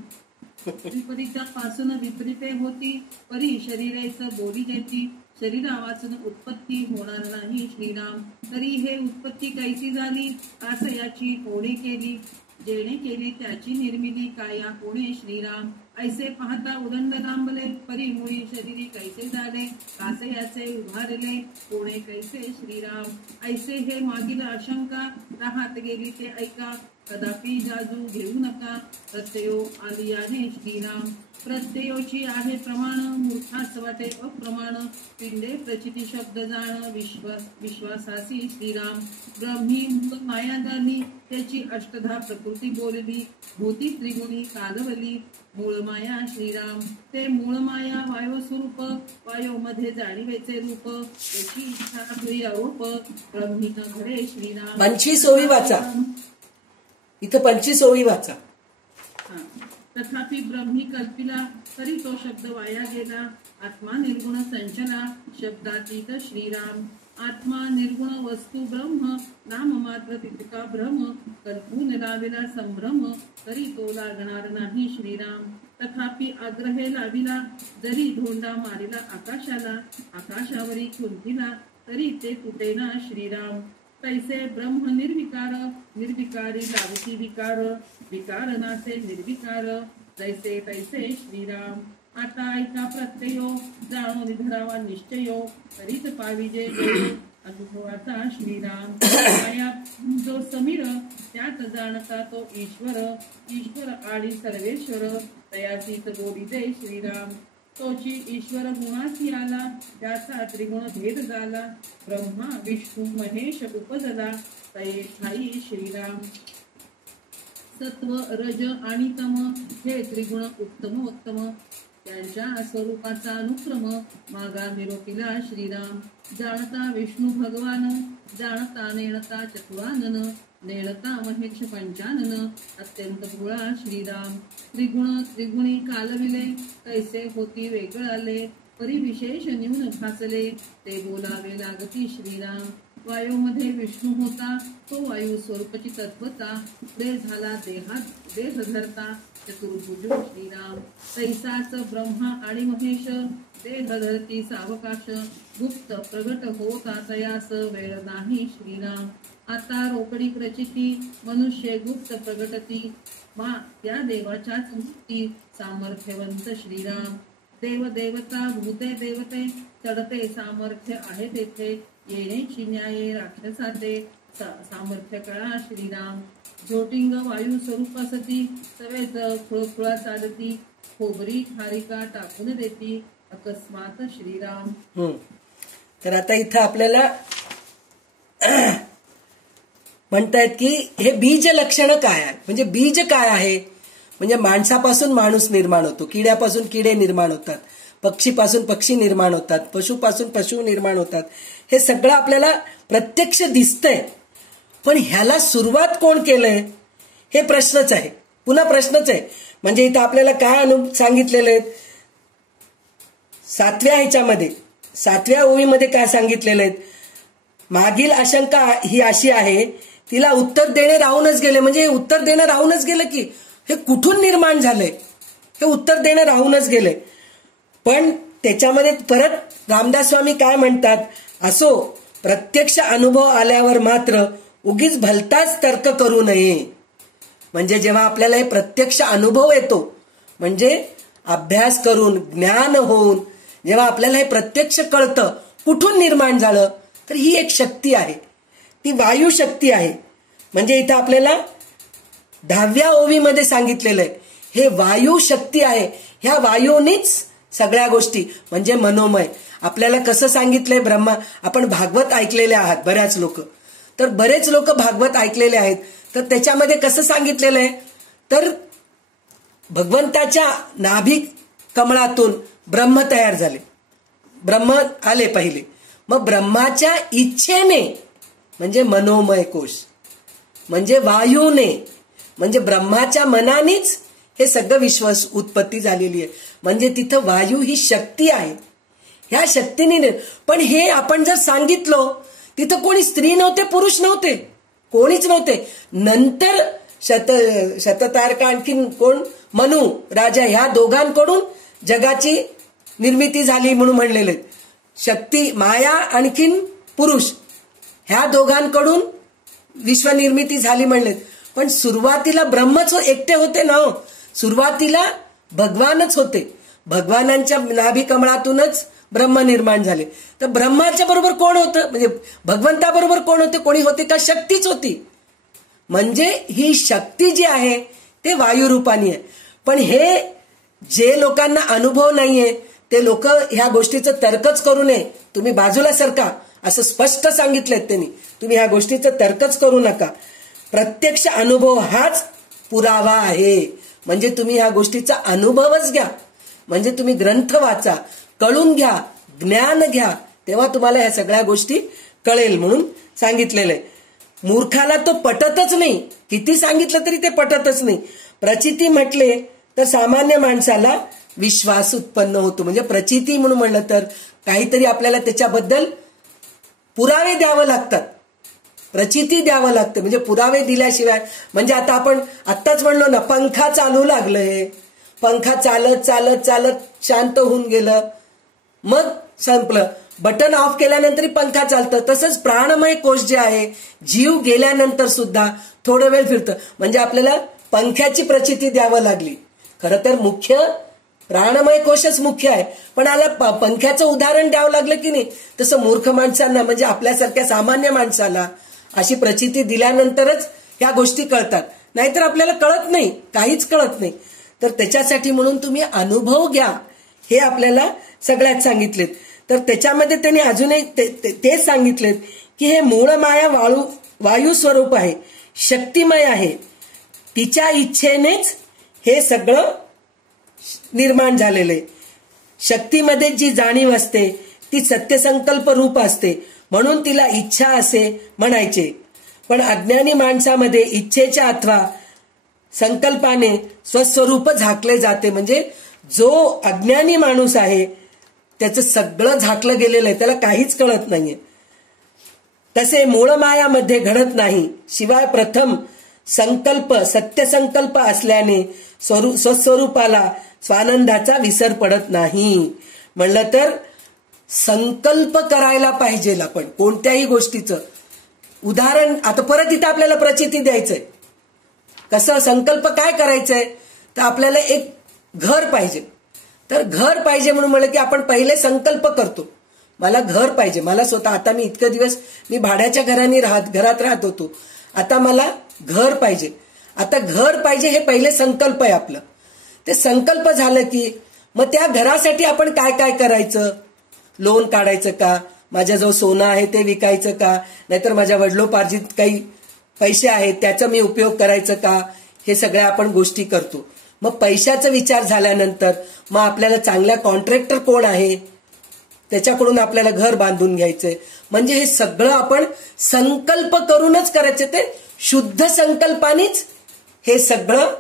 विपरीता पासून विपरीते होती, परी शरीरेच बोली ज्याची, शरीरा वाचून उत्पत्ती होणार नाही श्रीराम. तरी हे उत्पत्ती कैसी झाली, आसयाची कोणे केली, जेणे केली त्याची निर्मिती काया कोणे श्रीराम. ऐसे पाहता उदंड लांबले, परी मुळी शरीरी कैसे झाले, आसयाचे उभारले कोणे कैसे श्रीराम. ऐसे हे मागील आशंका राहत गेली ते ऐका, कदापि जाजू घेऊ नका, प्रत्ययो आलियाने श्रीराम. प्रत्ययोची आहे प्रमाण, मूर्खास वाटे अप्रमाण, पिंडे प्रचिती शब्द जाण, विश्वासासी श्रीराम. ब्रह्मी मूळ माया झाली, त्याची अष्टधा प्रकृती बोलली, भूती त्रिगुणी कालवली, मूळ माया श्रीराम. ते मूळ माया वायो स्वरूप, वायो मध्ये जाणीवेचे रूप, त्याची इच्छा होई आरोप, ब्रह्मी न घडे श्रीराम. 25 ओवी वाचा, इथं 25 ओवी वाचा. तथापि ब्रह्मी कल्पिला, तरी तो शब्द वाया गेला, आत्मा निर्गुण संचला, शब्दातीत श्रीराम. आत्मा निर्गुण वस्तू ब्रह्म, नाम मात्र तितका भ्रम, कल्पून लाविला संभ्रम, तरी तो लागणार नाही श्रीराम. तथापि आग्रहे लाविला, जरी धोंडा मारिला आकाशाला, आकाशावरी खुंटीला, तरी ते तुटेना श्रीराम. तैसे ब्रह्म निर्विकार, निर्विकारी लावती विकार, विकार नासे निर्विकार, जैसे तैसे श्रीराम. आता ऐका प्रत्ययो, जाणो निधरावा निश्चयो, तरीच पाविजे अनुभवाचा श्रीराम. माया जो समीर, त्यात जाणता तो ईश्वर, ईश्वर आणि सर्वेश्वर, तयाचीच बोलिते श्रीराम. तोची ईश्वर गुणासी आला, त्याचा त्रिगुण भेद झाला, ब्रह्मा विष्णू महेश उपजला, तये ठाई श्रीराम. सत्व रज आणि तम, हे त्रिगुण उत्तमोत्तम, त्यांच्या स्वरूपाचा अनुक्रम, मागा निरोपिला श्रीराम. जाणता विष्णू भगवान, जाणता नेणता चतुरानन, नेणता महेश पंचानन, अत्यंत भोळा श्रीराम. त्रिगुण त्रिगुणी कालविले, कैसे होती वेगळाले, परी विशेष न्यून भासले, ते बोलावे लागती श्रीराम. वायूमध्ये विष्णू होता, तो वायू स्वरूपची तत्वता, पुढे झाला देह धरता, चतुर्भुज श्रीराम. तैसाच ब्रह्मा आणि महेश, देह धरती सावकाश, गुप्त प्रगट होता तयास वेळ नाही श्रीराम. आता रोकडी प्रचिती, मनुष्य गुप्त प्रगटती, मा त्या देवाच्याच मुक्ती, सामर्थ्यवंत श्रीराम. देव देवता भूते देवते, चढते सामर्थ्य आहे तेथे, येण्याची न्याये राक्षसाते, सामर्थ्य कळा श्रीराम. झोटिंग वायू स्वरूप सती, सवेत खुळखुळा चालती, खोबरी खारिका टाकून देती, अकस्मात श्रीराम. तर आता इथं आपल्याला म्हणतायत की हे बीज लक्षण काय आहे, म्हणजे बीज काय आहे, म्हणजे माणसापासून माणूस निर्माण होतो, किड्यापासून किडे निर्माण होतात, पक्षीपासून पक्षी निर्माण होतात, पशुपासून पशु निर्माण होतात. हे सगळं आपल्याला प्रत्यक्ष दिसतंय. पण ह्याला सुरुवात कोण केलंय हे प्रश्नच आहे, पुन्हा प्रश्नच आहे. म्हणजे इथं आपल्याला काय सांगितलेलं आहे, 7व्या ओळीमध्ये काय सांगितलेलं आहे, मागील आशंका ही अशी आहे, तिला उत्तर देणे राहूनच गेले. म्हणजे हे उत्तर देणं राहूनच गेलं की हे कुठून निर्माण झालंय, हे उत्तर देणं राहूनच गेले. पण त्याच्यामध्ये परत रामदास स्वामी काय म्हणतात, असो प्रत्यक्ष अनुभव आल्यावर मात्र उगीच भलताच तर्क करू नये. म्हणजे जेव्हा आपल्याला हे प्रत्यक्ष अनुभव येतो, म्हणजे अभ्यास करून ज्ञान होऊन जेव्हा आपल्याला हे प्रत्यक्ष कळतं कुठून निर्माण झालं, तर ही एक शक्ती आहे, ती वायू शक्ती आहे. म्हणजे इथं आपल्याला 10व्या ओवीमध्ये सांगितलेलं आहे हे वायू शक्ती आहे. ह्या वायूनीच सगळ्या गोष्टी म्हणजे मनोमय. आपल्याला कसं सांगितलंय ब्रह्मा, आपण भागवत ऐकलेले आहात बऱ्याच लोक, तर बरेच लोक भागवत ऐकलेले आहेत. तर त्याच्यामध्ये कसं सांगितलेलं आहे, तर भगवंताच्या नाभी कमळातून ब्रह्म तयार झाले, ब्रह्म आले पहिले. मग ब्रह्माच्या इच्छेने म्हणजे मनोमय कोश, म्हणजे वायूने, म्हणजे ब्रह्माच्या मनानेच हे सगळं विश्व उत्पत्ती झालेली आहे. म्हणजे तिथं वायू ही शक्ती आहे, ह्या शक्तीने. पण हे आपण जर सांगितलं, तिथं कोणी स्त्री नव्हते, पुरुष नव्हते, कोणीच नव्हते. नंतर शततारका आणखीन कोण, मनु राजा, ह्या दोघांकडून जगाची निर्मिती झाली म्हणून म्हणलेले. शक्ती माया आणखीन पुरुष ह्या दोघांकडून विश्वनिर्मिती झाली म्हणले. पण सुरुवातीला ब्रह्मच एकटे होते ना, सुरुवातीला भगवानच होते. भगवानांच्या नाभी कमळातूनच ब्रह्म निर्माण झाले. तर ब्रह्माच्या बरोबर कोण होतं, म्हणजे भगवंताबरोबर कोण होते, कोणी होते का, शक्तीच होती. म्हणजे ही शक्ती जी आहे ते वायू रूपानी आहे. पण हे जे लोकांना अनुभव नाहीये ते लोक ह्या गोष्टीचं तर्कच करू नये, तुम्ही बाजूला सरका असं स्पष्ट सांगितलंय त्यांनी. तुम्ही ह्या गोष्टीचं तर्कच करू नका. प्रत्यक्ष अनुभव हाच पुरावा आहे. म्हणजे तुम्ही ह्या गोष्टीचा अनुभवच घ्या, म्हणजे तुम्ही ग्रंथ वाचा, कळून घ्या, ज्ञान घ्या, तेव्हा तुम्हाला ह्या सगळ्या गोष्टी कळेल म्हणून सांगितलेलं आहे. मूर्खाला तो पटतच नाही, किती सांगितलं तरी ते पटतच नाही. प्रचिती म्हटले तर सामान्य माणसाला विश्वास उत्पन्न होतो. म्हणजे प्रचिती म्हणून म्हणलं तर काहीतरी आपल्याला त्याच्याबद्दल पुरावे द्यावं लागतात, प्रचिती द्यावं लागतं. म्हणजे पुरावे दिल्याशिवाय, म्हणजे आता आपण आत्ताच म्हणलो ना, पंखा चालू लागलंय, पंखा चालत चालत चालत शांत होऊन गेलं, मग संपलं. बटन ऑफ केल्यानंतर पंखा चालतं. तसंच प्राणमय कोश जे आहे, जीव गेल्यानंतर सुद्धा थोडं वेळ फिरतं. म्हणजे आपल्याला पंख्याची प्रचिती द्यावं लागली. खरं तर मुख्य प्राणमय कोशच मुख्य आहे, पण आला पंख्याचं उदाहरण द्यावं लागलं की नाही. तसं मूर्ख माणसांना, म्हणजे आपल्यासारख्या सामान्य माणसाला अशी प्रचिती दिल्यानंतरच ह्या गोष्टी कळतात, नाहीतर आपल्याला कळत नाही, काहीच कळत नाही. तर त्याच्यासाठी म्हणून तुम्ही अनुभव घ्या, हे आपल्याला सगळ्यात सांगितलेत. तर त्याच्यामध्ये त्यांनी अजूनही तेच सांगितलेत की हे मूळ माया वायू स्वरूप आहे, शक्तिमय आहे, तिच्या इच्छेनेच हे सगळं निर्माण झालेलं आहे. शक्तीमध्ये जी जाणीव असते ती सत्यसंकल्प रूप असते, म्हणून तिला इच्छा असे म्हणायचे. पण अज्ञानी माणसामध्ये इच्छेच्या अथवा संकल्पाने स्वस्वरूप झाकले जाते. म्हणजे जो अज्ञानी माणूस आहे त्याचं सगळं झाकलं गेलेलं आहे, त्याला काहीच कळत नाहीये. तसे मूळ मायामध्ये घडत नाही. शिवाय प्रथम संकल्प सत्यसंकल्प असल्याने स्वस्वरूपाला स्वानंदाचा विसर पडत नाही. म्हणलं तर संकल्प करायला पाहिजे आपण कोणत्याही गोष्टीचं. उदाहरण आता परत इथं आपल्याला प्रचिती द्यायचंय. कसं संकल्प काय करायचंय, तर आपल्याला एक घर पाहिजे. तर घर पाहिजे म्हणून म्हणलं की आपण पहिले संकल्प करतो, मला घर पाहिजे, मला स्वतः. आता मी इतके दिवस मी भाड्याच्या घरात राहत होतो, आता मला घर पाहिजे. आता घर पाहिजे हे पहिले संकल्प आहे आपलं. ते संकल्प झालं की मग त्या घरासाठी आपण काय काय करायचं, लोन काढायचं का, माझ्याजवळ सोनं आहे ते विकायचं का, नाहीतर माझ्या वडिलोपार्जित काही पैसे आहेत त्याचा मी उपयोग करायचं का, हे सगळ्या आपण गोष्टी करतो. मग पैशाचा विचार झाल्यानंतर मग आपल्याला चांगला कॉन्ट्रॅक्टर कोण आहे त्याच्याकडून आपल्याला घर बांधून घ्यायचंय. म्हणजे हे सगळं आपण संकल्प करूनच करायचे. ते शुद्ध संकल्पानेच हे सगळं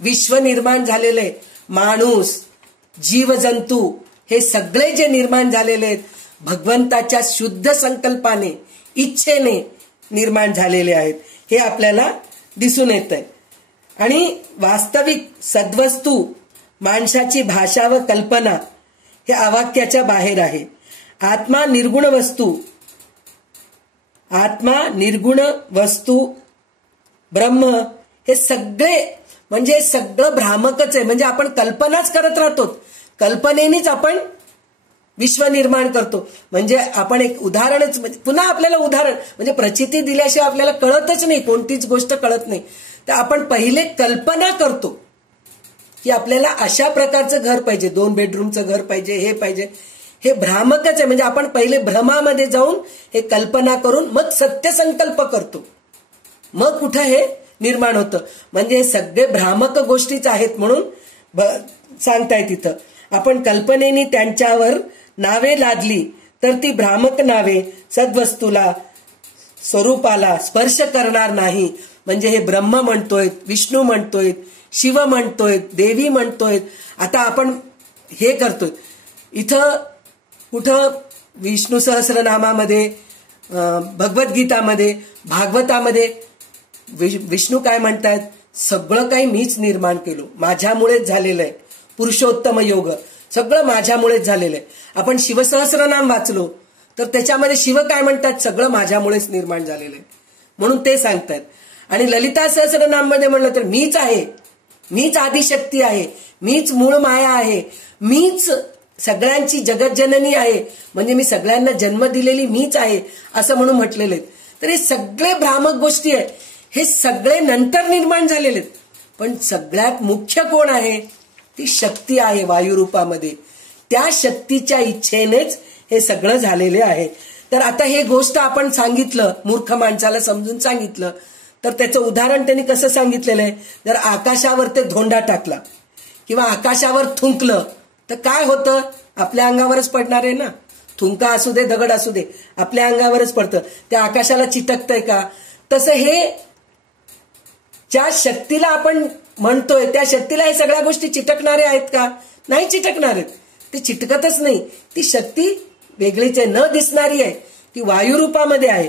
विश्व निर्माण झालेलं आहे. माणूस, जीवजंतू हे सगळे जे निर्माण झालेले आहेत भगवंताच्या शुद्ध संकल्पाने, इच्छेने निर्माण झालेले आहेत हे आपल्याला दिसून येत आहे. आणि वास्तविक सद्वस्तू माणसाची भाषा व कल्पना हे अवाक्याच्या बाहेर आहे. आत्मा निर्गुण वस्तू ब्रह्म हे सगळे म्हणजे सगळं भ्रामकच आहे. म्हणजे आपण कल्पनाच करत राहतो, कल्पनेनेच आपण विश्व निर्माण करतो. म्हणजे आपण एक उदाहरणच, पुन्हा आपल्याला उदाहरण म्हणजे प्रचिती दिल्याशिवाय आपल्याला कळतच नाही, कोणतीच गोष्ट कळत नाही. तर आपण पहिले कल्पना करतो की आपल्याला अशा प्रकारचं घर पाहिजे, 2 बेडरूमचं घर पाहिजे, हे पाहिजे. हे भ्रामकच आहे. म्हणजे आपण पहिले भ्रमामध्ये जाऊन हे कल्पना करून मग सत्य संकल्प करतो, मग कुठं हे निर्माण होतं. म्हणजे हे सगळे भ्रामक गोष्टीच आहेत म्हणून सांगताय तिथं. आपण कल्पनेने त्यांच्यावर नावे लादली तर ती भ्रामक नावे सद्वस्तूला, स्वरूपाला स्पर्श करणार नाही. म्हणजे हे ब्रह्म म्हणतोय, विष्णू म्हणतोय, शिव म्हणतोय, देवी म्हणतोय. आता आपण हे करतोय इथं कुठं विष्णू सहस्रनामामध्ये, भगवद्गीतामध्ये, भागवतामध्ये विष्णू काय म्हणतात, सगळं काही मीच निर्माण केलं, माझ्यामुळेच झालेलं आहे. पुरुषोत्तम योग सगळं माझ्यामुळेच झालेलं आहे. आपण शिवसहस्रनाम वाचलो तर त्याच्यामध्ये शिव काय म्हणतात, सगळं माझ्यामुळेच निर्माण झालेलं आहे म्हणून ते सांगतात. आणि ललिता सहस्रनाम मध्ये म्हणलं तर मीच आहे, मीच आदिशक्ती आहे, मीच मूळ माया आहे, मीच सगळ्यांची जगज्जननी आहे. म्हणजे मी सगळ्यांना जन्म दिलेली मीच आहे असं म्हणून म्हटलेले आहेत. तर हे सगळे भ्रामक गोष्टी आहेत, हे सगळे नंतर निर्माण झालेले आहेत. पण सगळ्यात मुख्य कोण आहे, ती शक्ती आहे वायुरूपामध्ये. त्या शक्तीच्या इच्छेनेच हे सगळं झालेले आहे. तर आता हे गोष्ट आपण सांगितलं, मूर्ख माणसाला समजून सांगितलं तर त्याचं उदाहरण त्यांनी कसं सांगितलेलं आहे. जर आकाशावर ते धोंडा टाकला किंवा आकाशावर थुंकलं तर काय होतं, आपल्या अंगावरच पडणार आहे ना. थुंका असू दे, दगड असू दे, आपल्या अंगावरच पडतं. त्या आकाशाला चिटकतंय का. तसं हे ज्या शक्तीला आपण म्हणतोय त्या शक्तीला हे सगळ्या गोष्टी चिटकणारे आहेत का, नाही चिटकणार आहेत. ते चिटकतच नाही. ती शक्ती वेगळीच आहे, न दिसणारी आहे, ती वायुरूपामध्ये आहे.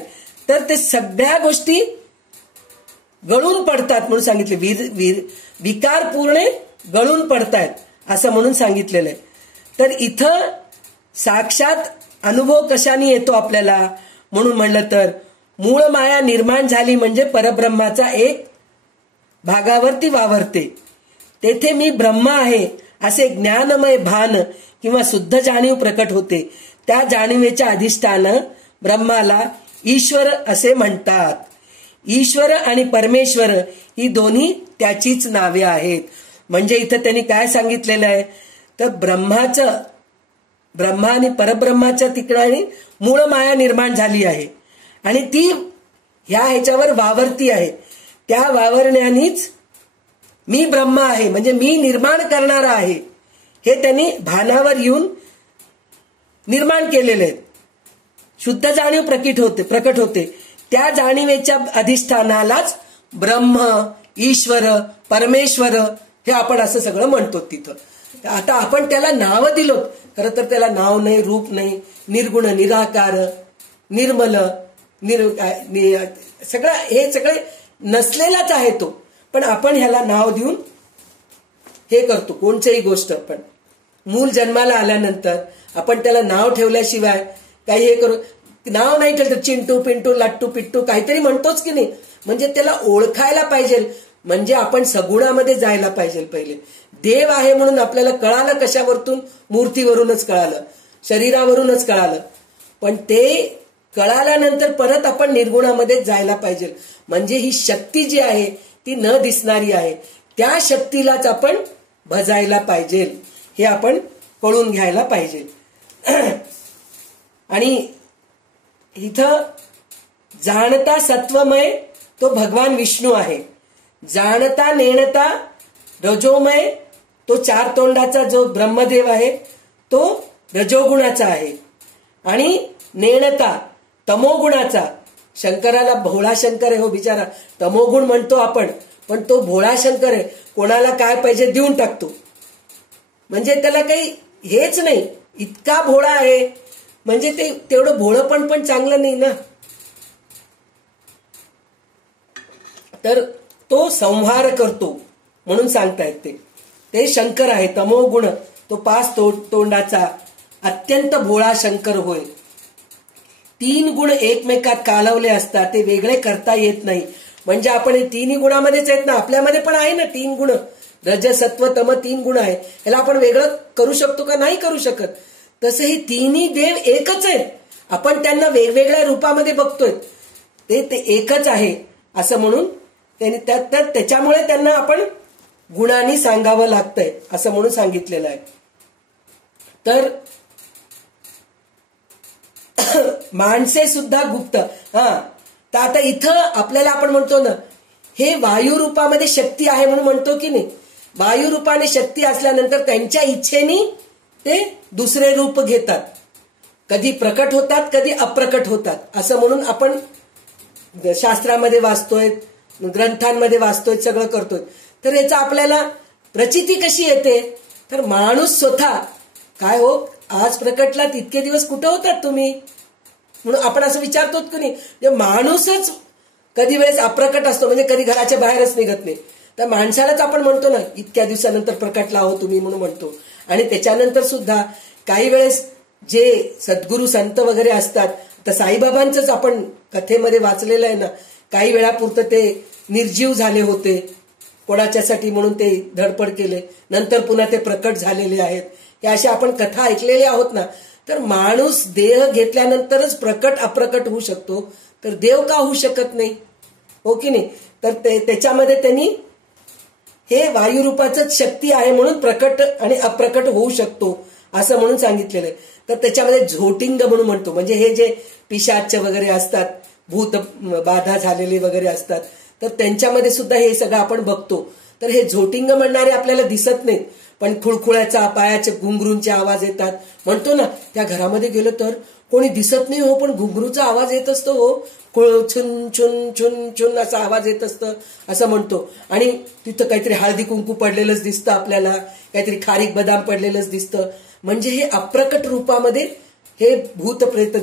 तर ते सगळ्या गोष्टी गळून पडतात म्हणून सांगितले. विकार पूर्ण गळून पडतायत असं म्हणून सांगितलेलं आहे. तर इथं साक्षात अनुभव कशाने येतो आपल्याला म्हणून म्हणलं तर मूळ माया निर्माण झाली म्हणजे परब्रह्माचा एक भागावरती वावरते. तेथे मी ब्रह्म आहे असे ज्ञानमय भान किंवा शुद्ध जाणीव प्रकट होते. त्या जाणीवेच्या अधिष्ठान ब्रह्माला ईश्वर असे म्हणतात. ईश्वर आणि परमेश्वर ही दोन्ही त्याचीच नावे आहेत. म्हणजे इथं त्यांनी काय सांगितलेलं आहे तर ब्रह्मा आणि परब्रह्माच्या ठिकाणी मूळ माया निर्माण झाली आहे आणि ती ह्याच्यावर वावरती आहे. त्या वावरण्यानेच मी ब्रह्म आहे म्हणजे मी निर्माण करणारा आहे हे त्यांनी भानावर येऊन निर्माण केलेले आहेत. शुद्ध जाणीव प्रकट होते. त्या जाणीवेच्या अधिष्ठानालाच ब्रह्म, ईश्वर, परमेश्वर हे आपण असं सगळं म्हणतो तिथं. आता आपण त्याला नाव दिलो, खरं तर त्याला नाव नाही, रूप नाही, निर्गुण, निराकार, निर्मल, सगळं हे सगळे नसलेलाच आहे तो. पण आपण ह्याला नाव देऊन हे करतो. कोणत्याही गोष्ट आपण मूल जन्माला आल्यानंतर आपण त्याला नाव ठेवल्याशिवाय काही हे करू, नाव नाही ठेवलं तर चिंटू, पिंटू, लट्टू, पिट्टू काहीतरी म्हणतोच की नाही. म्हणजे त्याला ओळखायला पाहिजे, म्हणजे आपण सगुणामध्ये जायला पाहिजे. पहिले देव आहे म्हणून आपल्याला कळालं कशावरतून, मूर्तीवरूनच कळालं, शरीरावरूनच कळालं. पण ते कळाल्यानंतर परत आपण निर्गुणामध्ये जायला पाहिजे. म्हणजे ही शक्ती जी आहे ती न दिसणारी आहे, त्या शक्तीलाच आपण भजायला पाहिजे, हे आपण कळून घ्यायला पाहिजे. आणि इथं जाणता सत्वमय तो भगवान विष्णू आहे. जाणता नेणता रजोमय तो 4 तोंडाचा जो ब्रह्मदेव आहे तो रजोगुणाचा आहे आणि नेणता तमोगुणाचा, शंकराला भोळा शंकर आहे हो बिचारा, तमोगुण म्हणतो आपण, पण तो भोळा शंकर आहे, कोणाला काय पाहिजे देऊन टाकतो, म्हणजे त्याला काही हेच नाही, इतका भोळा आहे, म्हणजे ते तेवढं भोळं पण चांगलं नाही ना. तर तो संहार करतो म्हणून सांगतायत ते शंकर आहे. तमोगुण तो 5 तोंडाचा अत्यंत भोळा शंकर होय. 3 गुण एकमेकात कालवले असतात, ते वेगळे करता येत नाही. म्हणजे आपण हे 3 गुणामध्येच आहेत ना, आपल्यामध्ये पण आहे ना 3 गुण, रज सत्व तम 3 गुण आहे. याला आपण वेगळं करू शकतो का? नाही करू शकत. तसं ही 3ही देव एकच आहेत, आपण त्यांना वेगवेगळ्या रूपामध्ये बघतोय, ते एकच आहे असं म्हणून त्याच्यामुळे त्यांना आपण गुणांनी सांगावं लागतंय असं म्हणून सांगितलेलं आहे. तर माणसे सुद्धा गुप्त. तर आता इथं आपल्याला आपण म्हणतो ना, हे वायू रूपामध्ये शक्ती आहे म्हणून म्हणतो की नाही, वायू रूपाने शक्ती असल्यानंतर त्यांच्या इच्छेने ते दुसरे रूप घेतात, कधी प्रकट होतात कधी अप्रकट होतात असं म्हणून आपण शास्त्रामध्ये वाचतोय, ग्रंथांमध्ये वाचतोय, सगळं करतोय. तर याचा आपल्याला प्रचिती कशी येते? तर माणूस स्वतः काय हो, आज प्रकटलात, इतके दिवस कुठं होतात तुम्ही, म्हणून आपण असं विचारतो की नाही. माणूसच कधी वेळेस अप्रकट असतो, म्हणजे कधी घराच्या बाहेरच निघत नाही. तर माणसालाच आपण म्हणतो ना, इतक्या दिवसानंतर प्रकटला हो तुम्ही म्हणून म्हणतो. आणि त्याच्यानंतर सुद्धा काही वेळेस जे सद्गुरू संत वगैरे असतात, तर साईबाबांचंच आपण कथेमध्ये वाचलेलं आहे ना, काही वेळापुरतं ते निर्जीव झाले होते, कोणाच्यासाठी म्हणून ते धडपड केले, नंतर पुन्हा ते प्रकट झालेले आहेत. हे अशा आपण कथा ऐकलेल्या आहोत ना. तर माणूस देह घेतल्यानंतरच प्रकट अप्रकट होऊ शकतो, तर देव का होऊ शकत नाही, हो की नाही. तर त्याच्यामध्ये त्यांनी हे वायुरूपाचंच शक्ती आहे म्हणून प्रकट आणि अप्रकट होऊ शकतो असं म्हणून सांगितलेलं आहे. तर त्याच्यामध्ये झोटिंग म्हणून म्हणतो, म्हणजे हे जे पिशाच वगैरे असतात, भूत बाधा झालेले वगैरे असतात, तर त्यांच्यामध्ये सुद्धा हे सगळं आपण बघतो. तर हे झोटिंग म्हणणारे आपल्याला दिसत नाहीत, पण खुळखुळ्याचा, पायाचे घुंगरूंचे आवाज येतात. म्हणतो ना, त्या घरामध्ये गेलो तर कोणी दिसत नाही हो, पण घुंगरूचा आवाज येत असतो हो, छुन छुन छुन छुन असा आवाज येत असतं असं म्हणतो. आणि तिथं काहीतरी हळदी कुंकू पडलेलंच दिसतं आपल्याला, काहीतरी खारीक बदाम पडलेलंच दिसतं. म्हणजे हे अप्रकट रूपामध्ये हे भूत प्रेत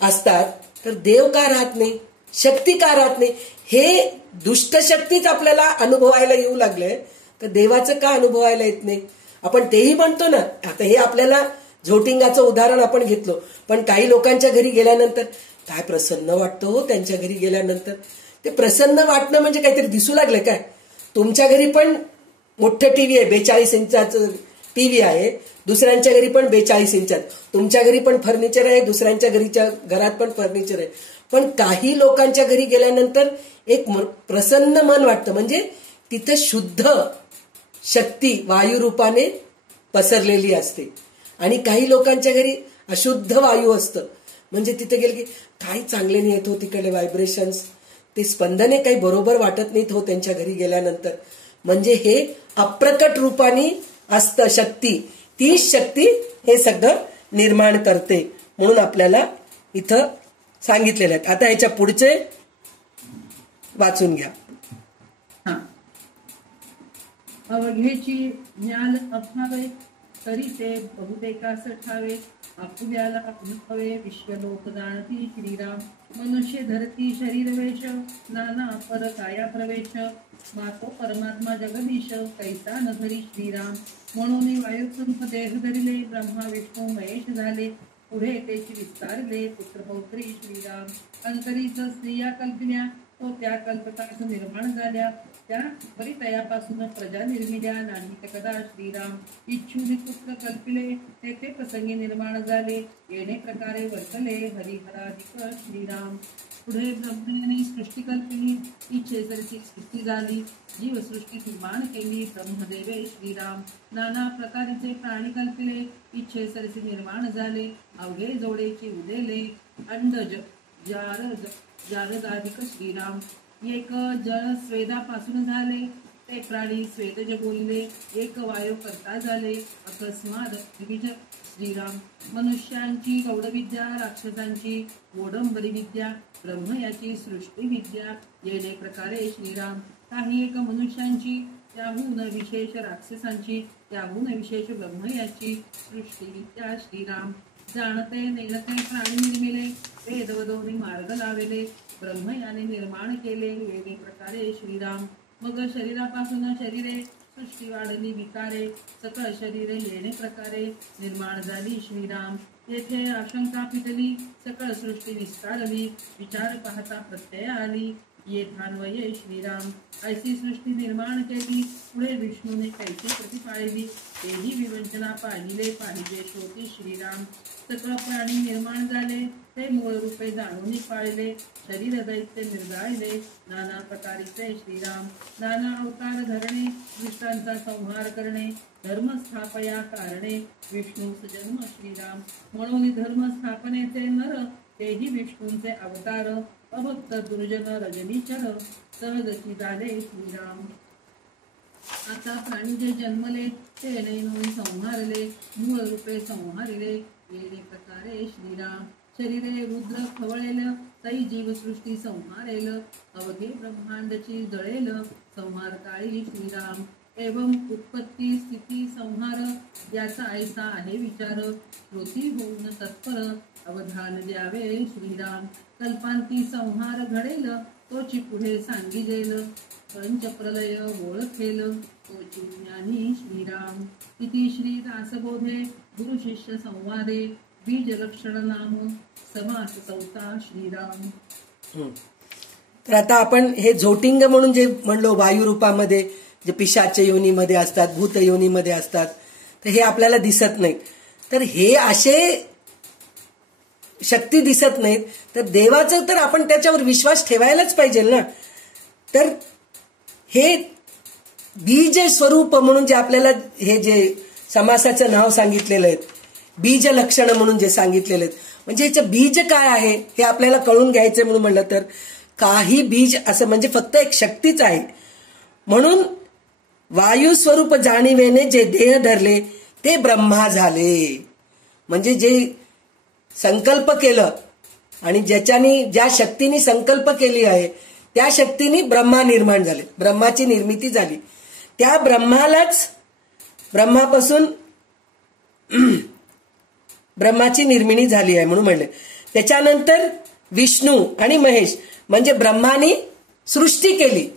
असतात. तर देव का राहत नाही, शक्ती का राहत नाही? हे दुष्ट शक्तीच आपल्याला अनुभवायला येऊ लागले, तर देवाचं का अनुभवायला येत नाही? आपण तेही म्हणतो ना. आता हे आपल्याला झोटिंगाचं उदाहरण आपण घेतलं, पण काही लोकांच्या घरी गेल्यानंतर काय प्रसन्न वाटतं हो. त्यांच्या घरी गेल्यानंतर ते प्रसन्न वाटणं म्हणजे काहीतरी दिसू लागलं काय? तुमच्या घरी पण मोठं टीव्ही आहे, 42 इंचाचं टीव्ही आहे, दुसऱ्यांच्या घरी पण 42 इंचात, तुमच्या घरी पण फर्निचर आहे, दुसऱ्यांच्या घरात पण फर्निचर आहे. पण काही लोकांच्या घरी गेल्यानंतर एक प्रसन्न मन वाटतं, म्हणजे तिथं शुद्ध शक्ती वायू रूपाने पसरलेली असते. आणि काही लोकांच्या घरी अशुद्ध वायू असतं, म्हणजे तिथे गेले की काही चांगले नाही येत हो, तिकडे व्हायब्रेशन्स, ते स्पंदने काही बरोबर वाटत नाहीत हो त्यांच्या घरी गेल्यानंतर. म्हणजे हे अप्रकट रूपाने असतं शक्ती, ती शक्ती हे सगळं निर्माण करते म्हणून आपल्याला इथं सांगितलेलं आहे. आता याच्या पुढचे वाचून घ्या. अवघेची ज्ञान अभावे, तरी ते बहुतेकास ठावे. आपुल्याला अनुभवे विश्वलोक जाणती श्रीराम. मनुष्य धरती शरीर वेश, नाना पर काया प्रवेश. मातो परमात्मा जगदीश, कैसा न धरी श्रीराम. म्हणून वायुसंप देह धरिले, ब्रह्मा विष्णू महेश झाले. पुढे तेची विस्तारले, पुत्र पौत्री श्रीराम. अंतरीच स्त्रिया कल्पल्या, तो त्या कल्पकास निर्माण झाल्या. त्या परितयापासून प्रजा निर्मिल्या, नाही कदा श्रीराम. इच्छुनी पुत्र कल्पिले, तेथे प्रसंगी निर्माण झाले. येणे प्रकारे वर्तले, हरिहराधिक श्रीराम. पुढे ब्रह्मने सृष्टी कल्पिली, इच्छेसरची सृष्टी झाली. जीवसृष्टी निर्माण केली, ब्रह्मदेवे श्रीराम. नाना प्रकारेचे प्राणी कल्पिले, इच्छेसरची निर्माण झाले. अवघे जोडेची उदेले, अंडज जारदाधिक श्रीराम. एक जळ स्वेदापासून झाले, ते प्राणी श्वेतज बोलले, एक वायू करता झाले अकस्मात द्विज श्रीराम. मनुष्यांची गौडविद्या, राक्षसांची गोडंबरी विद्या, ब्रह्म याची सृष्टी विद्या, येणे प्रकारे श्रीराम. काही एक मनुष्यांची, त्याहून विशेष राक्षसांची, त्याहून विशेष ब्रह्म याची सृष्टी विद्या श्रीराम. जाणते नेणते प्राणी निर्मिले, वेद वदोनी मार्ग लावेले, ब्रह्म याने निर्माण केले वेगळे प्रकारे श्रीराम. मग शरीरापासून शरीरे सृष्टी वाढली विकारे, सकळ शरीरे येणे प्रकारे निर्माण झाली श्रीराम. येथे आशंका पिटली, सकळ सृष्टी विस्तारली, विचार पाहता प्रत्यय आली, येथान्वये श्रीराम. ऐसी सृष्टी निर्माण केली, पुढे विष्णूने कैसी प्रतिपाळली, तेही विवंचना पाहिले पाहिजे श्रोती श्रीराम. सकळ प्राणी निर्माण झाले, ते मूळ रूपे जाणून पाळले, शरीर दैत्य निर्जाळले, नाना प्रकारीचे श्रीराम. नाना अवतार धरणे, दुष्टांचा संहार करणे, धर्म स्थापया कारणे, विष्णूस जन्म श्रीराम. म्हणून धर्म स्थापनेचे नर, तेही विष्णूंचे अवतार, अभक्त दुर्जन रजनीचर, सहजची झाले श्रीराम. आता प्राणी जे जन्मले, ते नैनोनी संहारले, मूळ रूपे संहारिले, येणे प्रकारे श्रीराम. शरीरे रुद्र खवळेल, तै जीवसृष्टी संहारेल, अवघे ब्रह्मांडची जळेल, संहार काळी श्रीराम. एवं उत्पत्ती स्थिती संहार, याचा ऐसा आहे विचार, श्रोती होऊन तत्पर, अवधान द्यावे श्रीराम. कल्पांती संहार घडेल, तोची पुढे सांगिजेल, पंचप्रलय ओळखेल, तोची ज्ञानी श्रीराम. इति श्री दासबोधे गुरु शिष्य संवादे बीज लक्षण नाम समास चौथा श्रीराम. तर आता आपण हे झोटिंग म्हणून जे म्हणलो, वायू रूपामध्ये जे पिशाच योनीमध्ये असतात, भूत योनीमध्ये असतात, तर हे आपल्याला दिसत नाही. तर हे असे शक्ती दिसत नाहीत, तर देवाचं तर आपण त्याच्यावर विश्वास ठेवायलाच पाहिजे ना. तर हे बीज स्वरूप म्हणून जे आपल्याला हे जे समासाचं नाव सांगितलेलं आहे, बीज लक्षण म्हणून जे सांगितलेलं आहे, म्हणजे याचं बीज काय आहे हे आपल्याला कळून घ्यायचं म्हणून म्हणलं तर, काही बीज असं म्हणजे फक्त एक शक्तीच आहे. म्हणून वायू स्वरूप जाणीवेने जे देह धरले, ते ब्रह्मा झाले. म्हणजे जे संकल्प केलं आणि ज्याच्यानी ज्या शक्तीने संकल्प केली आहे, त्या शक्तीने ब्रह्मा निर्माण झाले, ब्रह्माची निर्मिती झाली. त्या ब्रह्मालाच, ब्रह्मापासून ब्रह्माची निर्मिती झाली आहे म्हणून म्हणले. त्याच्यानंतर विष्णू आणि महेश, म्हणजे ब्रह्माने सृष्टी केली.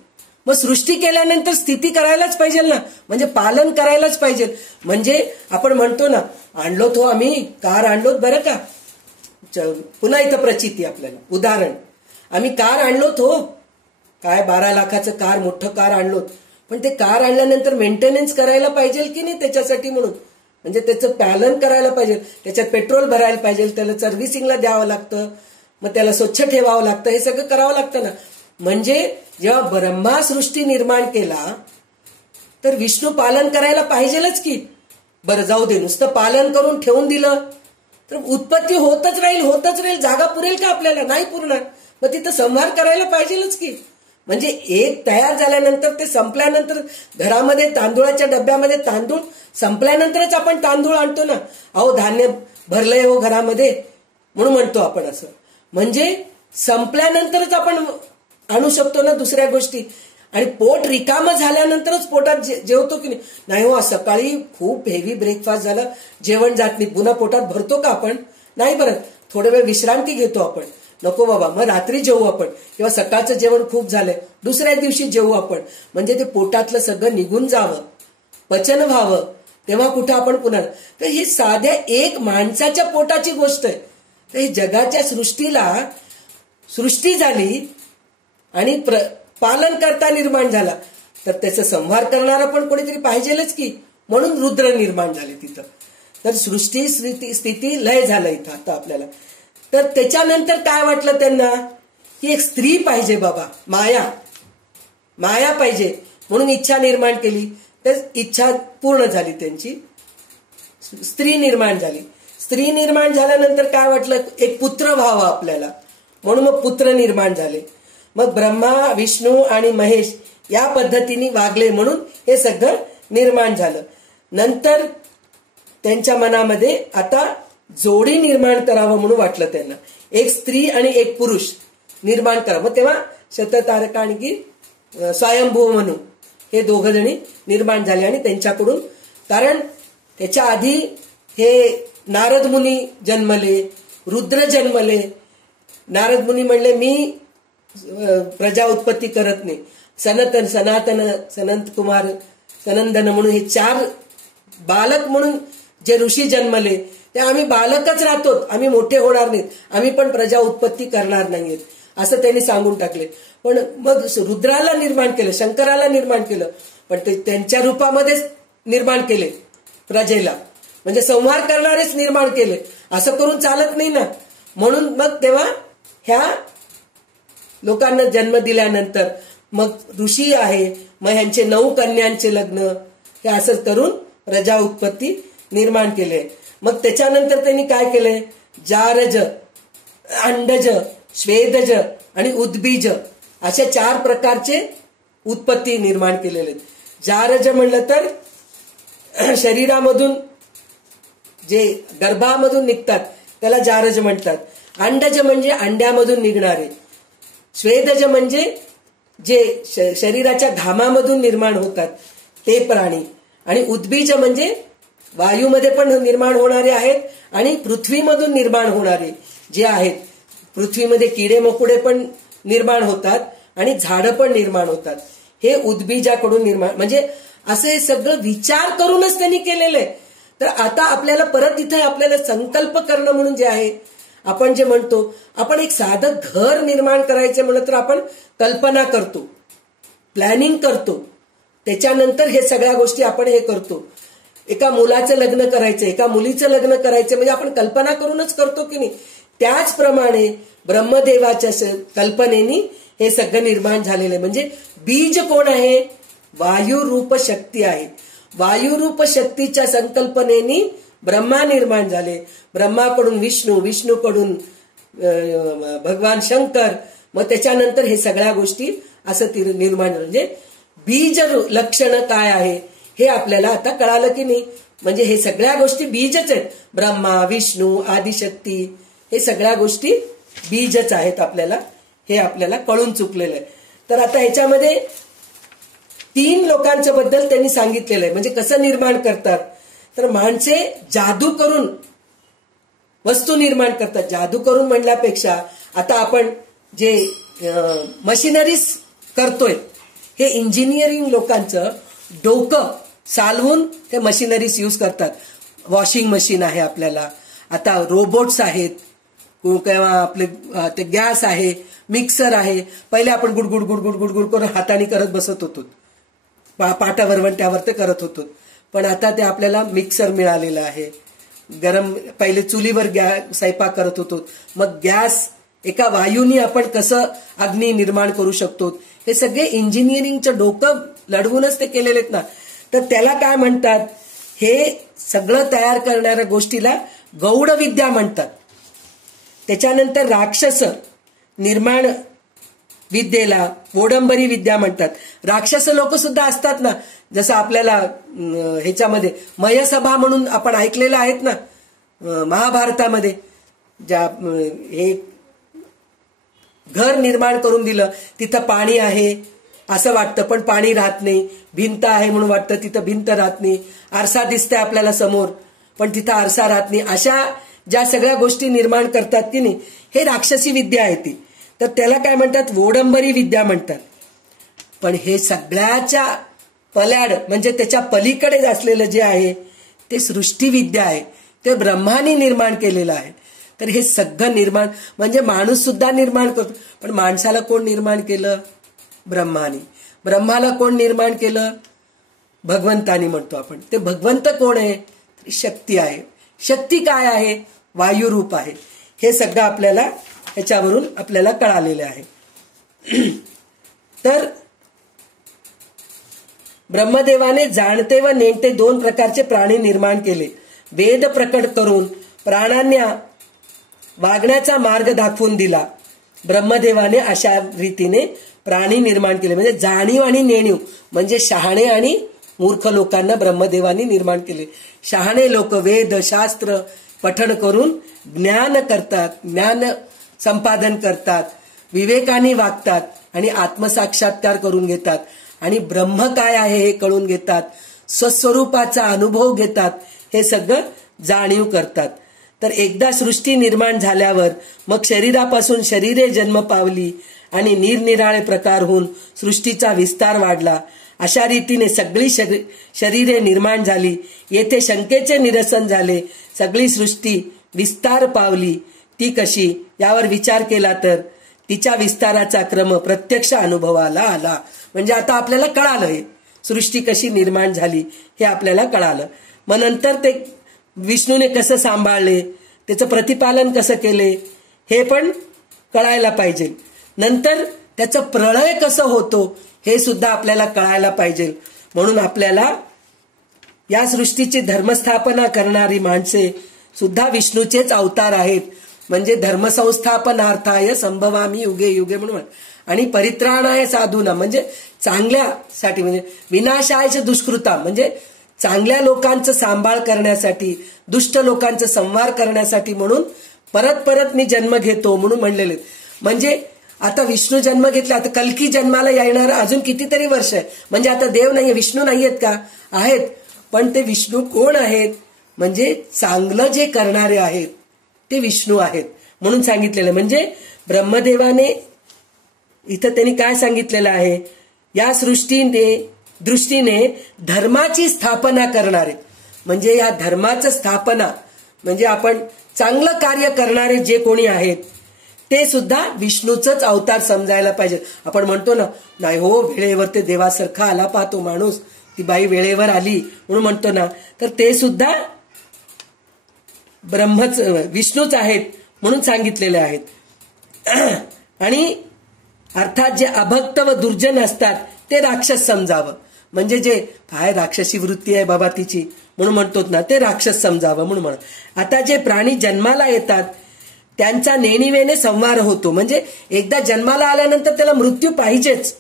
मग सृष्टी केल्यानंतर स्थिती करायलाच पाहिजे ना, म्हणजे पालन करायलाच पाहिजे. म्हणजे आपण म्हणतो ना, आणलो तो आम्ही कार आणलोत बरं का. पुन्हा इथं प्रचिती आपल्याला उदाहरण, आम्ही कार आणलो तो काय 12 लाखाचं कार, मोठं कार आणलोत, पण ते कार आणल्यानंतर मेंटेनन्स करायला पाहिजे की नाही त्याच्यासाठी, म्हणून म्हणजे त्याचं पालन करायला पाहिजे, त्याच्यात पेट्रोल भरायला पाहिजे, त्याला सर्व्हिसिंगला द्यावं लागतं, मग त्याला स्वच्छ ठेवावं लागतं, हे सगळं करावं लागतं ना. म्हणजे जेव्हा ब्रह्मा सृष्टी निर्माण केला, तर विष्णू पालन करायला पाहिजेलच की. बरं जाऊ दे, नुसतं पालन करून ठेवून दिलं तर उत्पत्ती होतच राहील, जागा पुरेल का आपल्याला, नाही पुरणार. मग तिथं संहार करायला पाहिजेलच की. म्हणजे एक तयार झाल्यानंतर ते संपल्यानंतर, घरामध्ये तांदूळाच्या डब्यामध्ये तांदूळ संपल्यानंतरच आपण तांदूळ आणतो ना. अहो धान्य भरलंय हो घरामध्ये म्हणून म्हणतो आपण असं. म्हणजे संपल्यानंतरच आपण आणू शकतो ना दुसऱ्या गोष्टी. आणि पोट रिकामं झाल्यानंतरच पोटात जेवतो की नाही. हो सकाळी खूप हेवी ब्रेकफास्ट झाला, जेवण जात नाही, पुन्हा पोटात भरतो का आपण, नाही भरत. थोडा वेळ विश्रांती घेतो आपण, नको बाबा मग रात्री जेवू आपण, किंवा सकाळचं जेवण खूप झालंय दुसऱ्या दिवशी जेवू आपण. म्हणजे ते पोटातलं सगळं निघून जावं, पचन व्हावं, तेव्हा कुठं आपण पुन्हा. तर ही साध्या एक माणसाच्या पोटाची गोष्ट आहे. तर ही जगाच्या सृष्टीला सृष्टी झाली आणि पालन करता निर्माण झाला, तर त्याचं संहार करणारा पण कोणीतरी पाहिजेलच की. म्हणून रुद्र निर्माण झाले तिथं. तर सृष्टी स्थिती लय झालं इथं आता आपल्याला. तर त्याच्यानंतर काय वाटलं त्यांना की एक स्त्री पाहिजे बाबा, माया पाहिजे, म्हणून इच्छा निर्माण केली. तर इच्छा पूर्ण झाली त्यांची, स्त्री निर्माण झाली. स्त्री निर्माण झाल्यानंतर काय वाटलं, एक पुत्र व्हावा आपल्याला, म्हणून मग पुत्र निर्माण झाले. मग ब्रह्मा, विष्णू आणि महेश या पद्धतीने वागले म्हणून हे सगळं निर्माण झालं. नंतर त्यांच्या मनामध्ये आता जोडी निर्माण करावं म्हणून वाटलं त्यांना. एक स्त्री आणि एक पुरुष निर्माण करावं. तेव्हा शततारका आणि स्वयंभू म्हणून हे दोघ जणी निर्माण झाले. आणि त्यांच्याकडून, कारण त्याच्या आधी हे नारद मुनी जन्मले, रुद्र जन्मले. नारद मुनी म्हणले मी प्रजा उत्पत्ती करत नाही. सनातन सनंत कुमार सनंदन म्हणून हे 4 बालक म्हणून जे ऋषी जन्मले ते आम्ही बालकच राहतो, आम्ही मोठे होणार नाहीत, आम्ही पण प्रजा उत्पत्ती करणार नाहीत असं त्यांनी सांगून टाकले. पण मग रुद्राला निर्माण केलं, शंकराला निर्माण केलं, पण ते त्यांच्या रूपामध्येच निर्माण केले प्रजेला, म्हणजे संहार करणारेच निर्माण केले. असं करून चालत नाही ना. म्हणून मग तेव्हा ह्या लोकांना जन्म दिल्यानंतर मग ऋषी आहे, मग ह्यांचे 9 कन्यांचे लग्न, हे असं करून प्रजा उत्पत्ती निर्माण केले. मग त्याच्यानंतर त्यांनी काय केलंय, जारज, अंडज, श्वेदज आणि उद्बीज अशा 4 प्रकारचे उत्पत्ती निर्माण केलेले आहेत. जारज म्हणलं तर शरीरामधून जे गर्भामधून निघतात त्याला जारज म्हणतात. अंडज म्हणजे अंड्यामधून निघणारे. श्वेदज म्हणजे जे शरीराच्या घामामधून निर्माण होतात ते प्राणी. आणि उद्बीज म्हणजे वायूमध्ये पण निर्माण होणारे आहेत आणि पृथ्वीमधून निर्माण होणारे जे आहेत. पृथ्वीमध्ये किडे मकोडे पण निर्माण होतात आणि झाडं पण निर्माण होतात. हे उद्बीजाकडून निर्माण, म्हणजे असे सगळं विचार करूनच त्यांनी केलेलं आहे. तर आता आपल्याला परत इथे आपल्याला संकल्प करणं म्हणून जे आहे, आपण जे म्हणतो, आपण एक साधं घर निर्माण करायचं म्हणलं तर आपण कल्पना करतो, प्लॅनिंग करतो, त्याच्यानंतर हे सगळ्या गोष्टी आपण हे करतो. एका मुलाचं लग्न करायचं, एका मुलीचं लग्न करायचं, म्हणजे आपण कल्पना करूनच करतो की नाही. त्याचप्रमाणे ब्रह्मदेवाच्या कल्पनेनी हे सगळं निर्माण झालेलं आहे. म्हणजे बीज कोण आहे, वायुरूप शक्ती आहे. वायुरूप शक्तीच्या संकल्पनेनी ब्रह्मा निर्माण झाले. ब्रह्माकडून विष्णू, विष्णूकडून भगवान शंकर, मग त्याच्यानंतर हे सगळ्या गोष्टी असं निर्माण, म्हणजे बीज लक्षण काय आहे हे आपल्याला आता कळालं की नाही. म्हणजे हे सगळ्या गोष्टी बीजच आहेत. ब्रह्मा, विष्णू, आदिशक्ती हे सगळ्या गोष्टी बीजच आहेत. आपल्याला हे आपल्याला कळून चुकलेलं आहे. तर आता ह्याच्यामध्ये 3 लोकांच्या बद्दल त्यांनी सांगितलेलं आहे. म्हणजे कसं निर्माण करतात, तर माणसे जादू करून वस्तू निर्माण करतात. जादू करून म्हणल्यापेक्षा आता आपण जे मशिनरीज करतोय, हे इंजिनिअरिंग लोकांचं डोकं चालवून ते मशिनरीज यूज करतात. वॉशिंग मशीन आहे आपल्याला, आता रोबोट्स आहेत, किंवा आपले ते गॅस आहे, मिक्सर आहे. पहिले आपण गुडगुड गुडगुड गुडगुड करून हाताने करत बसत होतो, पाटावर वंट्यावर ते करत होतो. पण आता ते आपल्याला मिक्सर मिळालेलं आहे. गरम, पहिले चुलीवर स्वयंपाक करत होतो, मग गॅस, एका वायूनी आपण कसं अग्नी निर्माण करू शकतो, हे सगळे इंजिनिअरिंगचं डोकं लढवूनच ते केलेले आहेत ना. तर त्याला काय म्हणतात, हे सगळं तयार करणाऱ्या गोष्टीला गौड विद्या म्हणतात. त्याच्यानंतर राक्षस निर्माण विद्येला वोडंबरी विद्या म्हणतात. राक्षस लोक सुद्धा असतात ना, जसं आपल्याला ह्याच्यामध्ये मयसभा म्हणून आपण ऐकलेलं आहेत ना महाभारतामध्ये, ज्या हे घर निर्माण करून दिलं, तिथं पाणी आहे असं वाटतं पण पाणी राहत नाही, भिंत आहे म्हणून वाटतं तिथं भिंत राहत नाही, आरसा दिसतंय आपल्याला समोर पण तिथं आरसा राहत नाही. अशा ज्या सगळ्या गोष्टी निर्माण करतात की नाही, हे राक्षसी विद्या आहे ती. तर त्याला काय म्हणतात, वोडंबरी विद्या म्हणतात. पण हे सगळ्याच्या पल्याड, म्हणजे त्याच्या पलीकडे असलेलं जे आहे ते सृष्टी विद्या आहे, ते ब्रह्माने निर्माण केलेलं आहे. तर हे सगळं निर्माण, म्हणजे माणूस सुद्धा निर्माण करतो, पण माणसाला कोण निर्माण केलं, ब्रह्माने. ब्रह्माला कोण निर्माण केलं, भगवंतानी म्हणतो आपण. ते भगवंत कोण आहे, शक्ती आहे. शक्ती काय आहे, वायुरूप आहे. हे सगळं आपल्याला ह्याच्यावरून आपल्याला कळालेलं आहे. तर ब्रह्मदेवाने जाणते व नेणते 2 प्रकारचे प्राणी निर्माण केले. वेद प्रकट करून प्राण्यांना वागण्याचा मार्ग दाखवून दिला. ब्रह्मदेवाने अशा रीतीने प्राणी निर्माण केले. म्हणजे जाणीव आणि नेणीव म्हणजे शहाणे आणि मूर्ख लोकांना ब्रह्मदेवानी निर्माण केले. शहाणे लोक वेद शास्त्र पठण करून ज्ञान करतात, ज्ञान संपादन करतात, विवेकाने वागतात आणि आत्मसाक्षात्कार करून घेतात आणि ब्रह्म काय आहे हे कळून घेतात, स्वस्वरूपाचा अनुभव घेतात, हे सगळं जाणीव करतात. तर एकदा सृष्टी निर्माण झाल्यावर मग शरीरापासून शरीरे जन्म पावली आणि निरनिराळे प्रकार होऊन सृष्टीचा विस्तार वाढला. अशा रीतीने सगळी शरीरे निर्माण झाली. येथे शंकेचे निरसन झाले. सगळी सृष्टी विस्तार पावली. ती कशी यावर विचार केला तर तिच्या विस्ताराचा क्रम प्रत्यक्ष अनुभवाला आला. म्हणजे आता आपल्याला कळालं हे सृष्टी कशी निर्माण झाली हे आपल्याला कळालं. मग नंतर ते विष्णूने कसं सांभाळले, त्याचं प्रतिपालन कसं केले हे पण कळायला पाहिजे. नंतर त्याचं प्रलय कसं होतो हे सुद्धा आपल्याला कळायला पाहिजे. म्हणून आपल्याला या सृष्टीची धर्मस्थापना करणारी माणसे सुद्धा विष्णूचेच अवतार आहेत. म्हणजे धर्मसंस्थापनार्थाय संभवामी युगे युगे म्हणून आणि परित्राणाय साधूना म्हणजे चांगल्यासाठी, म्हणजे विनाशायच दुष्कृता म्हणजे चांगल्या लोकांचं सांभाळ करण्यासाठी, दुष्ट लोकांचा संहार करण्यासाठी म्हणून परत परत मी जन्म घेतो म्हणून म्हणलेले. म्हणजे आता विष्णू जन्म घेतला, आता कल्की जन्माला येणार अजून कितीतरी वर्ष आहे. म्हणजे आता देव नाहीये, विष्णू नाहीयेत का? आहेत. पण ते विष्णू कोण आहेत? म्हणजे चांगलं जे करणारे आहेत ते विष्णू आहेत म्हणून सांगितलेलं. म्हणजे ब्रह्मदेवाने इथं त्यांनी काय सांगितलेलं आहे, या दृष्टीने धर्माची स्थापना करणारे, म्हणजे या धर्माचं स्थापना म्हणजे आपण चांगलं कार्य करणारे जे कोणी आहेत ते सुद्धा विष्णूचंच अवतार समजायला पाहिजे. आपण म्हणतो ना, नाही हो वेळेवर ते देवासारखा आला पाहतो माणूस, ती बाई वेळेवर आली म्हणून म्हणतो ना, तर ते सुद्धा विष्णूच आहेत म्हणून सांगितलेले आहेत. आणि अर्थात जे अभक्त व दुर्जन असतात ते राक्षस समजावं. म्हणजे जे काय राक्षसी वृत्ती आहे बाबा तिची म्हणून म्हणतो ना, ते राक्षस समजावं म्हणून म्हणा. आता जे प्राणी जन्माला येतात त्यांचा नेणिवेने संहार होतो. म्हणजे एकदा जन्माला आल्यानंतर त्याला मृत्यू पाहिजेच.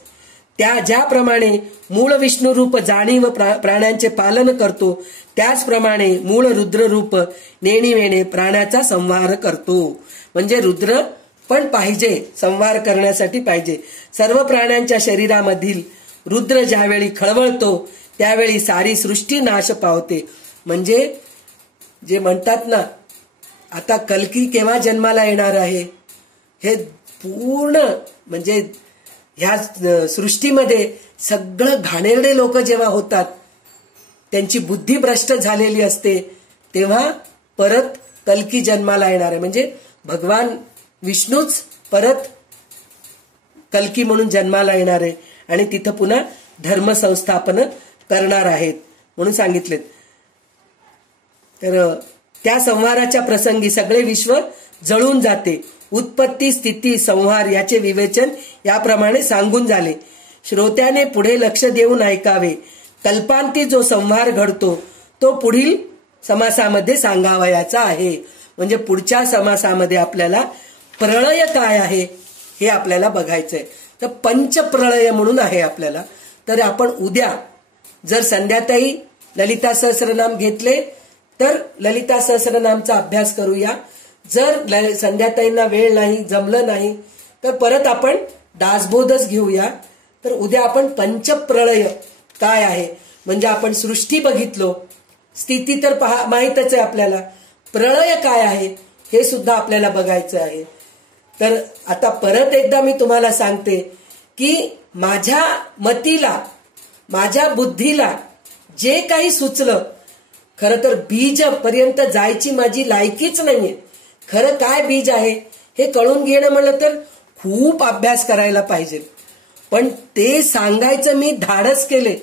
ज्याप्रमाणे मूळ विष्णू रूप जाणीव प्राण्यांचे पालन करतो, त्याचप्रमाणे मूळ रुद्र रूप नेणिवेने प्राण्याचा संहार करतो. म्हणजे रुद्र पण पाहिजे, संहार करण्यासाठी पाहिजे. सर्व प्राण्यांच्या शरीरामधील रुद्र ज्यावेळी खळवळतो त्यावेळी सारी सृष्टी नाश पावते. म्हणजे जे म्हणतात ना, आता कल्की केव्हा जन्माला येणार आहे हे पूर्ण, म्हणजे ह्या सृष्टीमध्ये सगळं घाणेरडे लोक जेव्हा होतात, त्यांची बुद्धी भ्रष्ट झालेली असते, तेव्हा परत कल्की जन्माला येणार आहे. म्हणजे भगवान विष्णूच परत कल्की म्हणून जन्माला येणार आहे आणि तिथं पुन्हा धर्मसंस्थापन करणार आहेत म्हणून सांगितलेत. तर त्या संहाराच्या प्रसंगी सगळे विश्व जळून जाते. उत्पत्ती स्थिती संहार याचे विवेचन याप्रमाणे सांगून झाले. श्रोत्याने पुढे लक्ष देऊन ऐकावे. कल्पांती जो संहार घडतो तो पुढील समासामध्ये सांगावयाचा आहे. म्हणजे पुढच्या समासामध्ये आपल्याला प्रळय काय आहे हे आपल्याला बघायचंय. तर पंचप्रळय म्हणून आहे आपल्याला. तर आपण उद्या जर संध्याताई ललिता सहस्रनाम घेतले तर ललिता सहस्रनामचा अभ्यास करूया. जर संध्याताईंना वेळ नाही, जमलं नाही, तर परत आपण दासबोधच घेऊया. तर उद्या आपण पंचप्रळय काय आहे, म्हणजे आपण सृष्टी बघितलो, स्थिती तर माहीतच आहे आपल्याला, प्रळय काय आहे हे सुद्धा आपल्याला बघायचं आहे. तर आता परत एकदा मी तुम्हाला सांगते की माझ्या मतीला, माझ्या बुद्धीला जे काही सुचलं, खरं तर बीज पर्यंत जायची माझी लायकीच नाहीये. खरं काय बीज आहे हे कळून घेणं म्हणलं तर खूप अभ्यास करायला पाहिजे. पण ते सांगायचं मी धाडस केले.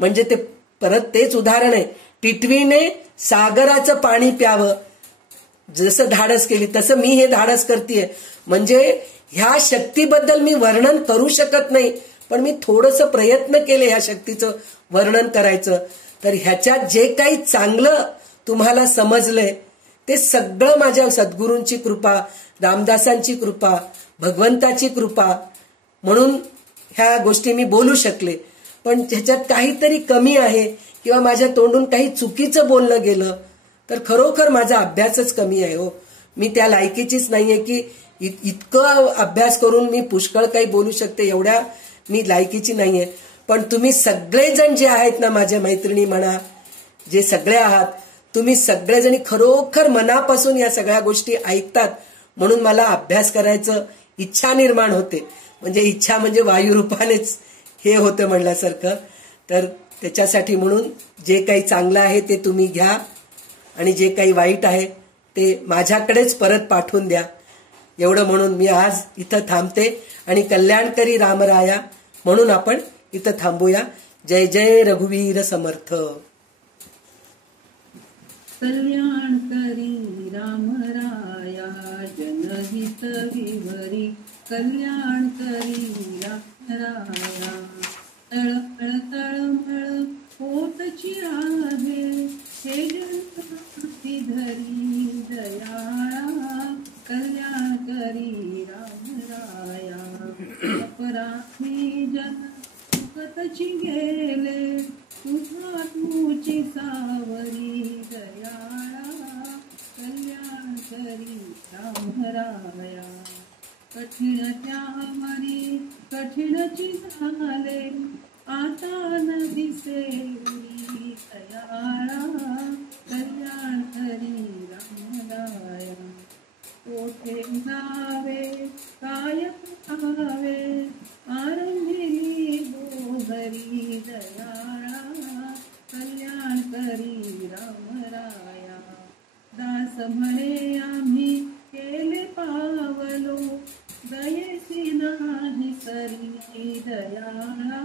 म्हणजे ते परत तेच उदाहरण आहे, टिटवीने सागराचं पाणी प्यावं जसं धाडस केली तसं मी हे धाडस करतेय. म्हणजे ह्या शक्तीबद्दल मी वर्णन करू शकत नाही, पण मी थोडंसं प्रयत्न केले ह्या शक्तीचं वर्णन करायचं. तर ह्याच्यात जे काही चांगलं तुम्हाला समजलंय ते सगळं माझ्या सद्गुरूंची कृपा, रामदासांची कृपा, भगवंताची कृपा म्हणून ह्या गोष्टी मी बोलू शकले, पण ह्याच्यात काहीतरी कमी आहे किंवा माझ्या तोंडून काही चुकीचं बोललं गेलं तर खरोखर माझा अभ्यासच कमी आहे हो. मी त्या लायकीचीच नाहीये की इतकं अभ्यास करून मी पुष्कळ काही बोलू शकते, एवढ्या मी लायकीची नाहीये. पण तुम्ही सगळेजण जे आहेत ना, माझ्या मैत्रिणी म्हणा, जे सगळे आहात, तुम्ही सगळेजणी खरोखर मनापासून या सगळ्या गोष्टी ऐकतात, म्हणून मला अभ्यास करायचं इच्छा निर्माण होते. म्हणजे इच्छा म्हणजे वायुरूपानेच हे होतं म्हणल्यासारखं. तर त्याच्यासाठी म्हणून जे काही चांगलं आहे ते तुम्ही घ्या आणि जे काही वाईट आहे ते माझ्याकडेच परत पाठवून द्या. एवढं म्हणून मी आज इथं थांबते आणि कल्याणकरी रामराया म्हणून आपण इथं थांबूया. जय जय रघुवीर समर्थ. कल्याणकरी रामराया जनहित विवरी, कल्याणकरी रामराया. तळमळ तळमळ होतची आहे हे जन्माची धरी दयाळा, कल्याणकरी रामराया. अपराधी जन सुखतची गेले तुझा तुझी सावरी दयाळा, कल्याणकरी रामराया. कठीण त्यावरी कठीणची झाले आता न दिसे दयाळा, कल्याणकरी रामराया. कोठे जावे काय पाहावे आरंभिली बोहरी दयाळा, कल्याणकरी रामराया. दास म्हणे आम्ही केले पावलो दयेसी नाही सरी दयाळा,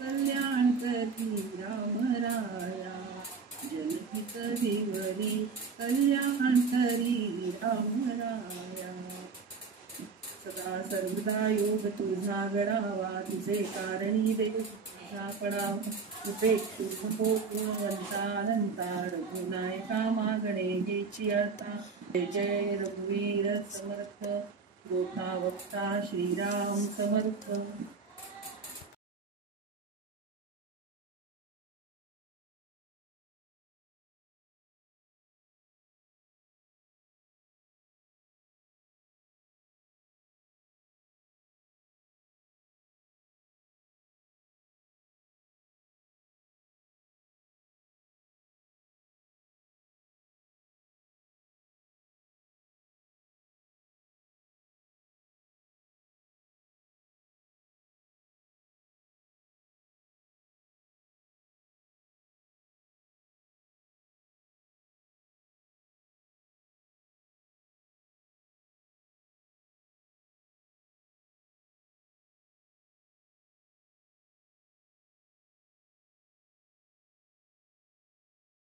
कल्याणकरी रामराया. जनहित विवरी कल्याणकरी रामराया. सदा सर्वदा योग तुझा गडावा, तुझे कारणी देव तुझा पडावा. उपेक्षु गुणवंतानंता रघुनायका मागणे हेची आता. जय जय रघुवीर समर्थ. गोता वक्ता श्रीराम समर्थ.